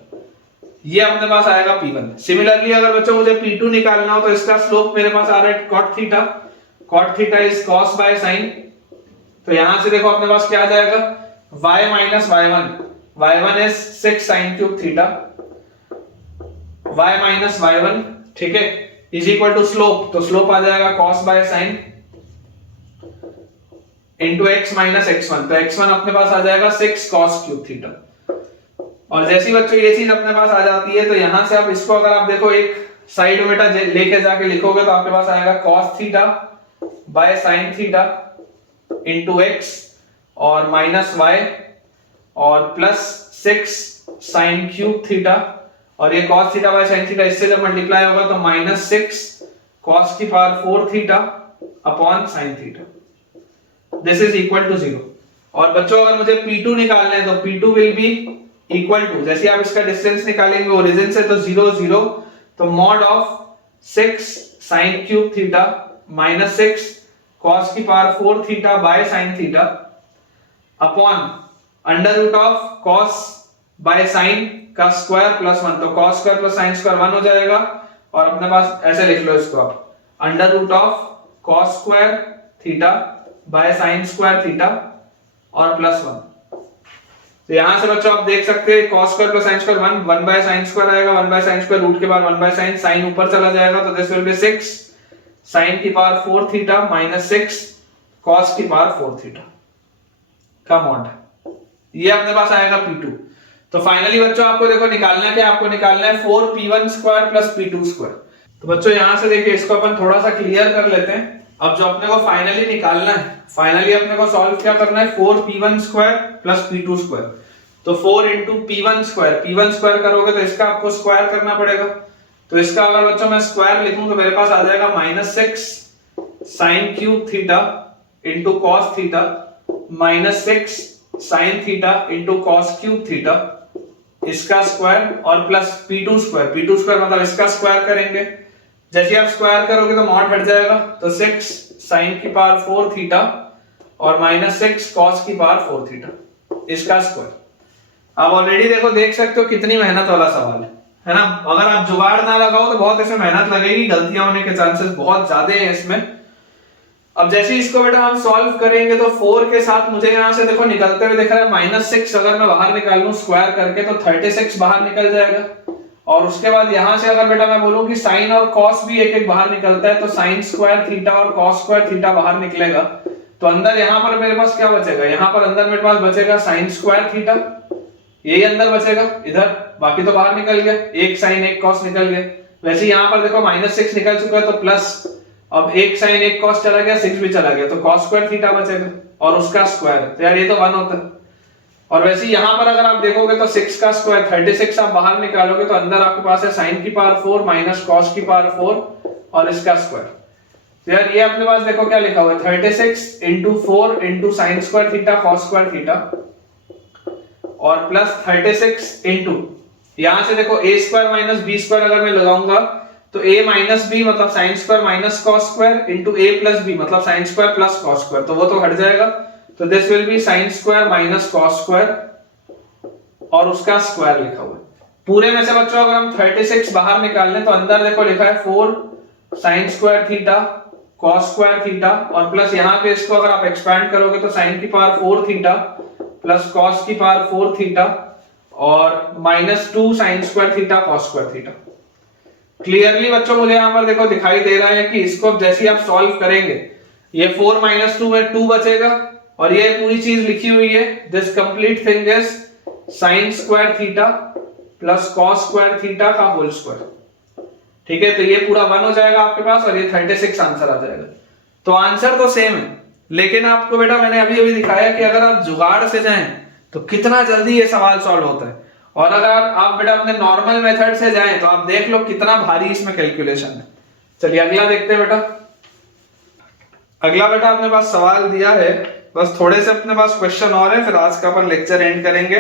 ये अपने पास आएगा P1। सिमिलरली अगर बच्चों मुझे P2 निकालना हो तो इसका स्लोप मेरे पास आ रहा है cot theta, cot theta is cos by sin। तो यहां से देखो अपने पास क्या आ जाएगा y minus y1, y1 is 6 sin cube theta, y minus y1, ठीक है, इज इक्वल टू स्लोप, तो स्लोप आ जाएगा cos by sin into x minus x1, तो x1 अपने पास आ जाएगा 6 cos क्यूब थीटा। और जैसी बच्चों ये चीज अपने पास आ जाती है तो यहां से आप इसको अगर आप देखो एक साइड में बेटा लेके जाके लिखोगे तो आपके पास आएगा cos theta by sin theta into x और माइनस y और प्लस 6 sin क्यूब थीटा, और ये cos theta by sin theta इससे जब मल्टीप्लाई होगा तो -6 cos की power 4 theta upon sin theta, this is equal to 0। और बच्चों अगर मुझे P2 निकालना है तो P2 will be equal to, जैसे आप इसका डिस्टेंस निकालेंगे ओरिजिन से तो 0 0, तो mod of 6 sin cube theta -6 cos की power 4 theta by sin theta upon under root of cos by sin का स्क्वायर प्लस 1, तो cos square plus sin square 1 हो जाएगा। और अपने पास ऐसे लिख लो इसको आप under root of cos square theta by sin square theta और प्लस 1। तो यहां से बच्चों आप देख सकते हैं cos square plus sin square 1 by sin square आएगा, 1 बाय sin स्क्वायर रूट के बाद 1 बाय sin, sin ऊपर चला जाएगा तो दिस विल बी 6 sin की पावर 4 थीटा -6 cos की पावर 4 थीटा का मॉड, ये अपने पास आएगा P2। तो फाइनली बच्चों आपको देखो निकालना क्या, आपको निकालना है 4P1 square plus P2 square. तो बच्चों यहां से देखिए इसको अपन थोड़ा सा क्लियर कर लेते हैं। अब जो अपने को फाइनली निकालना है, फाइनली अपने को सॉल्व क्या करना है 4P1 square plus P2 square, तो 4 into P1 square, P1 square करोगे तो इसका आपको स्क्वायर करना पड़ेगा। तो इसका अगर बच्चों मैं स्क्वायर लिखूं तो मेरे पास आ जाएगा -6 sin cube theta into cos theta -6 sin theta into cos cube theta, इसका स्क्वायर और plus P2 square, P2 square मतलब इसका स्क्वायर करेंगे, जैसे आप स्क्वायर करोगे तो मॉड हट जाएगा, तो 6 sin की पावर 4 थीटा और -6 cos की पावर 4 थीटा, इसका स्क्वायर। आप ऑलरेडी देखो देख सकते हो कितनी मेहनत वाला सवाल है ना। अगर आप जुगाड़ ना लगाओ तो बहुत इसमें मेहनत लगेगी, गलतियां होने के चांसेस बहुत ज्यादा हैं इसमें। अब जैसे इसको बेटा हम सॉल्व करेंगे तो 4 के साथ मुझे यहां से देखो निकलते हुए दिख रहा है -6, अगर मैं बाहर निकाल लूं स्क्वायर करके तो 36 बाहर निकल जाएगा। और उसके बाद यहां से अगर बेटा मैं बोलूं कि साइन और कॉस भी एक एक बाहर निकलता है, तो साइन स्क्वायर थीटा और कॉस स्क्वायर थीटा बाहर निकलेगा, तो अंदर यहां पर मेरे पास क्या बचेगा, यहां पर अंदर मेरे पास बचेगा साइन स्क्वायर थीटा, यही अंदर बचेगा इधर, बाकी तो बाहर निकल गया, एक साइन एक कॉस निकल गया। वैसे यहां पर देखो -6 निकल चुका है तो प्लस, अब एक साइन एक कॉस चला गया, 6 भी चला गया, तो कॉस स्क्वायर थीटा बचेगा और उसका स्क्वायर, तो यार ये तो 1 होता है। और वैसे यहां पर अगर आप देखोगे तो 6 का स्क्वायर 36 आप बाहर निकालोगे तो अंदर आपके पास है sin की पावर 4 माइनस cos की पावर 4 और इसका स्क्वायर। तो यार ये अपने पास देखो क्या लिखा हुआ है 36 into 4 into sine square theta cos square theta और प्लस 36 इंटू यहां से देखो a square minus b square अगर मैं लगाऊंगा तो a माइनस b मतलब sine square minus cos square into a plus b मतलब sine square plus cos square, तो वो तो हट जाएगा, तो this will B sin square minus cos square और उसका स्क्वायर लिखा हुआ है। पूरे में से बच्चों अगर हम 36 बाहर निकाल लें तो अंदर देखो लिखा है 4 sin square theta cos square theta और प्लस यहाँ पे इसको अगर आप एक्सपैंड करोगे तो sin की पावर 4 थीटा प्लस cos की पावर 4 थीटा और -2 sin square theta cos square theta. Clearly बच्चों मुझे यहाँ पर देखो दिखाई दे रहा है कि इसको जैसे आप सॉल्व करेंगे ये 4 - 2 में 2 बचेगा और ये पूरी चीज लिखी हुई है, this complete thing is sin square theta plus cos square theta का होल स्क्वायर। ठीक है, तो ये पूरा 1 हो जाएगा आपके पास और ये 36 आंसर आ जाएगा। तो आंसर तो सेम है, लेकिन आपको बेटा मैंने अभी अभी दिखाया कि अगर आप जुगाड़ से जाएं तो कितना जल्दी ये सवाल सॉल्व होता है, और अगर आप बेटा अपने नॉर्मल मेथड से जाएं तो आप देख लो कितना भारी इसमें कैलकुलेशन है। चलिए अगला देखते हैं बेटा। अगला बेटा अपने पास सवाल दिया है, बस थोड़े से अपने पास क्वेश्चन और है, फिर आज का अपन लेक्चर एंड करेंगे।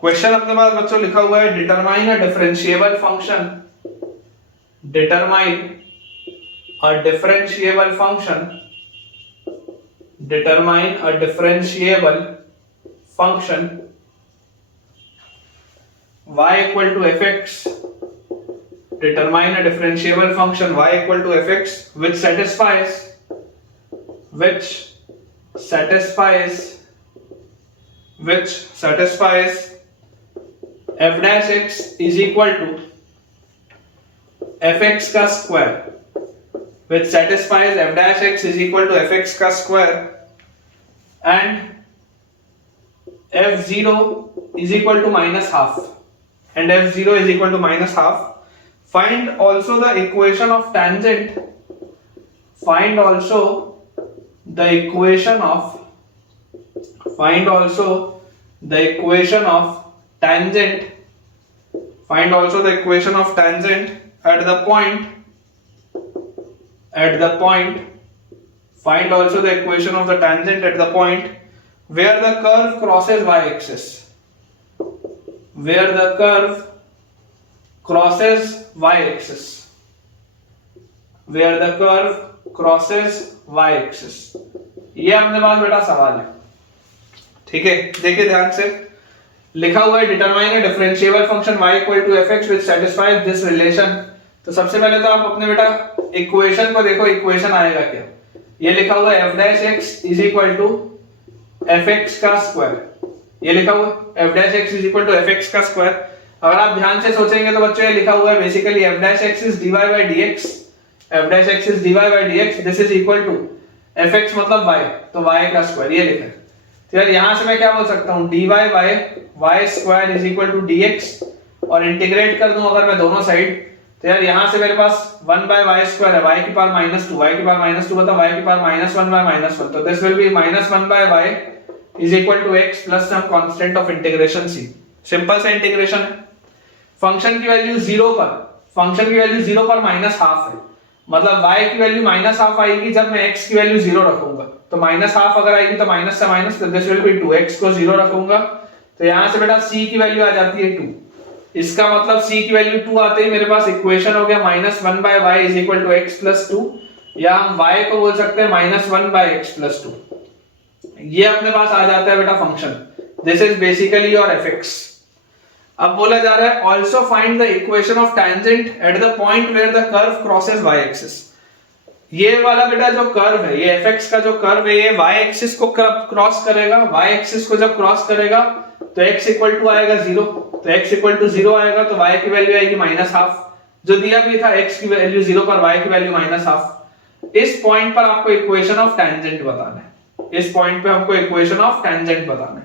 क्वेश्चन अपने पास बच्चों लिखा हुआ है, determine a differentiable function, determine a differentiable function, determine a differentiable function y equal to fx, determine a differentiable function y equal to fx which satisfies f dash x is equal to fx का square, which satisfies f dash x is equal to fx का square and f0 is equal to minus half, and f0 is equal to minus half. Find also the equation of tangent, find also the equation of tangent, find also the equation of tangent at the point, find also the equation of the tangent at the point where the curve crosses y-axis, where the curve crosses y-axis, where the curve crosses y-axis। ये अपने पास बेटा सवाल है, ठीक है। देखिए ध्यान से, लिखा हुआ है determine a differentiable function y equal to fx which satisfies this relation. तो सबसे पहले तो आप अपने बेटा इक्वेशन को देखो, इक्वेशन आएगा क्या। ये लिखा हुआ है f dash x is equal to fx का स्क्वायर, ये लिखा हुआ है f dash x is equal to fx का स्क्वायर। अगर आप ध्यान से सोचेंगे तो बच्चों ये लिखा हुआ है basically f dash x is dy by dx, f dash x is dy by dx, this is equal to fx मतलब y, तो y का स्क्वायर ये लिखा है। तो यार यहां से मैं क्या बोल सकता हूं, dy by y square is equal to dx, और इंटीग्रेट कर दूं अगर मैं दोनों साइड, तो यार यहां से मेरे पास 1 by y स्क्वायर है, y की पावर -2, y की पावर -2 बता y की पावर -1 by -1, तो this will be -1 by y is equal to x plus some constant of integration c। Simple सा इंटीग्रेशन है। फंक्शन की वैल्यू 0 पर, फंक्शन की वैल्यू 0 पर -1/2 है, मतलब y की वैल्यू -1/2 आएगी जब मैं x की वैल्यू 0 रखूंगा, तो -1/2 अगर आएगी तो माइनस से माइनस, तो दिस विल बी 2, x को 0 रखूंगा तो यहां से बेटा c की वैल्यू आ जाती है 2। इसका मतलब c की वैल्यू 2 आते ही मेरे पास इक्वेशन हो गया -1 by y is equal to x plus 2, या हम y को बोल सकते हैं -1 by x plus 2। ये अपने पास आ जाता है बेटा function, this is basically your fx। अब बोला जा रहा है also find the equation of tangent at the point where the curve crosses y axis. ये वाला बेटा जो कर्व है, ये fx का जो कर्व है, ये y एक्सिस को क्रॉस करेगा, y एक्सिस को जब क्रॉस करेगा तो x इक्वल टू आएगा 0, तो x इक्वल टू 0 आएगा तो y की वैल्यू आएगी -1/2, जो दिया भी था x की वैल्यू 0 पर y की वैल्यू -1/2। इस पॉइंट पर आपको इक्वेशन ऑफ टैंजेंट बताना है, इस पॉइंट पे हमको इक्वेशन ऑफ टैंजेंट बताना है।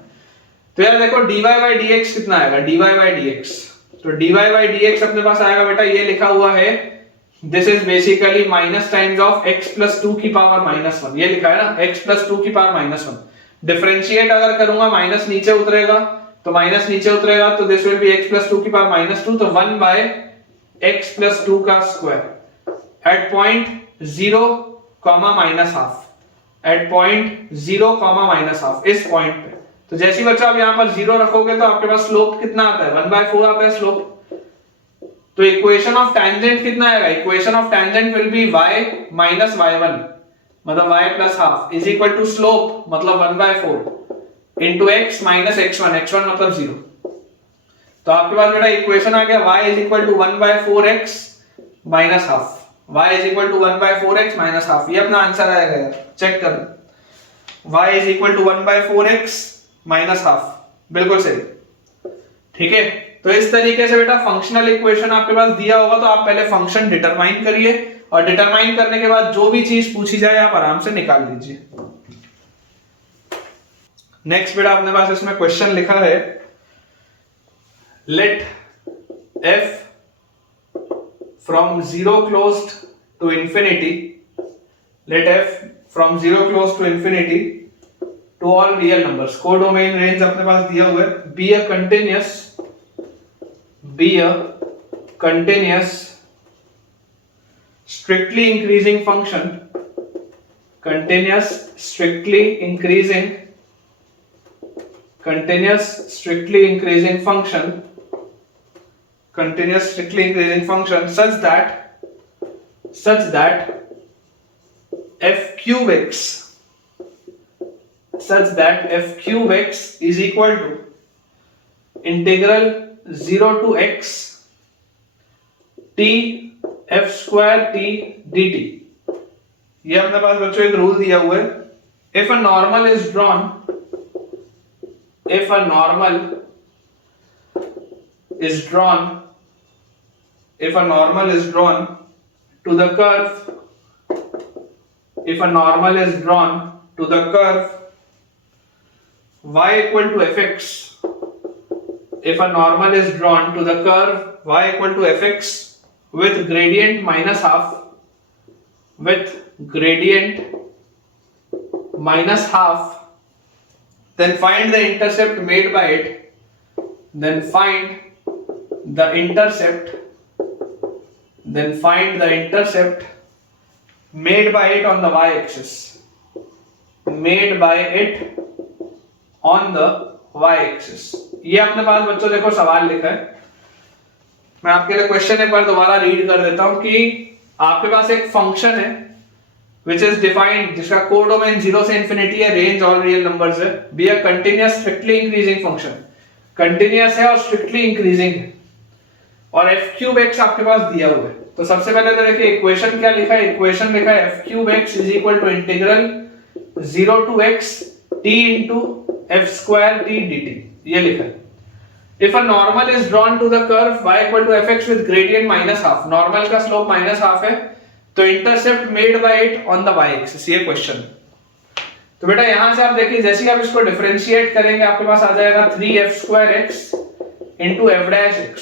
तो यार देखो dy by dx कितना आएगा, dy by dx, तो dy by dx अपने पास आएगा बेटा, ये लिखा हुआ है this is basically minus times of x plus 2 की पावर -1, ये लिखा है ना, x plus 2 की पावर -1। डिफरेंशिएट अगर करूंगा माइनस नीचे उतरेगा, तो माइनस नीचे उतरेगा तो this will be x plus 2 की पावर -2, तो 1 by x plus 2 का square at point 0, -1/2, at point 0, -1/2 इस पॉइंट पे। तो जैसे ही बच्चा आप यहां पर 0 रखोगे तो आपके पास स्लोप कितना आता है, 1/4 आता है स्लोप। तो इक्वेशन ऑफ टैंजेंट कितना आएगा, equation of tangent will be y minus y1 मतलब y plus half इज इक्वल टू स्लोप मतलब 1/4 into x minus x1, x1 मतलब 0। तो आपके पास बेटा इक्वेशन आ गया y is equal to 1/4x minus half, y is equal to 1/4x minus half, ये अपना आंसर आएगा यार, चेक कर लो, y is equal to 1/4x minus half, बिल्कुल सही, ठीक है। तो इस तरीके से बेटा फंक्शनल इक्वेशन आपके पास दिया होगा तो आप पहले फंक्शन डिटरमाइन करिए, और डिटरमाइन करने के बाद जो भी चीज पूछी जाए आप आराम से निकाल लीजिए। नेक्स्ट बेटा अपने पास इसमें क्वेश्चन लिखा है, let f from 0 closed to infinity, let f from zero close to infinity to all real numbers, codomain range अपने पास दिया हुआ है, be a continuous strictly increasing function, continuous strictly increasing function such that f cube x is equal to integral 0 to x t f square t dt। ये अपने पास बच्चों एक रूल दिया हुआ है, if a normal is drawn to the curve y equal to fx, with gradient minus half, then find the intercept made by it on the y-axis, ये अपने पास बच्चों देखो सवाल लिखा है, मैं आपके लिए क्वेश्चन एक बार दोबारा रीड कर देता हूं कि आपके पास एक फंक्शन है which is defined, जिसका कोडोमेन 0 से इंफिनिटी है, रेंज ऑल रियल नंबर्स है, be a continuous strictly increasing function, continuous है और स्ट्रिक्टली इंक्रीजिंग है, और f क्यूब x आपके पास दिया हुआ है। तो सबसे पहले तो देखिए इक्वेशन क्या लिखा है, इक्वेशन लिखा है f cube x is equal to integral 0 to x t into f square t dt, ये लिखा है। If a normal is drawn to the curve y equal to fx with gradient minus half, normal का स्लोप माइनस हाफ है, तो intercept made by it on the y axis, ये क्वेश्चन। तो बेटा यहां से आप देखिए जैसे ही आप इसको डिफरेंशिएट करेंगे आपके पास आ जाएगा 3f square x into f dash x,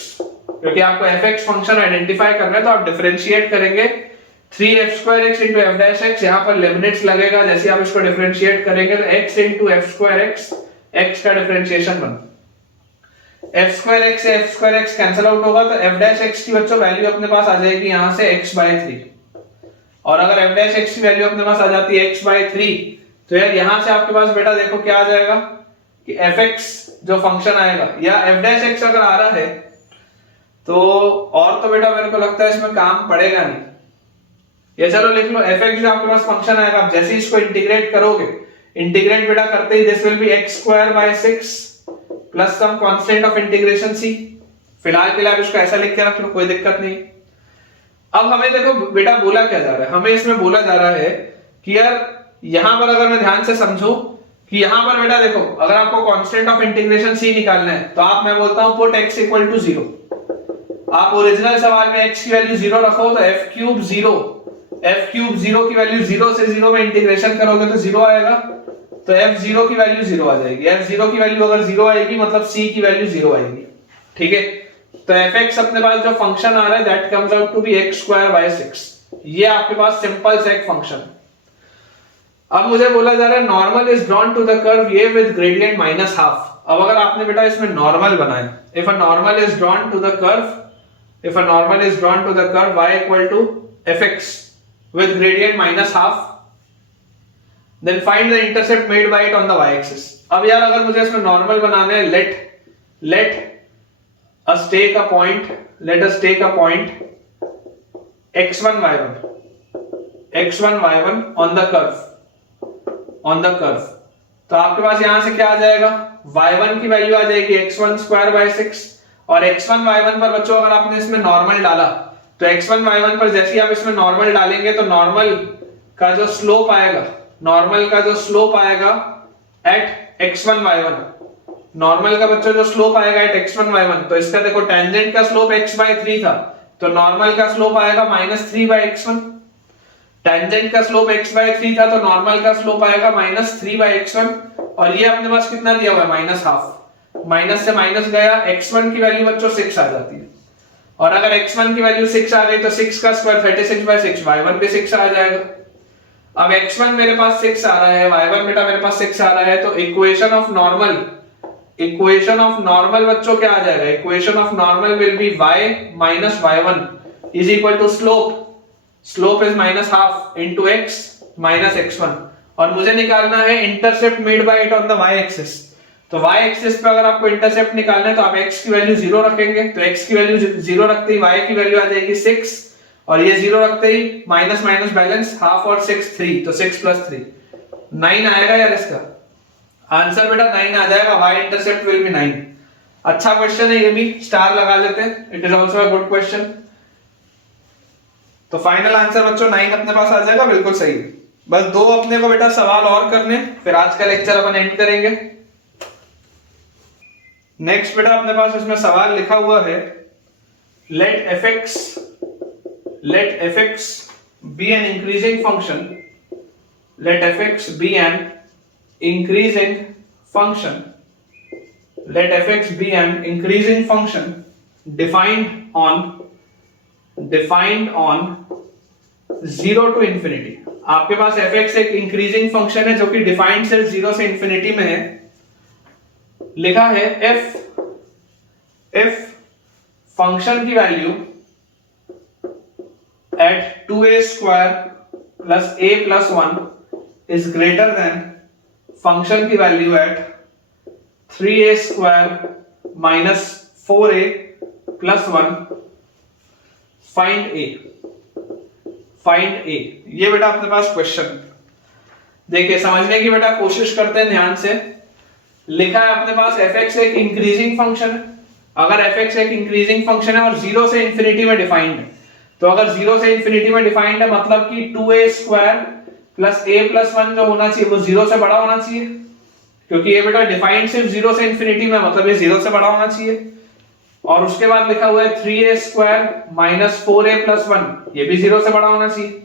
क्योंकि आपको fx फंक्शन आइडेंटिफाई करना है तो आप डिफरेंशिएट करेंगे 3f square x into f dash x, यहां पर लिमिट्स लगेगा, जैसे आप इसको डिफरेंशिएट करेंगे तो x into f square x, x का डिफरेंशिएशन बन f square x से f square x cancel out होगा तो f dash x की बच्चों वैल्यू अपने पास आ जाएगी यहां से x by 3, और अगर f dash x की वैल्यू अपने पास आ जाती है x by 3 तो यार यहां से आपके पास बेटा देखो क्या आ जाएगा कि fx जो फंक्शन आएगा, या f dash x अगर आ रहा है तो और तो बेटा मेरे को लगता है इसमें काम पड़ेगा नहीं, ये चलो लिख लो fx जो आपके पास फंक्शन आएगा, आप जैसे इसको इंटीग्रेट करोगे, इंटीग्रेट बेटा करते ही this will be x square by 6 plus some constant of integration c, फिलहाल के लिए आप इसको ऐसा लिख के रख लो, कोई दिक्कत नहीं। अब हमें देखो बेटा बोला क्या जा रहा है, हमें इसमें बोला जा रहा है कि यार यहां पर अगर मैं ध्यान से समझूं कि यहां पर बेटा देखो अगर आपको कांस्टेंट ऑफ इंटीग्रेशन c निकालना है तो आप, मैं बोलता हूं पुट x इक्वल टू 0, आप ओरिजिनल सवाल में x की वैल्यू 0 रखो तो f क्यूब 0 की वैल्यू 0 से 0 में इंटीग्रेशन करोगे तो 0 आएगा, तो f0 की वैल्यू 0 आ जाएगी, f0 की वैल्यू अगर 0 आएगी मतलब c की वैल्यू 0 आएगी, ठीक है। तो fx अपने पास जो फंक्शन आ रहा है that comes out to be x square by 6, ये आपके पास सिंपल सा एक फंक्शन। अब मुझे बोला जा रहा है normal is drawn to the curve ये विद ग्रेडियंट माइनस हाफ। अब अगर आपने बेटा इसमें नॉर्मल बनाया, if a normal is drawn to the curve y equal to fx with gradient minus half, then find the intercept made by it on the y-axis। अब यार अगर मुझे इसमें नॉर्मल बनाना है, let us take a point x1 y1 on the curve, तो आपके पास यहां से क्या आ जाएगा, y1 की वैल्यू आ जाएगी x1 स्क्वायर बाय 6, और x1 y1 पर बच्चों अगर आपने इसमें नॉर्मल डाला तो x1 y1 पर जैसे ही आप इसमें नॉर्मल डालेंगे तो नॉर्मल का जो स्लोप आएगा एट x1 y1, नॉर्मल का बच्चों जो स्लोप आएगा एट x1 y1, तो इसका देखो टेंजेंट का स्लोप x by 3 था तो नॉर्मल का स्लोप आएगा -3 by x1, टेंजेंट का स्लोप x by 3 था तो नॉर्मल का स्लोप आएगा -3 by x1, और ये अपने पास कितना दिया हुआ है -हाफ, माइनस से माइनस गया, x1 की वैल्यू बच्चों 6 आ जाती है, और अगर x1 की वैल्यू 6 आ गई तो 6 का स्क्वायर 36 by 6, y1 पे 6 आ जाएगा। अब x1 मेरे पास 6 आ रहा है, y1 बेटा मेरे पास 6 आ रहा है, तो इक्वेशन ऑफ नॉर्मल बच्चों क्या आ जाएगा? Equation of normal will be y minus y1 is equal to slope is minus half into x minus x1, और मुझे निकालना है intercept made by it on the y axis. तो y एक्सिस पे अगर आपको इंटरसेप्ट निकालना है तो आप x की वैल्यू 0 रखेंगे, तो x की वैल्यू 0 रखते ही y की वैल्यू आ जाएगी 6, और ये 0 रखते ही माइनस माइनस बैलेंस, हाफ और 6 3, तो 6 प्लस 3 9 आएगा यार। इसका आंसर बेटा 9 आ जाएगा, y इंटरसेप्ट विल बी 9। अच्छा क्वेश्चन है ये भी, स्टार लगा लेते हैं, it is also a good question. तो फाइनल आंसर बच्चों 9 अपने पास आ जाएगा, बिल्कुल सही। बस दो अपने को बेटा सवाल और करने, फिर आज का लेक्चर अपन एंड करेंगे। नेक्स्ट बेटा अपने पास इसमें सवाल लिखा हुआ है, let fx be an increasing function, let fx be an increasing function, let fx be an increasing function defined on 0 to infinity। आपके पास fx एक इंक्रीजिंग फंक्शन है जो कि डिफाइंड सिर्फ 0 से इंफिनिटी में है। लिखा है if फंक्शन की value at 2a square plus a plus 1 is greater than function की value at 3a square minus 4a plus 1, find a। ये बेटा अपने पास क्वेश्चन देखिए, समझने की बेटा कोशिश करते हैं ध्यान से। लिखा है अपने पास fx एक इंक्रीजिंग फंक्शन है। अगर fx एक इंक्रीजिंग फंक्शन है और 0 से इंफिनिटी में डिफाइंड है, तो अगर 0 से इंफिनिटी में डिफाइंड है मतलब कि 2a square plus a plus 1 जो होना चाहिए वो 0 से बड़ा होना चाहिए, क्योंकि ये बेटा डिफाइंड सिर्फ 0 से इंफिनिटी में, मतलब ये 0 से बड़ा होना चाहिए। और उसके बाद लिखा हुआ है 3a square minus 4a plus 1, ये भी 0 से बड़ा होना चाहिए।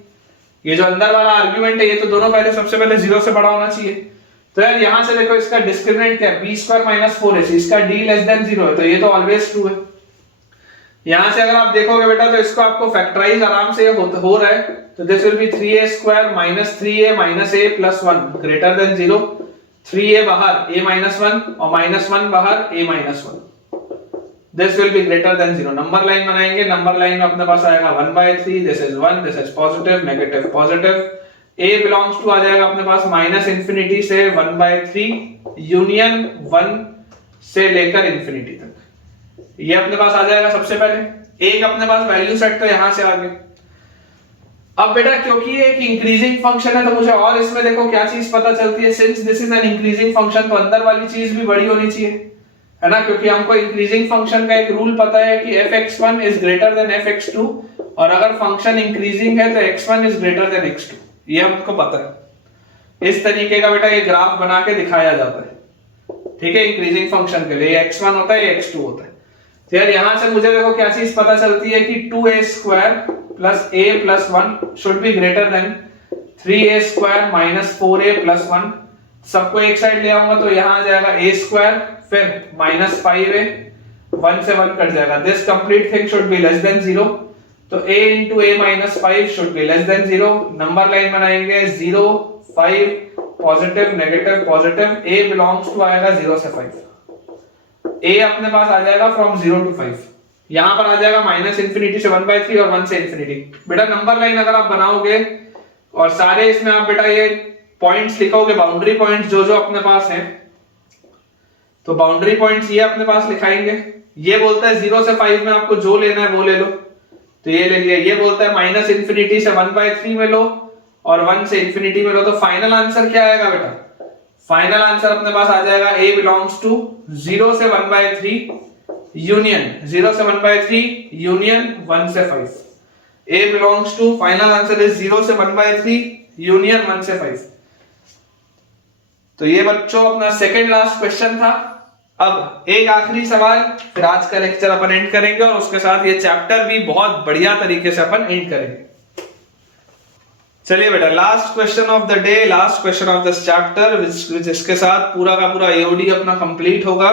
ये जो अंदर वाला आर्ग्यूमेंट है ये तो दोनों पहले सबसे पहले 0 से बड़ा होना चाहिए। तो यार यहां से देखो इसका डिस्क्रिमिनेंट क्या है, b स्क्वायर माइनस 4ac, इसका d लेस देन 0 है, तो ये तो ऑलवेज ट्रू है। यहां से अगर आप देखोगे बेटा तो इसको आपको फैक्टराइज आराम से हो रहा है, तो this will B 3a square minus 3a minus a plus 1 greater than 0, 3a बाहर a माइनस 1 और माइनस 1 बाहर a minus 1, this will be greater than 0। Number line बनाएंगे, नंबर लाइन में अपने पास आएगा 1/3, this is 1, this is positive, negative, positive। a belongs to आ जाएगा अपने पास माइनस इंफिनिटी से 1/3 यूनियन 1 से लेकर इंफिनिटी तक, ये अपने पास आ जाएगा सबसे पहले। एक अपने पास वैल्यू सेट तो यहां से आ गए। अब बेटा क्योंकि ये एक इंक्रीजिंग फंक्शन है तो मुझे और इसमें देखो क्या चीज पता चलती है, since this is an increasing function तो अंदर वाली चीज भी बड़ी होनी चाहिए, है ना, क्योंकि हमको इंक्रीजिंग फंक्शन का एक रूल पता है कि fx1 is greater than fx2, और अगर फंक्शन इंक्रीजिंग है तो x1 is greater than x2, ये हमको पता है। इस तरीके का बेटा ये ग्राफ बना के दिखाया जाता है, ठीक है। इंक्रीजिंग फंक्शन के लिए x1 होता है, x2 होता है। तो यार यहां से मुझे देखो क्या चीज पता चलती है कि 2a square plus a plus 1 should be greater then 3a square minus 4a plus 1। सबको एक साइड ले आऊंगा तो यहां आ जाएगा a स्क्वायर फिर माइनस 5a, 1 से 1 कट जाएगा, this complete thing should be less than 0, तो a into a minus 5 should be less than 0। Number line बनाएंगे 0 5 positive negative positive, a belongs to आएगा 0 से 5, a अपने पास आ जाएगा फ्रॉम 0 to 5, यहां पर आ जाएगा माइनस इंफिनिटी से 1/3 और 1 से इंफिनिटी। बेटा नंबर लाइन अगर आप बनाओगे और सारे इसमें आप बेटा ये पॉइंट्स लिखोगे, बाउंड्री पॉइंट्स जो जो अपने पास हैं, तो बाउंड्री पॉइंट्स ये अपने पास लिखाएंगे। ये बोलता है 0 से 5 में आपको जो लेना है वो ले लो, तो ये ले लिया। ये बोलता है माइनस इंफिनिटी से 1/3 में लो और 1 से इंफिनिटी में लो, तो फाइनल आंसर क्या आएगा बेटा? फाइनल आंसर अपने पास आ जाएगा a बिलोंग्स टू 0 से 1/3 यूनियन 0 से 1/3 यूनियन 1 से 5। a belongs to final answer is 0 से 1/3 यूनियन 1 से 5। तो ये बच्चों अपना सेकंड लास्ट क्वेश्चन था। अब एक आखिरी सवाल, फिर आज का लेक्चर अपन एंड करेंगे और उसके साथ ये चैप्टर भी बहुत बढ़िया तरीके से अपन एंड करेंगे। चलिए बेटा last question of the day, last question of this chapter, जिसके साथ पूरा का पूरा एओडी अपना कंप्लीट होगा।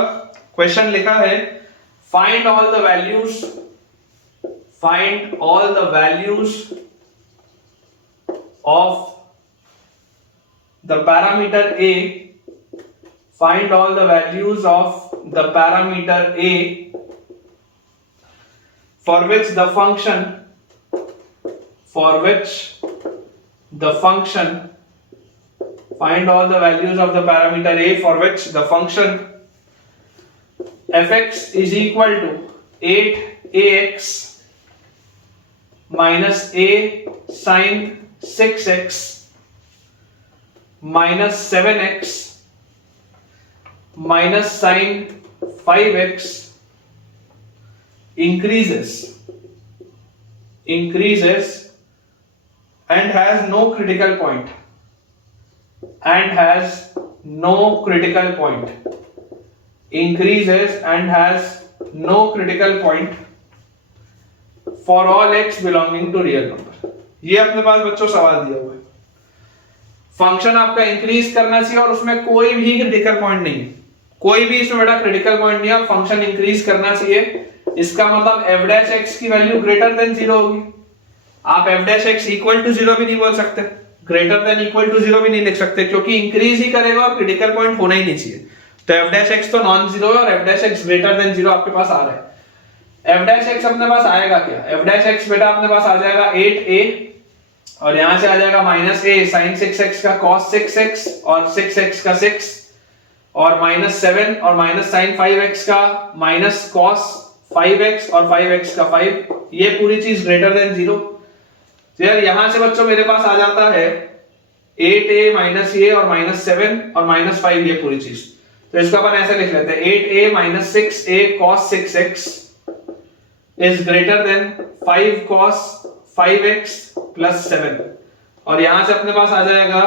क्वेश्चन लिखा है find all the values of the parameter a, find all the values of the parameter a for which the function find all the values of the parameter a for which the function fx is equal to 8ax minus a sin 6x minus 7x minus sin 5x increases and has no critical point increases and has no critical point for all x belonging to real number। ये अपने पास बच्चों सवाल दिया हुआ है। फंक्शन आपका इंक्रीज करना चाहिए और उसमें कोई भी क्रिटिकल पॉइंट नहीं है, कोई भी इसमें बेटा क्रिटिकल पॉइंट नहीं है, फंक्शन इंक्रीज करना चाहिए। इसका मतलब f डैश x की वैल्यू ग्रेटर देन 0 होगी। आप f dash x equal to 0 भी नहीं बोल सकते, ग्रेटर देन इक्वल टू 0 भी नहीं लिख सकते, क्योंकि इंक्रीज ही करेगा और क्रिटिकल पॉइंट होना ही नहीं चाहिए। तो f डैश x तो नॉन जीरो है और f dash x greater than 0 आपके पास आ रहा है। f डैश x अपने पास आएगा क्या? f डैश x बेटा अपने पास आ जाएगा 8a और यहां से आ जाएगा माइनस a sin 6x का cos 6x और 6x का 6 और माइनस 7 और माइनस sin 5x का माइनस cos 5x और 5x का 5, ये पूरी चीज ग्रेटर देन 0। तो यार यहां से बच्चों मेरे पास आ जाता है 8a माइनस a और माइनस 7 और माइनस 5, ये पूरी चीज। तो इसको अपन ऐसे लिख लेते हैं 8a minus 6a cos 6x is greater than 5 cos 5x plus 7 और यहां से अपने पास आ जाएगा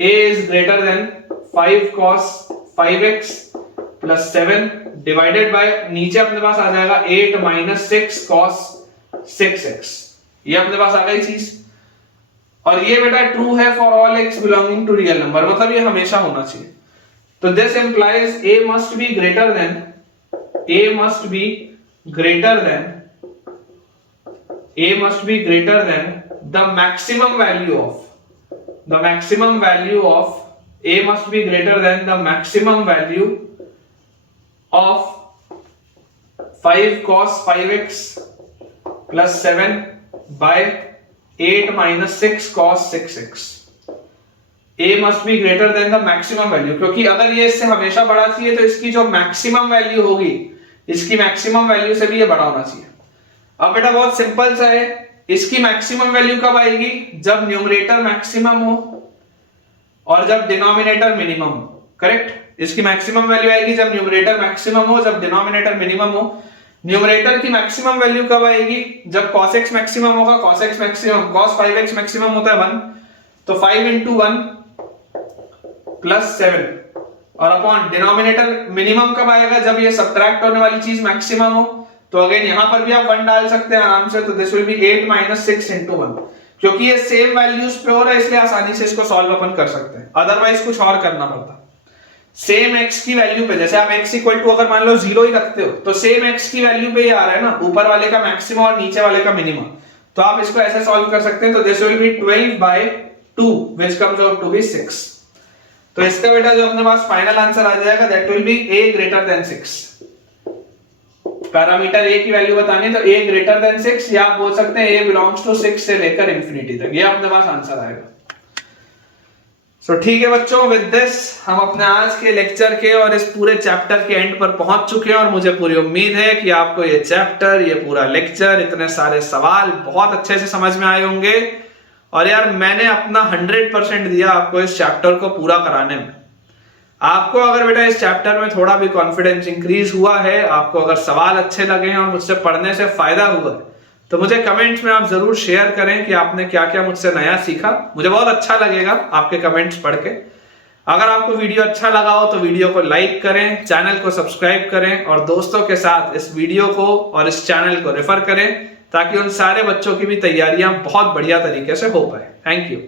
a is greater than 5 cos 5x plus 7 divided by नीचे अपने पास आ जाएगा 8 माइनस 6 cos 6x। ये अपने पास आ गई चीज और ये बेटा ट्रू है for all x belonging to real number, मतलब ये हमेशा होना चाहिए। तो this implies a must be greater than the maximum value of 5 cos 5x plus 7 by 8 minus 6 cos 6x। a must be greater than the maximum value, क्योंकि अगर ये इससे हमेशा बड़ा चाहिए तो इसकी जो मैक्सिमम वैल्यू होगी, इसकी मैक्सिमम वैल्यू से भी ये बड़ा होना चाहिए। अब बेटा बहुत सिंपल सा है, इसकी मैक्सिमम वैल्यू कब आएगी? जब न्यूमरेटर मैक्सिमम हो और जब डिनोमिनेटर मिनिमम हो। करेक्ट, इसकी मैक्सिमम वैल्यू आएगी जब न्यूमरेटर मैक्सिमम हो, जब डिनोमिनेटर मिनिमम हो। न्यूमरेटर की मैक्सिमम वैल्यू कब आएगी? जब cos x मैक्सिमम होगा, cos x maximum, cos 5x maximum होता है 1, तो 5 into 1 प्लस 7 और अपॉन डिनोमिनेटर मिनिमम कब आएगा? जब ये सब्ट्रैक्ट होने वाली चीज मैक्सिमम हो। तो अगेन यहां पर भी आप 1 डाल सकते हैं आराम से, तो this will B 8 minus 6 into 1, क्योंकि ये सेम वैल्यूज पे हो रहा है इसलिए आसानी से इसको सॉल्व अपन कर सकते हैं, अदरवाइज कुछ और करना पड़ता। सेम x की वैल्यू पे, जैसे आप x इक्वल टू अगर मान लो 0 ही रखते हो तो सेम x की वैल्यू पे ही आ रहा है ना, ऊपर वाले का मैक्सिमम और नीचे वाले का मिनिमम। तो आप इसको ऐसे सॉल्व कर सकते हैं। तो this will be 12/2 which comes out to be 6। तो इसका बेटा जो अपने पास फाइनल आंसर आ जाएगा that will be a greater than 6। Parameter a की वैल्यू बतानी है तो a ग्रेटर देन 6, या आप बोल सकते हैं a बिलोंग्स टू 6 से लेकर इंफिनिटी तक, ये अपने पास आंसर आएगा। सो ठीक है बच्चों, विद दिस हम अपने आज के लेक्चर के और इस पूरे चैप्टर के एंड पर पहुंच चुके हैं और मुझे पूरी उम्मीद है कि आपको ये चैप्टर, ये पूरा लेक्चर, इतने सारे सवाल बहुत अच्छे से समझ में आए होंगे। और यार मैंने अपना 100% दिया आपको इस चैप्टर को पूरा कराने में। आपको अगर बेटा इस चैप्टर में थोड़ा भी कॉन्फिडेंस इंक्रीज हुआ है, आपको अगर सवाल अच्छे लगे हैं और मुझसे पढ़ने से फायदा हुआ है, तो मुझे कमेंट्स में आप जरूर शेयर करें कि आपने क्या क्या मुझसे नया सीखा। मुझे बहुत अच्छा लगेगा आपके कमेंट्स पढ़ के। अगर आपको वीडियो अच्छा लगा हो तो वीडियो को लाइक करें, चैनल को सब्सक्राइब करें और दोस्तों के साथ इस वीडियो को और इस चैनल को रेफर करें, ताकि उन सारे बच्चों की भी तैयारियां बहुत बढ़िया तरीके से हो पाए। Thank you.